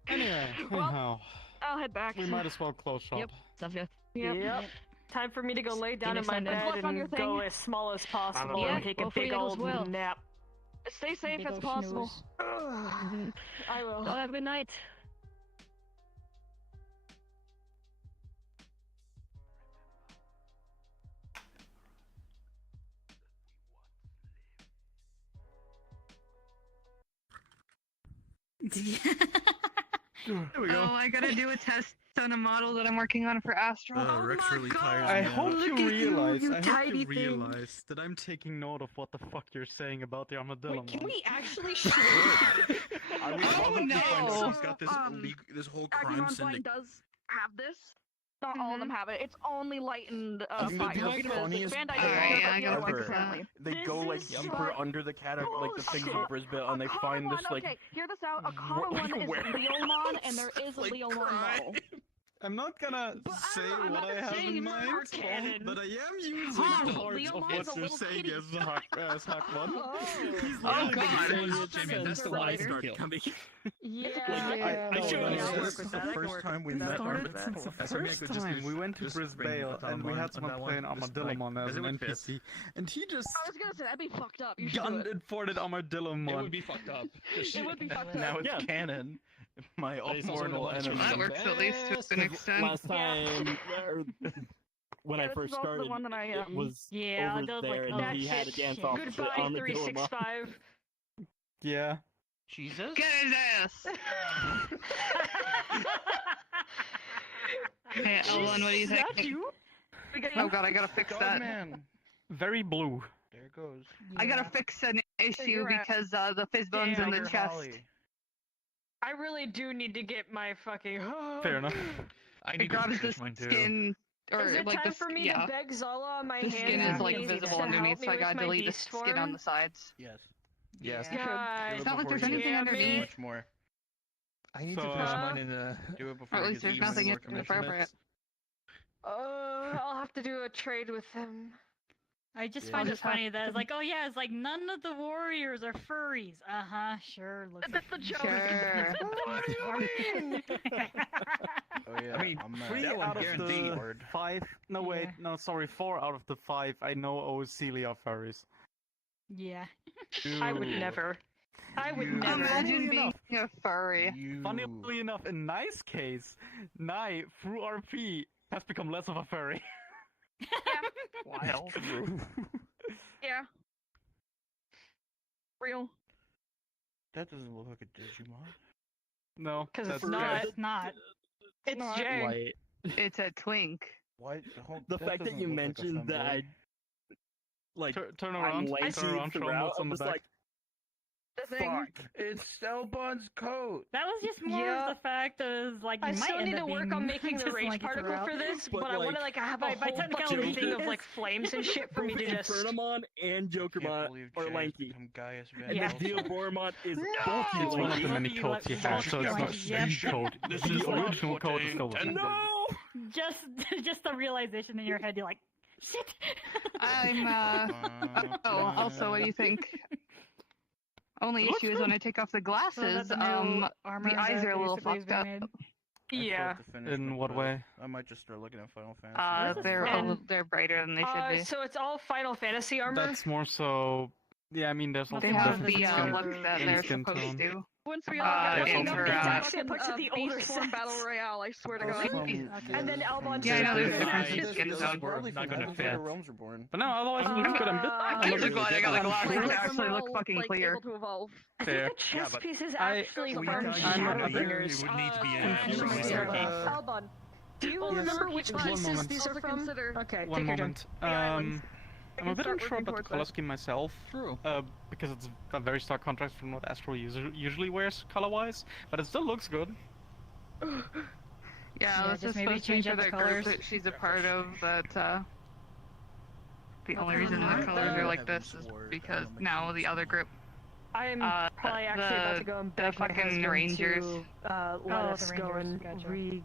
Anyway, Well, anyhow, I'll head back. we might as well close shop. Yep. Sounds good. Yep. Time for me to go lay down in next my time, bed Good luck on your and go thing. as small as possible Yeah, and take a hopefully big that goes old well. nap. Stay safe Big as ol' possible. snooze. I will. Y'all have a good night. There we go. Oh, I gotta do a test on a model that I'm working on for Astral. Rex really tires I me hope out. you realize- I hope you I hope you thing. realize that I'm taking note of what the fuck you're saying about the armadillo. Wait, can man. we actually shoot? I would Oh, love to no. find out who's got this Um, this whole crime Agumon Blind syndicate. does have this. Not all of them have it. It's only lightened I think fire. that'd be the because funniest Bandai part doesn't I gotta work fix that. currently. They This go like is deeper so under the like the things of bullshit. Brisbane, and they A find common this one, like. okay, hear this out. A common like, one is where- Leomon, and there is a like Leomon model. I'm not gonna say I'm what not I have saying in it's mind, not canon. but I am using Oh, parts of Leomon's what a you're little saying kitty. as Hack 1. He's Oh, literally God. saying I'll it send since it the to lies later. started coming. Yeah, I No, should no, have no. this was the first time we met Started Armin. since the first time we went to Brisbane and we had someone playing Armadillomon as an NPC, and he just I was gonna say that'd be fucked up. You should do gunned it. and ported Armadillomon. It would be fucked up. It would be fucked Now up. it's canon. My But it's also mortal gonna enemy. That works at least to an extent. Last time, when Yeah, I this first is also started, the one that I, it was Yeah, over those, there, like, and he had a dance off with Goodbye, Armadillo. 365. Yeah. Jesus? Get his ass! Hey, Ellen, what do you Is think? that you? Oh god, I gotta fix that. Man. Very blue. There it goes. I gotta fix an issue you're at- because the fizz bones in the Dear chest. Holly. I really do need to get my fucking. Fair enough. I It need to grabs the fix mine too. skin, or Is it like time the for me yeah. to beg Zala on my The hand? skin is like please, visible to help underneath, me so I with gotta my delete the beast skin on form? the sides. Yes. Yes. Guys, It's not like there's anything Yeah, underneath. Much more. I need So, to finish mine in Do it Or before at it least gets there's even nothing more inappropriate. I'll have to do a trade with him. I just Yeah. find I'll it just have funny that it's like, oh yeah, it's like none of the warriors are furries. Sure. Looks That's the joke. Sure. Oh yeah. I mean, I'm, Three that one out of guaranteed. the 5. No, wait. Yeah. No, sorry. 4 out of the 5 I know owe Celia furries. yeah. I would never. I would never. Imagine being a furry. Funnily enough, in Nye's case, Nye, through RP, has become less of a furry. Wild. Yeah. Real. That doesn't look like a Digimon. No, Because it's that's not. It's not. It's not. Jay. Light. It's a twink. Why? The fact that you mentioned that I, like, turn I'm around. lazy Turn around. Show them throughout, what's on I'm the just back. like, The thing. Fuck! It's Stelbon's coat. That was just more Yeah. of the fact of like you I might still end need up to work being on making the just rage like it particle throughout. for this, But, but I want to like, like have a by whole fucking technicality, thing of it like is. flames and shit for me to just. Infernamon and Can't Jokermon believe are Jay's lanky. become Gaius Van And Yeah. the Deoboromon is It's one of the many You coats he like- has, so it's like- not yeah. the coat. This The is not original what coat they is still intended. No! just the realization in your head, you're like, shit. I'm Oh, also, what do you think? Only Looks issue is when I take off the glasses, the new armor the eyes that are a little basically has fucked been up. made. Yeah. In what way? I might just start looking at Final Fantasy. This is They're fun. they're brighter than they should be. So it's all Final Fantasy armor. That's more so. Yeah, I mean, there's also They have different the skin- look that they're skin supposed tone. to. Once we Uh, all get in up, her, it's uh, fucking, Put to the older Beast Form sets. Battle Royale, I swear to God. And then Albon. Yeah, I know there's said- differences in This skin is tone. probably Not from gonna Heaven fit. Realms Reborn. But no, otherwise it looks good. I'm I'm just glad I got the glasses Like, to when actually we're look all, fucking like, clear. able to evolve. Fair. The chest piece is I- actually we from got- Shadowbringers. It would need to be Albon, do you remember which One pieces moment. these are Also from? consider Okay, One take your turn. moment. islands. I'm a bit start unsure working about the towards color that. scheme myself. True. Because it's a very stark contrast from what Astral usually wears color-wise, but it still looks good. Yeah, Yeah, this just is maybe supposed to be change for up the that group colors. that she's a part of that The only reason the colors are like this is because now the other group. I'm probably actually about to go and the beg my fucking husband Rangers. to let us the go Rangers, and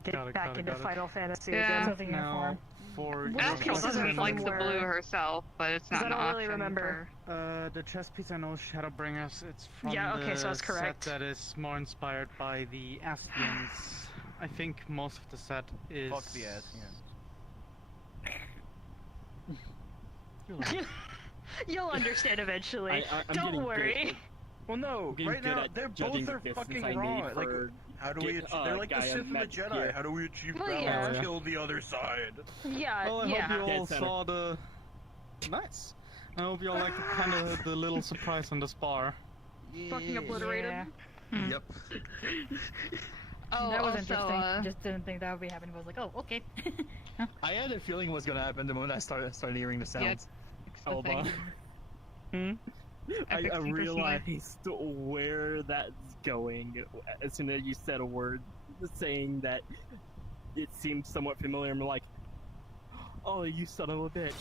gotcha. get back into Final Fantasy Yeah. again. Now, for Astral doesn't like the somewhere- blue herself, but it's not I an don't option really remember. The chess piece I know, Shadowbringers, it's from Yeah, okay, the so that's correct. set that is more inspired by the Astians. I think most of the set is... Fuck the Astians. You'll understand eventually. I'm Don't getting worry. good. Well, no, Getting right good now at they're judging both the are distance fucking I wrong. need Like, for how do we? get, They're like the guy Sith and the magic Jedi. here. How do we achieve Well, balance? yeah. Kill the other side. Yeah, Well, I yeah. hope you all Dead center. saw the... Nice. I hope you all liked kind of the little surprise on the spar. Fucking obliterated. Yeah. Yep. Oh, that was also, interesting. Just didn't think that would be happening. I was like, oh, okay. I had a feeling it was gonna happen the moment I started hearing the sounds. Elba. I Epic secret realized where that's going as soon as you said a word saying that it seemed somewhat familiar. I'm like, oh, you son of a bitch.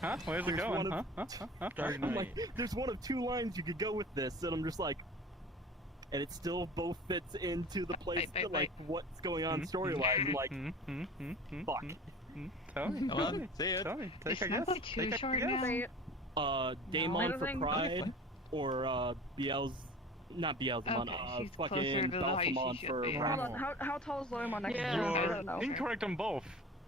Huh? Where's it There's going? one of- Dark I'm like, there's one of two lines you could go with this, and I'm just like, and it still both fits into the place Wait, that, like, what's going on story-wise. I'm like, fuck. Tell me. Come on, say it. Tell me. This Take a might guess. be too Take a short guess. now. Daemon for Anything? Pride, or not Beelzemon, Okay, she's fucking closer to the height she Balsamon should for be. Hold on, Primal. how tall is Loemon next to Yeah. you? I You're don't know. incorrect on both.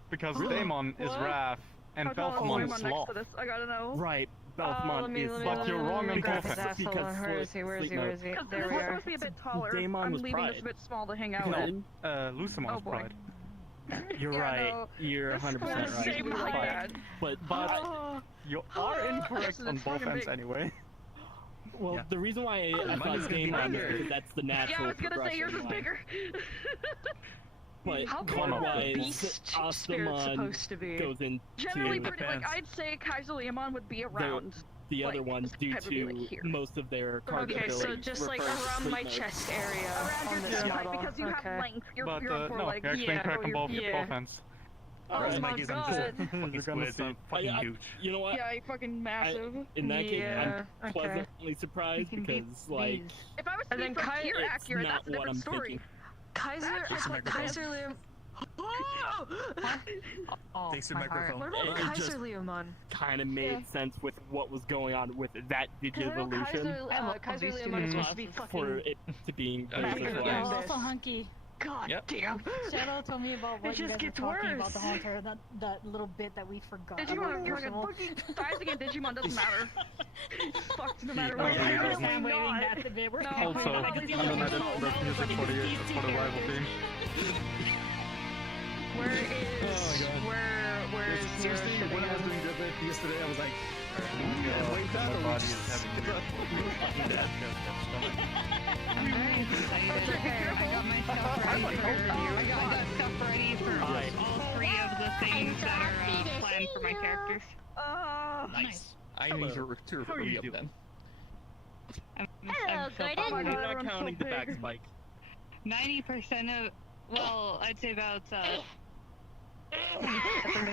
Because Really? Daemon is What? Wrath and How tall is Belfamon Loemon is next Sloth. to this? I gotta know. Right, Balsamon is But you're wrong on grab both his ends. asshole. because Where is he? Where is he? Sleep Where Mode. is he? Because There this we one's are. supposed to be a bit taller. Daemon I'm was leaving Pride. this a bit small to hang out No, in. Lucimon's Oh, boy. Pride. you're Yeah, right. no. You're This 100% square's right. same height. But Oh. You are incorrect This is on both fucking ends big. anyway. well, Yeah. the reason why I mine thought is gonna be Daemon is bigger. because that's the Yeah, I natural was gonna say yours is progression line. bigger. But How big are card-wise, beast spirits Astamon supposed to be? goes into Generally, pretty like Depends. I'd say Kaiser Leomon would be around. the other like, ones due head would be, to like, here. most of their card Okay, so abilities just like refer to around sleep my mode. chest area Around on your this chest height model. because you Okay. have length. You're But on four no, legs. you're actually Yeah. incorrect on both Yeah. ends. Oh Whereas my Mikey's on god. just fucking You're gonna squid, so I'm see. fucking huge. You know what? Yeah, you're fucking massive. In that case, Yeah, I'm okay. pleasantly surprised You can beat because, like, these. If I was to And be then from Kai- here it's accurate, not that's a what different I'm story. thinking. Kaiser, That's it's like microphone. Kaiser Leom. Oh, Thanks to the my heart. microphone. What about It Kaiser just Leomon? kind of made sense with what was going on with that Digivolution Kaiser these two Leomon is as supposed to be for fucking. it to being Yeah, very yeah. visualized. Yeah, also hunky. God Yep. damn. Shadow told me about what It you just guys were gets talking about worse. the whole entire that little bit that we forgot. Digimon, about fucking personal. size again, Digimon doesn't matter. Fucked no matter Yeah, what. yeah, You're yeah. just I'm waiting not. that the bit. We're No, Also, no, I'm no, gonna no, edit no, the music for the rival theme. Where is? Where is Seriously, Nero when I was shipping doing him? that yesterday, I was like, My wait, that body is having weird I'm very excited. I got my stuff ready for. I got stuff ready for all three of the things that are planned for my characters. nice. I need to hurry up then. I'm so pumped. You're not counting the back spike. 90% of, well, I'd say about 20%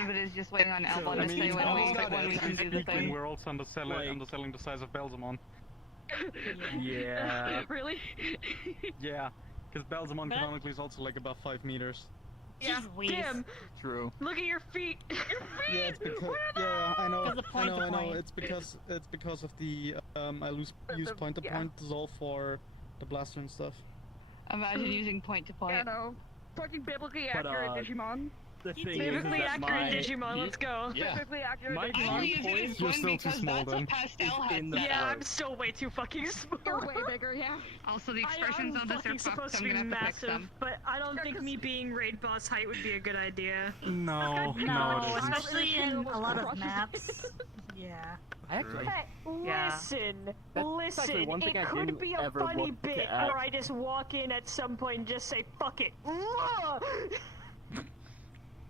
of it is just waiting on Elba to say when we can do the thing. We're also underselling the size of Belzamon. Yeah. Really? Yeah, because Belzamon canonically is also like about 5 meters. Yeah. Damn. True. Look at your feet. Your feet. Yeah, it's because I know, Because the point to point. It's because of the I use point to point dissolve for the blaster and stuff. Imagine using point to point. Yeah, no. Fucking biblically But, accurate Digimon. The thing is Biblically that accurate my, Digimon, let's go. Yeah. Biblically accurate My Digimon. I'm using this You're one still too because small that's then. a pastel in the headset. Yeah, part. I'm still way too fucking small. You're way bigger, yeah. Also, the expressions I'm on this are fucking fucked, supposed so to I'm be gonna have to fix massive, them. but I don't think me being raid boss height would be a good idea. No, No, it isn't. especially in a lot of maps. Yeah. Actually, Hey, Yeah. listen, That's actually one thing it I could didn't be a ever funny look bit at. where I just walk in at some point and just say, fuck it.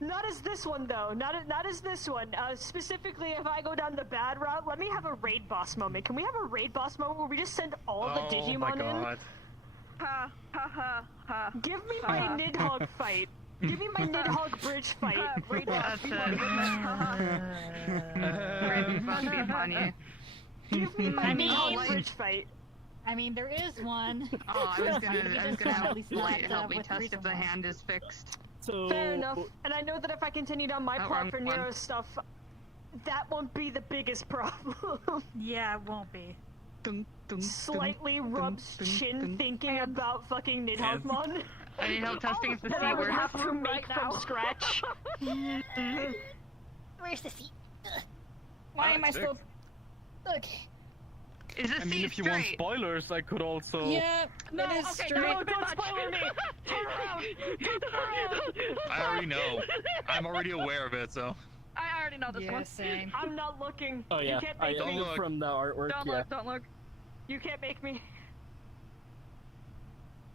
Not as this one, though. Not as this one. Specifically, if I go down the bad route, let me have a raid boss moment. Can we have a raid boss moment where we just send all the Digimon in? Ha ha ha ha. Give me my Nidhogg fight. Give me my Nidhogg bridge fight. Raid boss. That's it. must be upon you. Give me my Cambridge fight. I mean, there is one. Oh, I was gonna At least let not, help me with test if the reason why. hand is fixed. So Fair enough. And I know that if I continue down my Oh, plot wrong for one. Nero stuff, that won't be the biggest problem. Yeah, it won't be. Slightly rubs chin thinking about fucking Nidhogg. I need help testing if the that seat I would works. have to make from scratch. Where's the seat? Why am I still... Okay. Is this I mean, seat if you want straight? spoilers, I could also. Yeah, No, it is okay, straight. no, don't spoiler me! Turn around! Turn around! I already know. I'm already aware of it, so. I already know this Yeah, one. same. I'm not looking. Oh yeah, You can't I make Don't me. know look. from the artwork. Don't yeah. look, don't look. You can't make me.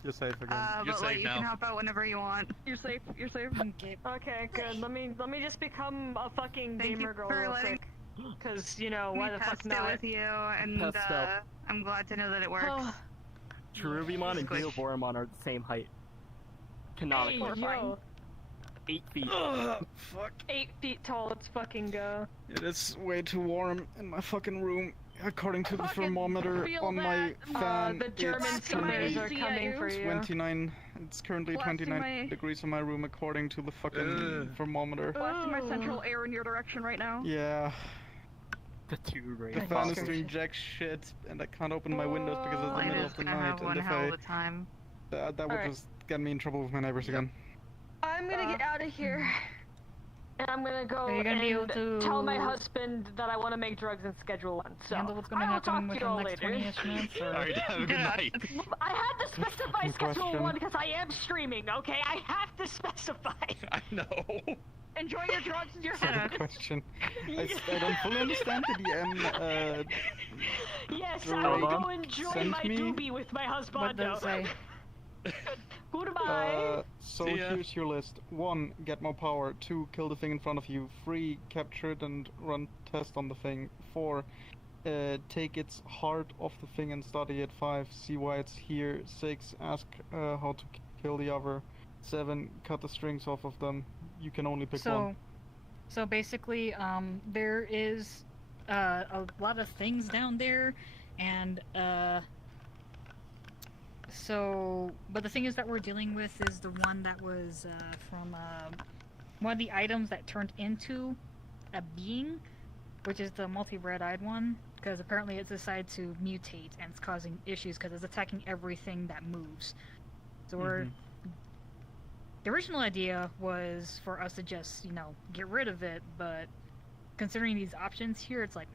You're safe again. You're But like, safe you now. can help out whenever you want. You're safe, you're safe. Okay. Okay, good. Let me just become a fucking Thank gamer you girl for real letting quick. Cause you know why me the fuck test it not? with you, and Test out. I'm glad to know that it works. Cherubimon and Squish. Geoboromon are the same height. Hey, Canonically. yo, 8 feet. Fuck. 8 feet tall. Let's fucking go. It is way too warm in my fucking room. According to the Fucking thermometer feel on my that. fan, The German it's swimmers are see coming you. for you. 29. It's currently Blasting 29 my- degrees in my room, according to the fucking thermometer. Blasting my central air in your direction right now. Yeah, The two the rays. fan is doing jack shit, and I can't open my windows because it's the middle Elena's of the gonna night. have one And if hell I of a time. that would Alright. just get me in trouble with my neighbors again. I'm gonna get out of here. And I'm gonna go Are you gonna be able and to tell my husband that I want to make drugs and schedule one. So Handle what's gonna I will happen talk to within you all the next later. 20-ish minutes? Or... Alright, have a good night. I had to specify Good schedule question. one because I am streaming. Okay, I have to specify. I know. Enjoy your drugs and your Good head. question. I don't fully understand the DM. Yes, Hold I will on. go enjoy Send my me- doobie with my husband. What does it say? Goodbye. So See ya. here's your list. 1. Get more power. 2. Kill the thing in front of you. 3. Capture it and run test on the thing. 4. Take its heart off the thing and study it. 5. See why it's here. 6. Ask how to kill the other. 7. Cut the strings off of them. You can only pick one. So basically, there is a lot of things down there, and but the thing is that we're dealing with is the one that was from one of the items that turned into a being, which is the multi-red-eyed one, because apparently it decided to mutate and it's causing issues because it's attacking everything that moves. So we're the original idea was for us to just, get rid of it, but considering these options here, it's like,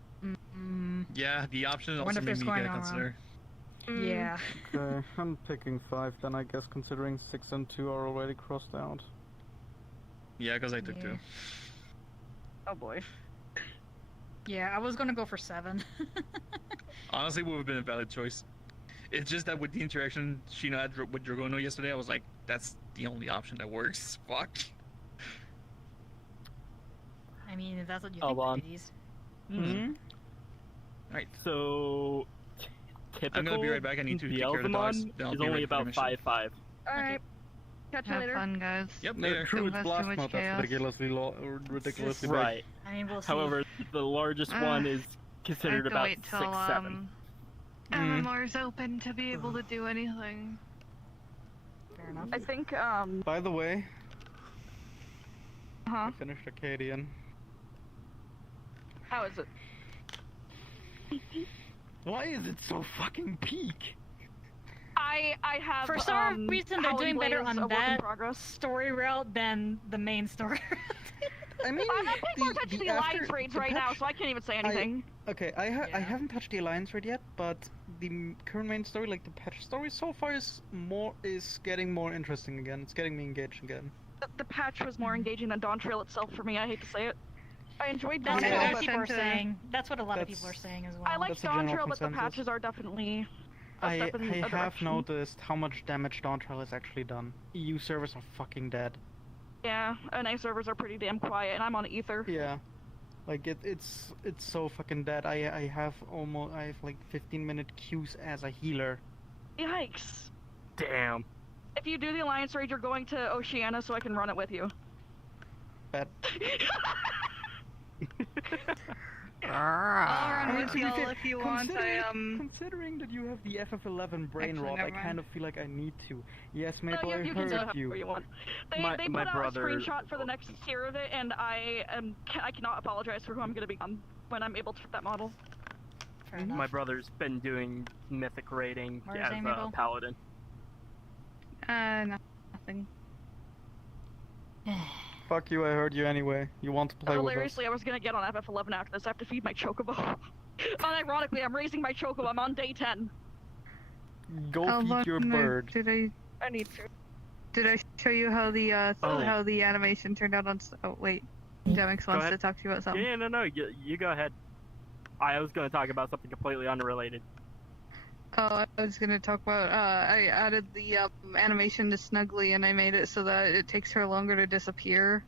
Yeah, the option wonder also if made there's me going gotta on consider. yeah. Okay, I'm picking 5 then, I guess, considering 6 and 2 are already crossed out. Yeah, because I took Yeah. 2. Oh boy. Yeah, I was gonna go for 7. Honestly, would have been a valid choice. It's just that with the interaction Sheena had with Dragono yesterday, I was like, that's the only option that works. Fuck. I mean, if that's what you Hold think, on. ladies. Alright. So typical. I'm gonna be right back. I need to the take care of the dogs. Elvamon Then I'll is be only ready for the about mission. 5'5". Alright. Catch you Have later. fun, guys. Yep, No, later. true, Don't it's cause too blast much mode, that's chaos. ridiculously big. Right. I mean, we'll see. However, the largest one is I considered have to about wait till 6'7". MMR's open to be able to do anything. Fair enough. I think, By the way, huh? I finished Acadian. How is it? Why is it so fucking peak? I have, For some reason, they're Howling doing better Blaze, on a work in that progress. story route than the main story. I mean, I'm not paying more attention to the alliance raids right now, so I can't even say anything. Okay, I haven't touched the alliance raid yet, but the current main story, like the patch story so far, is getting more interesting again. It's getting me engaged again. The patch was more engaging than Dawn Trail itself for me, I hate to say it. I enjoyed That's Dawn what a Trail, lot of but people are saying. That's what a lot of That's- people are saying as well. I like That's a Dawn general Trail, but the consensus. patches are definitely a I step in a have direction. noticed how much damage Dawn Trail has actually done. EU servers are fucking dead. Yeah, NA servers are pretty damn quiet, and I'm on Ether. Yeah. Like it's so fucking dead. I have like 15-minute queues as a healer. Yikes. Damn. If you do the alliance raid, you're going to Oceania so I can run it with you. Bet. Until if you want, Considering that you have the FF11 brain Actually, rot, I never kind mind. of feel like I need to. Yes, No, Maple, I you can do heard it you. however you want. They My put out brother- a screenshot for the next tier of it, and I cannot apologize for who I'm gonna become when I'm able to fit that model. My brother's been doing mythic raiding Where's as Amy a Bill? paladin. Nothing. Fuck you, I heard you anyway. You want to play with us. Hilariously, I was gonna get on FF11 after this. I have to feed my chocobo. Unironically, I'm raising my chocobo. I'm on day 10. Go How feed long your bird. Did I need to. Did I show you how the Oh. how the animation turned out on? Oh wait, Demix Go wants ahead. to talk to you about something. Yeah, no, you go ahead. I was going to talk about something completely unrelated. Oh, I was gonna talk about. I added the animation to Snuggly, and I made it so that it takes her longer to disappear,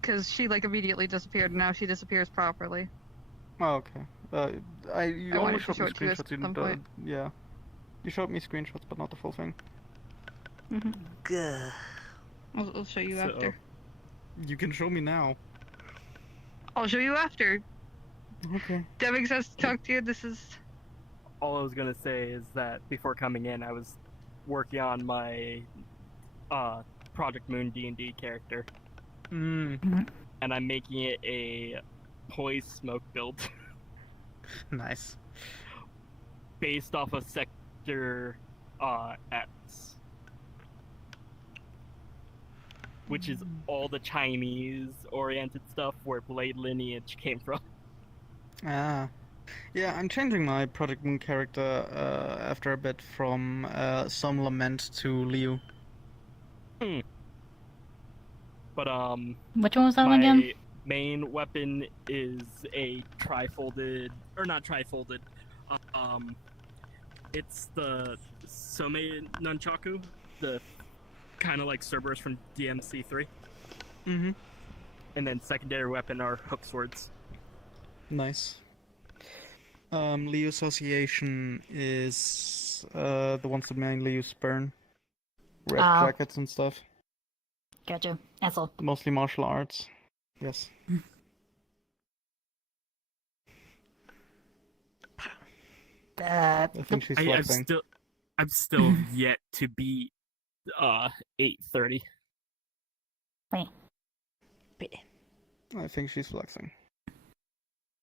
because she like immediately disappeared, and now she disappears properly. Oh, okay. You I only wanted to showed show me it to you at screenshots. You some didn't, point. yeah. You showed me screenshots, but not the full thing. Gah. I'll show you after. You can show me now. I'll show you after. Okay. Demix has to talk to you. This is. All I was going to say is that before coming in, I was working on my Project Moon D&D character. Mm. And I'm making it a poised smoke build. Nice. Based off of Sector X. Which is all the Chinese-oriented stuff where Blade lineage came from. Ah. Yeah, I'm changing my Project Moon character after a bit from Some Lament to Liu. But Which one was that my again? main weapon is a trifolded, or not trifolded. It's the Some Nunchaku, the kind of like Cerberus from DMC3. Mm-hmm. And then secondary weapon are hook swords. Nice. Liu Association is the ones that mainly use burn. Red Oh. jackets and stuff. Gotcha. Asshole. Mostly martial arts. Yes. I think she's flexing. I'm still yet to beat 830. I think she's flexing.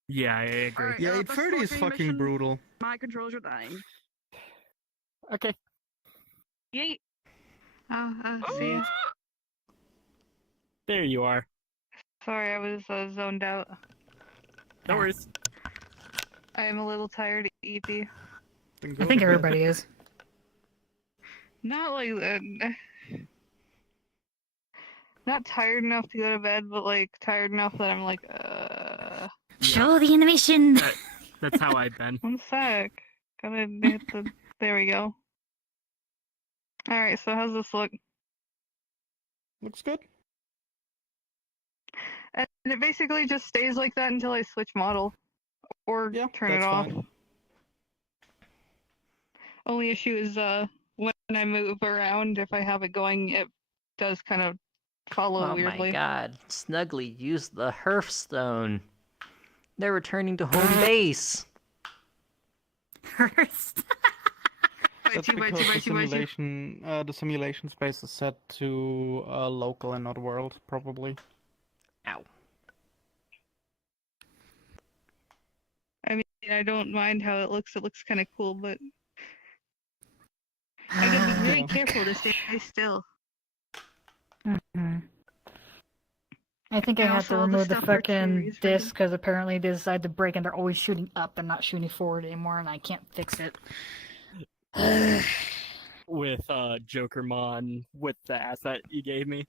Yeah, I agree. Alright, Yeah, best 830 is sporting fucking mission. brutal. My controls are dying. Okay. Yeet. Oh, see ya. There you are. Sorry, I was zoned out. No worries. I am a little tired, EP. I think everybody is. Not like not tired enough to go to bed, but like tired enough that I'm like, Show the animation. That's how I've been. One sec. Gotta hit the. There we go. All right. So how's this look? Looks good. And it basically just stays like that until I switch model, or turn it that's off. fine. Only issue is when I move around, if I have it going, it does kind of follow Oh weirdly. my god, Snuggly used the Hearthstone. They're returning to home base. That's because the simulation space is set to local and not world, probably. Ow. I mean, I don't mind how it looks. It looks kind of cool, but I gotta be very careful to stay still. I think I And have to also all the remove the stuff for fucking Kiri's disc because apparently they decided to break and they're always shooting up and not shooting forward anymore, and I can't fix it. With Jokermon, with the asset you gave me,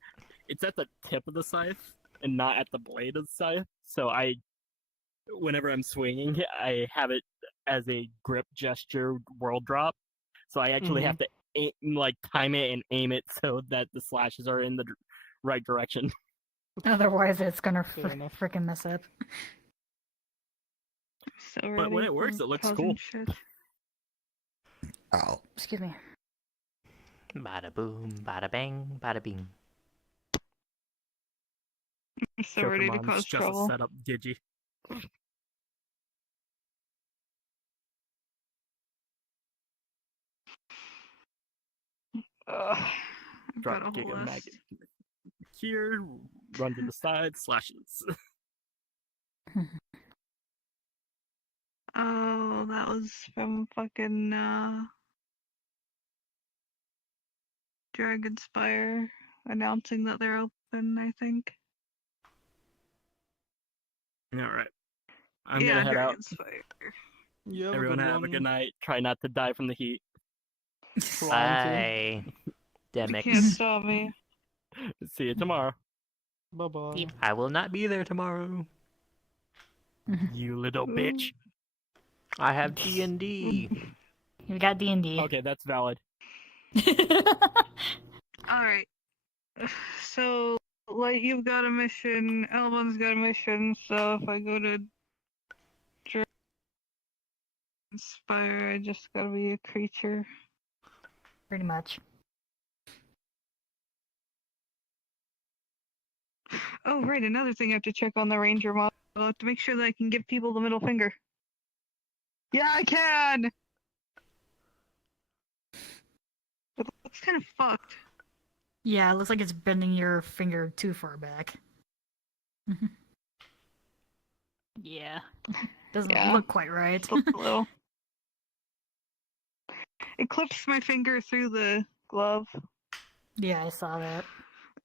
it's at the tip of the scythe and not at the blade of the scythe. So whenever I'm swinging, I have it as a grip gesture world drop. So I actually have to time it and aim it so that the slashes are in the right direction. Otherwise, it's gonna Fair enough. freaking mess up. So But when ready it works, for it looks causing cool. shit. Oh. Excuse me. Bada boom, bada bang, bada bing. I'm so ready to Jokermon's cause just trouble. a setup digi. I've Drop got a whole Giga list. Maggot here, run to the side, slashes. Oh, that was from fucking Dragonspire announcing that they're open, I think. Alright. I'm yeah, gonna head out. Dragonspire. You have Everyone a good have one. a good night. Try not to die from the heat. Bye. You Demix. can't stop me. See you tomorrow. Bye bye. I will not be there tomorrow. You little bitch. I have D&D. You got D&D. Okay, that's valid. Alright. So, like, you've got a mission, Elvin's got a mission, so if I go to Dragonspire, I just gotta be a creature. Pretty much. Oh, right, another thing I have to check on the Ranger model. I have to make sure that I can give people the middle finger. Yeah, I can! It looks kind of fucked. Yeah, it looks like it's bending your finger too far back. Yeah. Doesn't look quite right. Just a little. It clips my finger through the glove. Yeah, I saw that.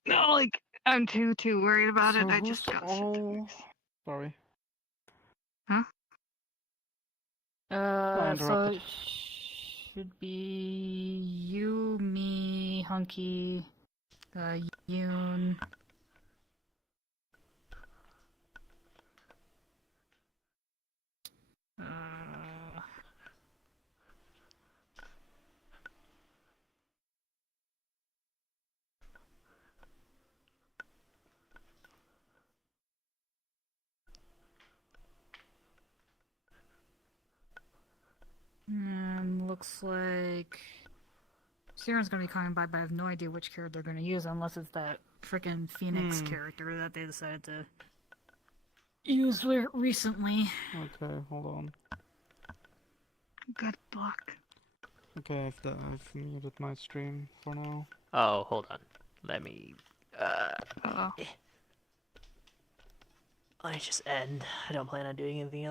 No, like, I'm too worried about it. So I just who's got all... Sorry. Huh? I So interrupted. it should be you, me, Hunky, Yoon. Looks like Siren's gonna be coming by, but I have no idea which character they're gonna use unless it's that freaking Phoenix character that they decided to use recently. Okay, hold on. Good luck. Okay, I've muted my stream for now. Oh, hold on. Let me just end. I don't plan on doing anything else.